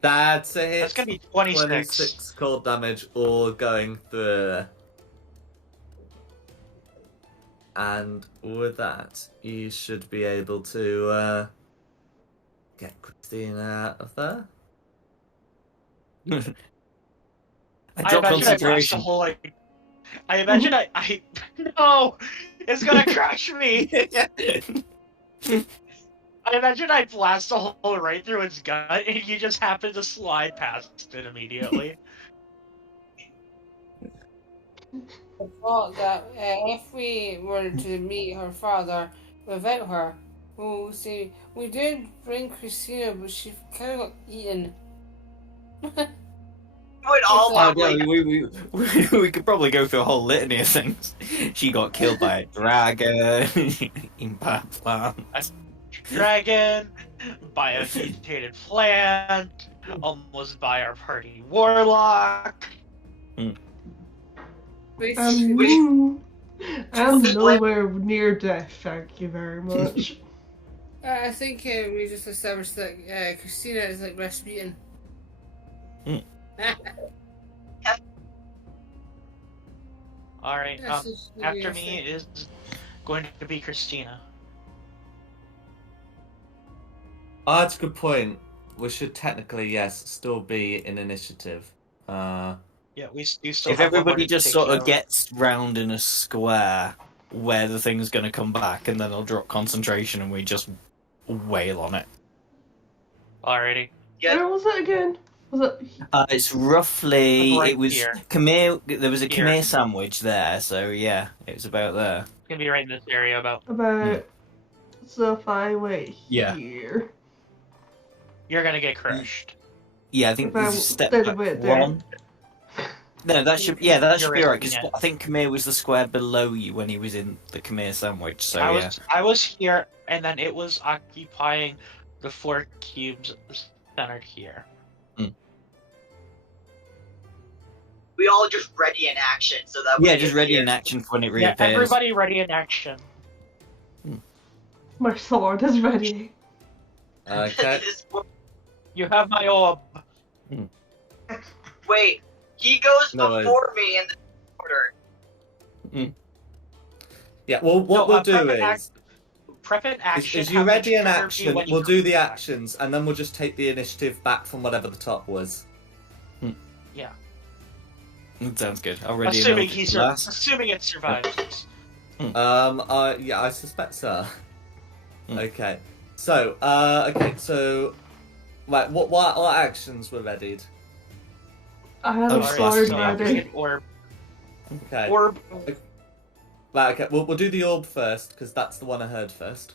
That's a hit. That's gonna be 26. 26 cold damage, all going through. And with that, you should be able to get Christina out of there. I I dropped imagine I blast the concentration. whole like. I imagine I no, it's gonna crush me. I imagine I blast a hole right through its gut, and you just happen to slide past it immediately. I thought that if we were to meet her father without her, well, see, we did bring Christina, but she kind of got eaten. Would all Oh, probably yeah, we could probably go through a whole litany of things. She got killed by a dragon, impact plant. Dragon, by a mutated plant, almost by our party warlock. Which, I'm nowhere near death, thank you very much. I think we just established that Christina is like Rasputin. Alright, That's just after weird me thing. is going to be Christina. Oh, that's a good point. We should technically, yes, still be in initiative. Yeah, we still If have one more everybody to just take sort care of gets round in a square where the thing's going to come back, and then they'll drop concentration and we just wail on it. Alrighty. Where was it again? Was it? It's roughly... Right it was... here. Khmer, there was a Here. Khmer sandwich there, so yeah, it was about there. It's gonna be right in this area about. About. So if I wait Yeah. here. You're gonna get crushed. Yeah, I think If I there's a step did back wait there. one. No, that should be You're right, right, because yeah. I think Khmer was the square below you when he was in the Khmer sandwich, so yeah. I was here, and then it was occupying the 4 cubes centered here. we all just ready in action so that Yeah, we just get ready here. in action for when it Yeah, reappears. everybody ready in action. My sword is ready. Okay. You have my orb. Wait, he goes No, before me in the order. Yeah, well, what we'll do is... Prep in action. Is you have ready the in trigger action? be when you We'll do the come back. actions, and then we'll just take the initiative back from whatever the top was. Yeah. Sounds good. Already Assuming Eldritch Blast. assuming it survives. Yeah, I suspect so. Okay. So, right, what actions were readied? I have a Blast. sword So, ready. Orb. Okay. Orb. Right, okay, we'll do the orb first, because that's the one I heard first.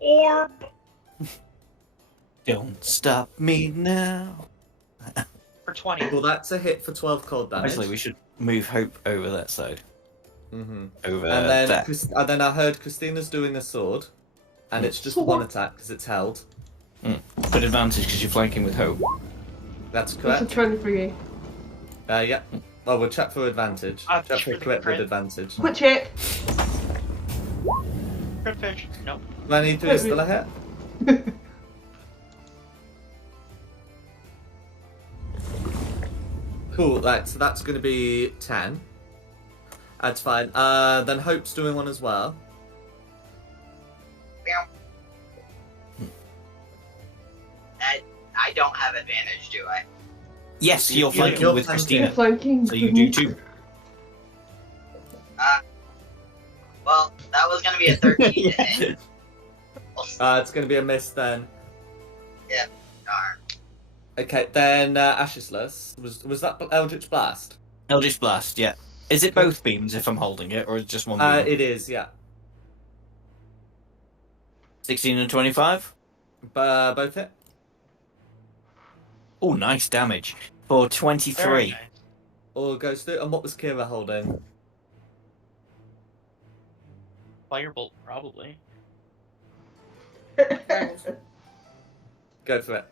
Orb. Don't stop me now. For 20. Well, that's a hit for 12 cold damage. Actually, we should move Hope over that side. Mm-hmm. Over And then, there. and then I heard Christina's doing a sword, and it's just one attack, because it's held. Put advantage because you're flanking with Hope. That's That's a correct. 20 for you. Yeah. Oh, we'll check for advantage. Check for crit with advantage. Quick check. Crit fish. Nope. 23 is still a hit. Cool, right, so that's going to be 10. That's fine. Then Hope's doing one as well. I don't have advantage, do I? Yes, you're flanking you're with flanking. Christina. Flanking. So you do too. Well, that was gonna be a 13 to hit. It's going to be a miss then. Yeah. Darn. Okay, then Ashisless. Was that Eldritch Blast? Eldritch Blast, yeah. Is it both beams if I'm holding it, or is it just one beam? It is, yeah. 16 and 25? Both hit. Oh, nice damage. For 23. Very nice. All goes through. And what was Kira holding? Firebolt, probably. Go for it.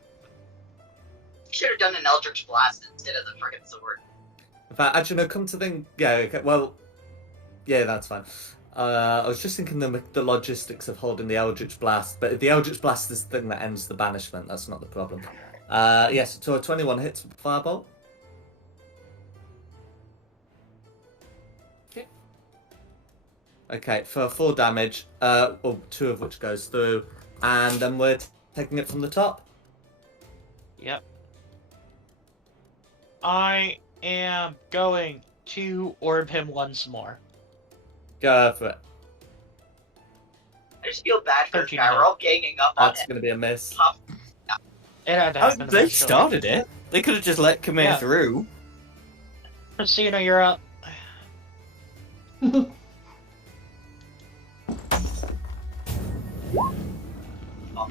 Should have done an Eldritch Blast instead of the friggin' sword. In fact, actually, no, come to think... Yeah, okay, well... Yeah, that's fine. I was just thinking the logistics of holding the Eldritch Blast, but if the Eldritch Blast is the thing that ends the banishment, that's not the problem. Yes, so a 21 hits with Firebolt. Okay, for 4 damage, well, 2 of which goes through, and then we're taking it from the top. Yep. I am going to orb him once more. Go for it. I just feel bad for 13 Farrell ganging up on That's him. going to be a miss. It had to happen. They started it. They could have just let Khmer Yeah. through. Christina, you're up.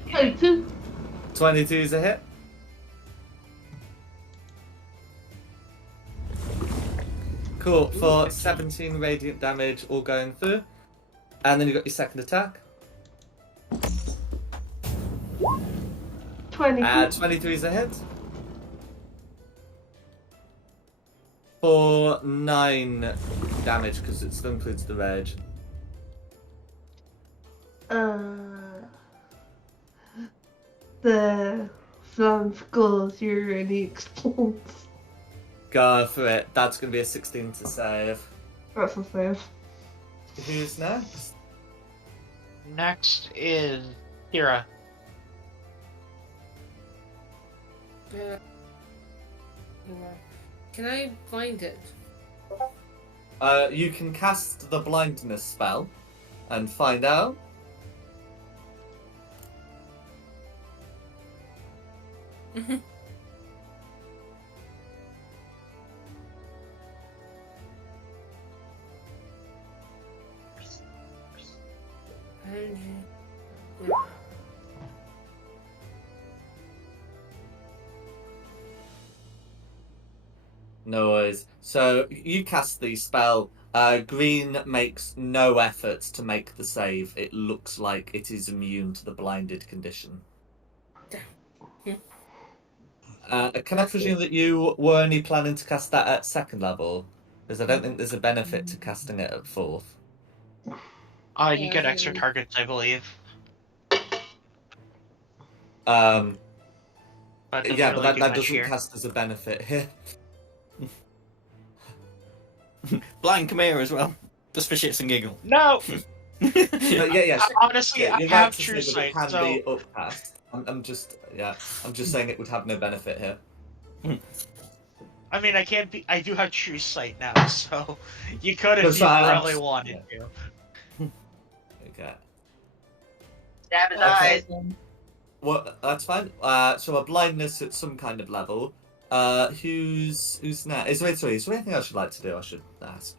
Hey, 2. 22 is a hit. Cool, for 17 radiant damage all going through. And then you got your second attack. 20. 23 is a hit. For 9 damage, because it still includes the rage. The flame goes here and he explodes. Go for it. That's going to be a 16 to save. That's a save. Who's next? Next is Kira. Can I find it? You can cast the blindness spell and find out. No worries. So you cast the spell. Green makes no efforts to make the save. It looks like it is immune to the blinded condition. Can I presume that you were only planning to cast that at 2nd level? Because I don't think there's a benefit to casting it at 4th. You get extra targets, I believe. But But yeah, but that doesn't here. cast as a benefit here. Blind Khmer as well. Just for shits and giggles. No! But yeah. Honestly, Yeah, I you're have right to true say that sight, it can so... be upcast. I'm just saying it would have no benefit here. I mean, I can't be. I do have true sight now, so you could if That's you right, really wanted to. Okay. Stab his Okay. eyes. Well, that's fine. So a blindness at some kind of level. Who's next? Is there anything else you'd like to do? I should ask.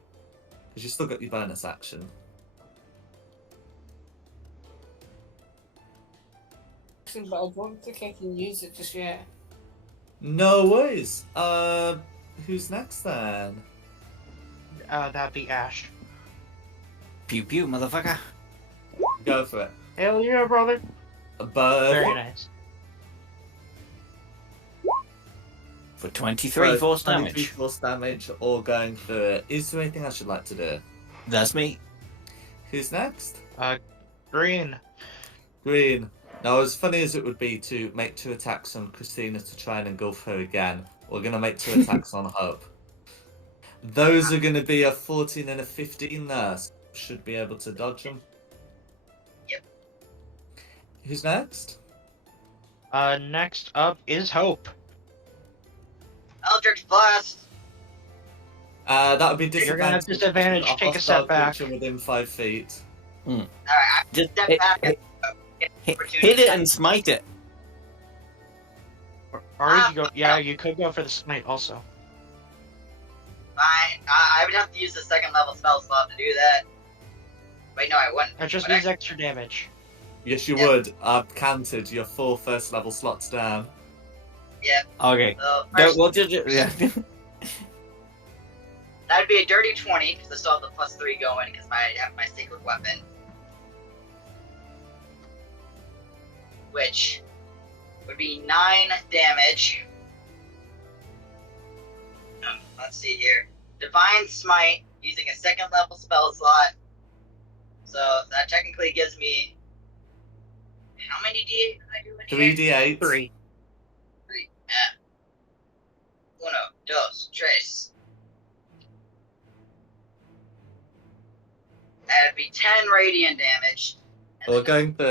Because you still got your bonus action. But I don't think I can use it just yet. No worries. Who's next then? That'd be Ash. Pew pew, motherfucker. Go for it. Hell yeah, brother. But Very nice. For 23 force 23 damage. force damage, all going through it. Is there anything else you'd like to do? That's me. Who's next? Green. Green. Now, as funny as it would be to make 2 attacks on Christina to try and engulf her again, we're going to make 2 attacks on Hope. Those are going to be a 14 and a 15 there. So should be able to dodge them. Yep. Who's next? Next up is Hope. Eldritch Blast. That would be You're gonna have disadvantage. Take a step back. Within 5 feet. Alright, I Just step hit, back. hit it and smite it. Or you go. Yeah, you could go for the smite also. Fine. I would have to use the 2nd level spell slot to do that. Wait, no, I wouldn't. That just Would I? means extra damage. Yes, you Yep. would. I've counted your 4 first level slots down. Yep. Okay. So, No, first, we'll just, yeah. that would be a dirty 20, because I still have the +3 going, because I have my sacred weapon. Which would be 9 damage. Let's see here. Divine Smite, using a 2nd level spell slot. So that technically gives me... How many D8 did I do in here? 3d8. 3. 3. Uno, dos, tres. That'd be 10 radiant damage. And We're then going for...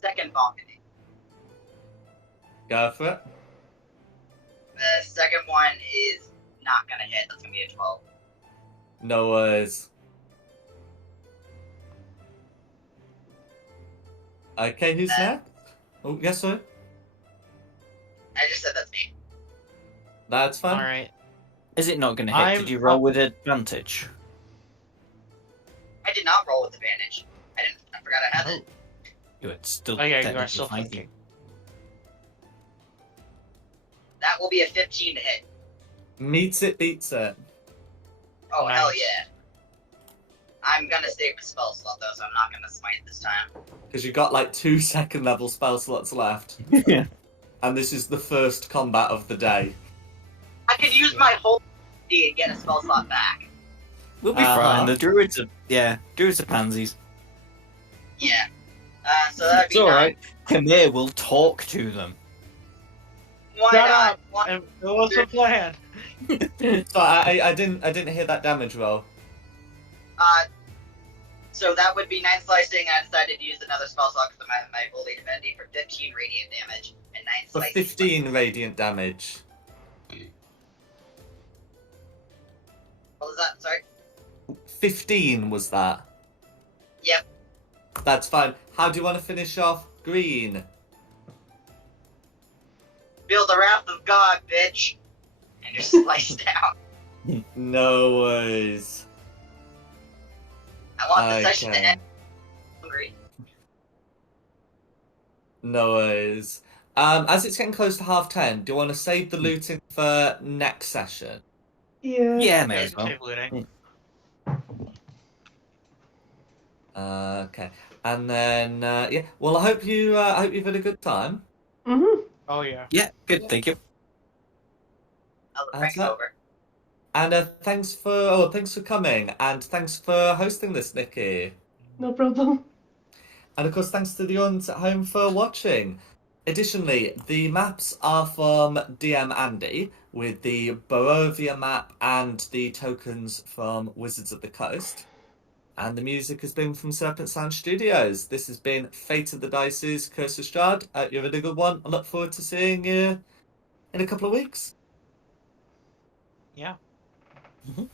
the 2nd balcony. Go for it. The 2nd one is not gonna hit. That's gonna be a 12. No worries. Okay, who's next? Oh, yes, sir. I just said that's me. That's fine. Alright. Is it not going to hit? I'm Did you roll up- with advantage? I did not roll with advantage. I forgot I had it. It's still Oh yeah, you are technically still flanking. flanking. That will be a 15 to hit. Meets it, beats it. Oh, hell Nice. yeah. I'm gonna stay with spell slot though, so I'm not gonna smite this time. Because you've got like 2 2nd level spell slots left. Yeah. And this is the first combat of the day. I could use my whole D and get a spell slot back. We'll be fine. The druids are pansies. Yeah. So that'd be It's 9. alright. Khmer will talk to them. Why Shut not? up! One, And what's the plan? So I didn't hear that damage roll. so that would be 9 slicing. I decided to use another spell slot because of my holy divinity for 15 radiant damage and 9 For slicing. 15 radiant damage. What was that? Sorry. 15 was that? Yep. That's fine. How do you want to finish off Green? Feel the wrath of God, bitch. And just slice down. No worries. I want the session to Okay. end. Hungry. No worries. As it's getting close to 10:30, do you want to save the looting for next session? Yeah. Yeah, may as Save well. looting. Okay. And then yeah. Well, I hope you've had a good time. Mhm. Oh yeah. Yeah, good, thank you. Oh, the That's prank's that. over. And thanks for coming, and thanks for hosting this, Nikki. No problem. And of course, thanks to the audience at home for watching. Additionally, the maps are from DM Andy, with the Barovia map and the tokens from Wizards of the Coast. And the music has been from Serpent Sound Studios. This has been Fate of the Dice's Curse of Strahd. You have a good one. I look forward to seeing you in a couple of weeks. Yeah. Mhm.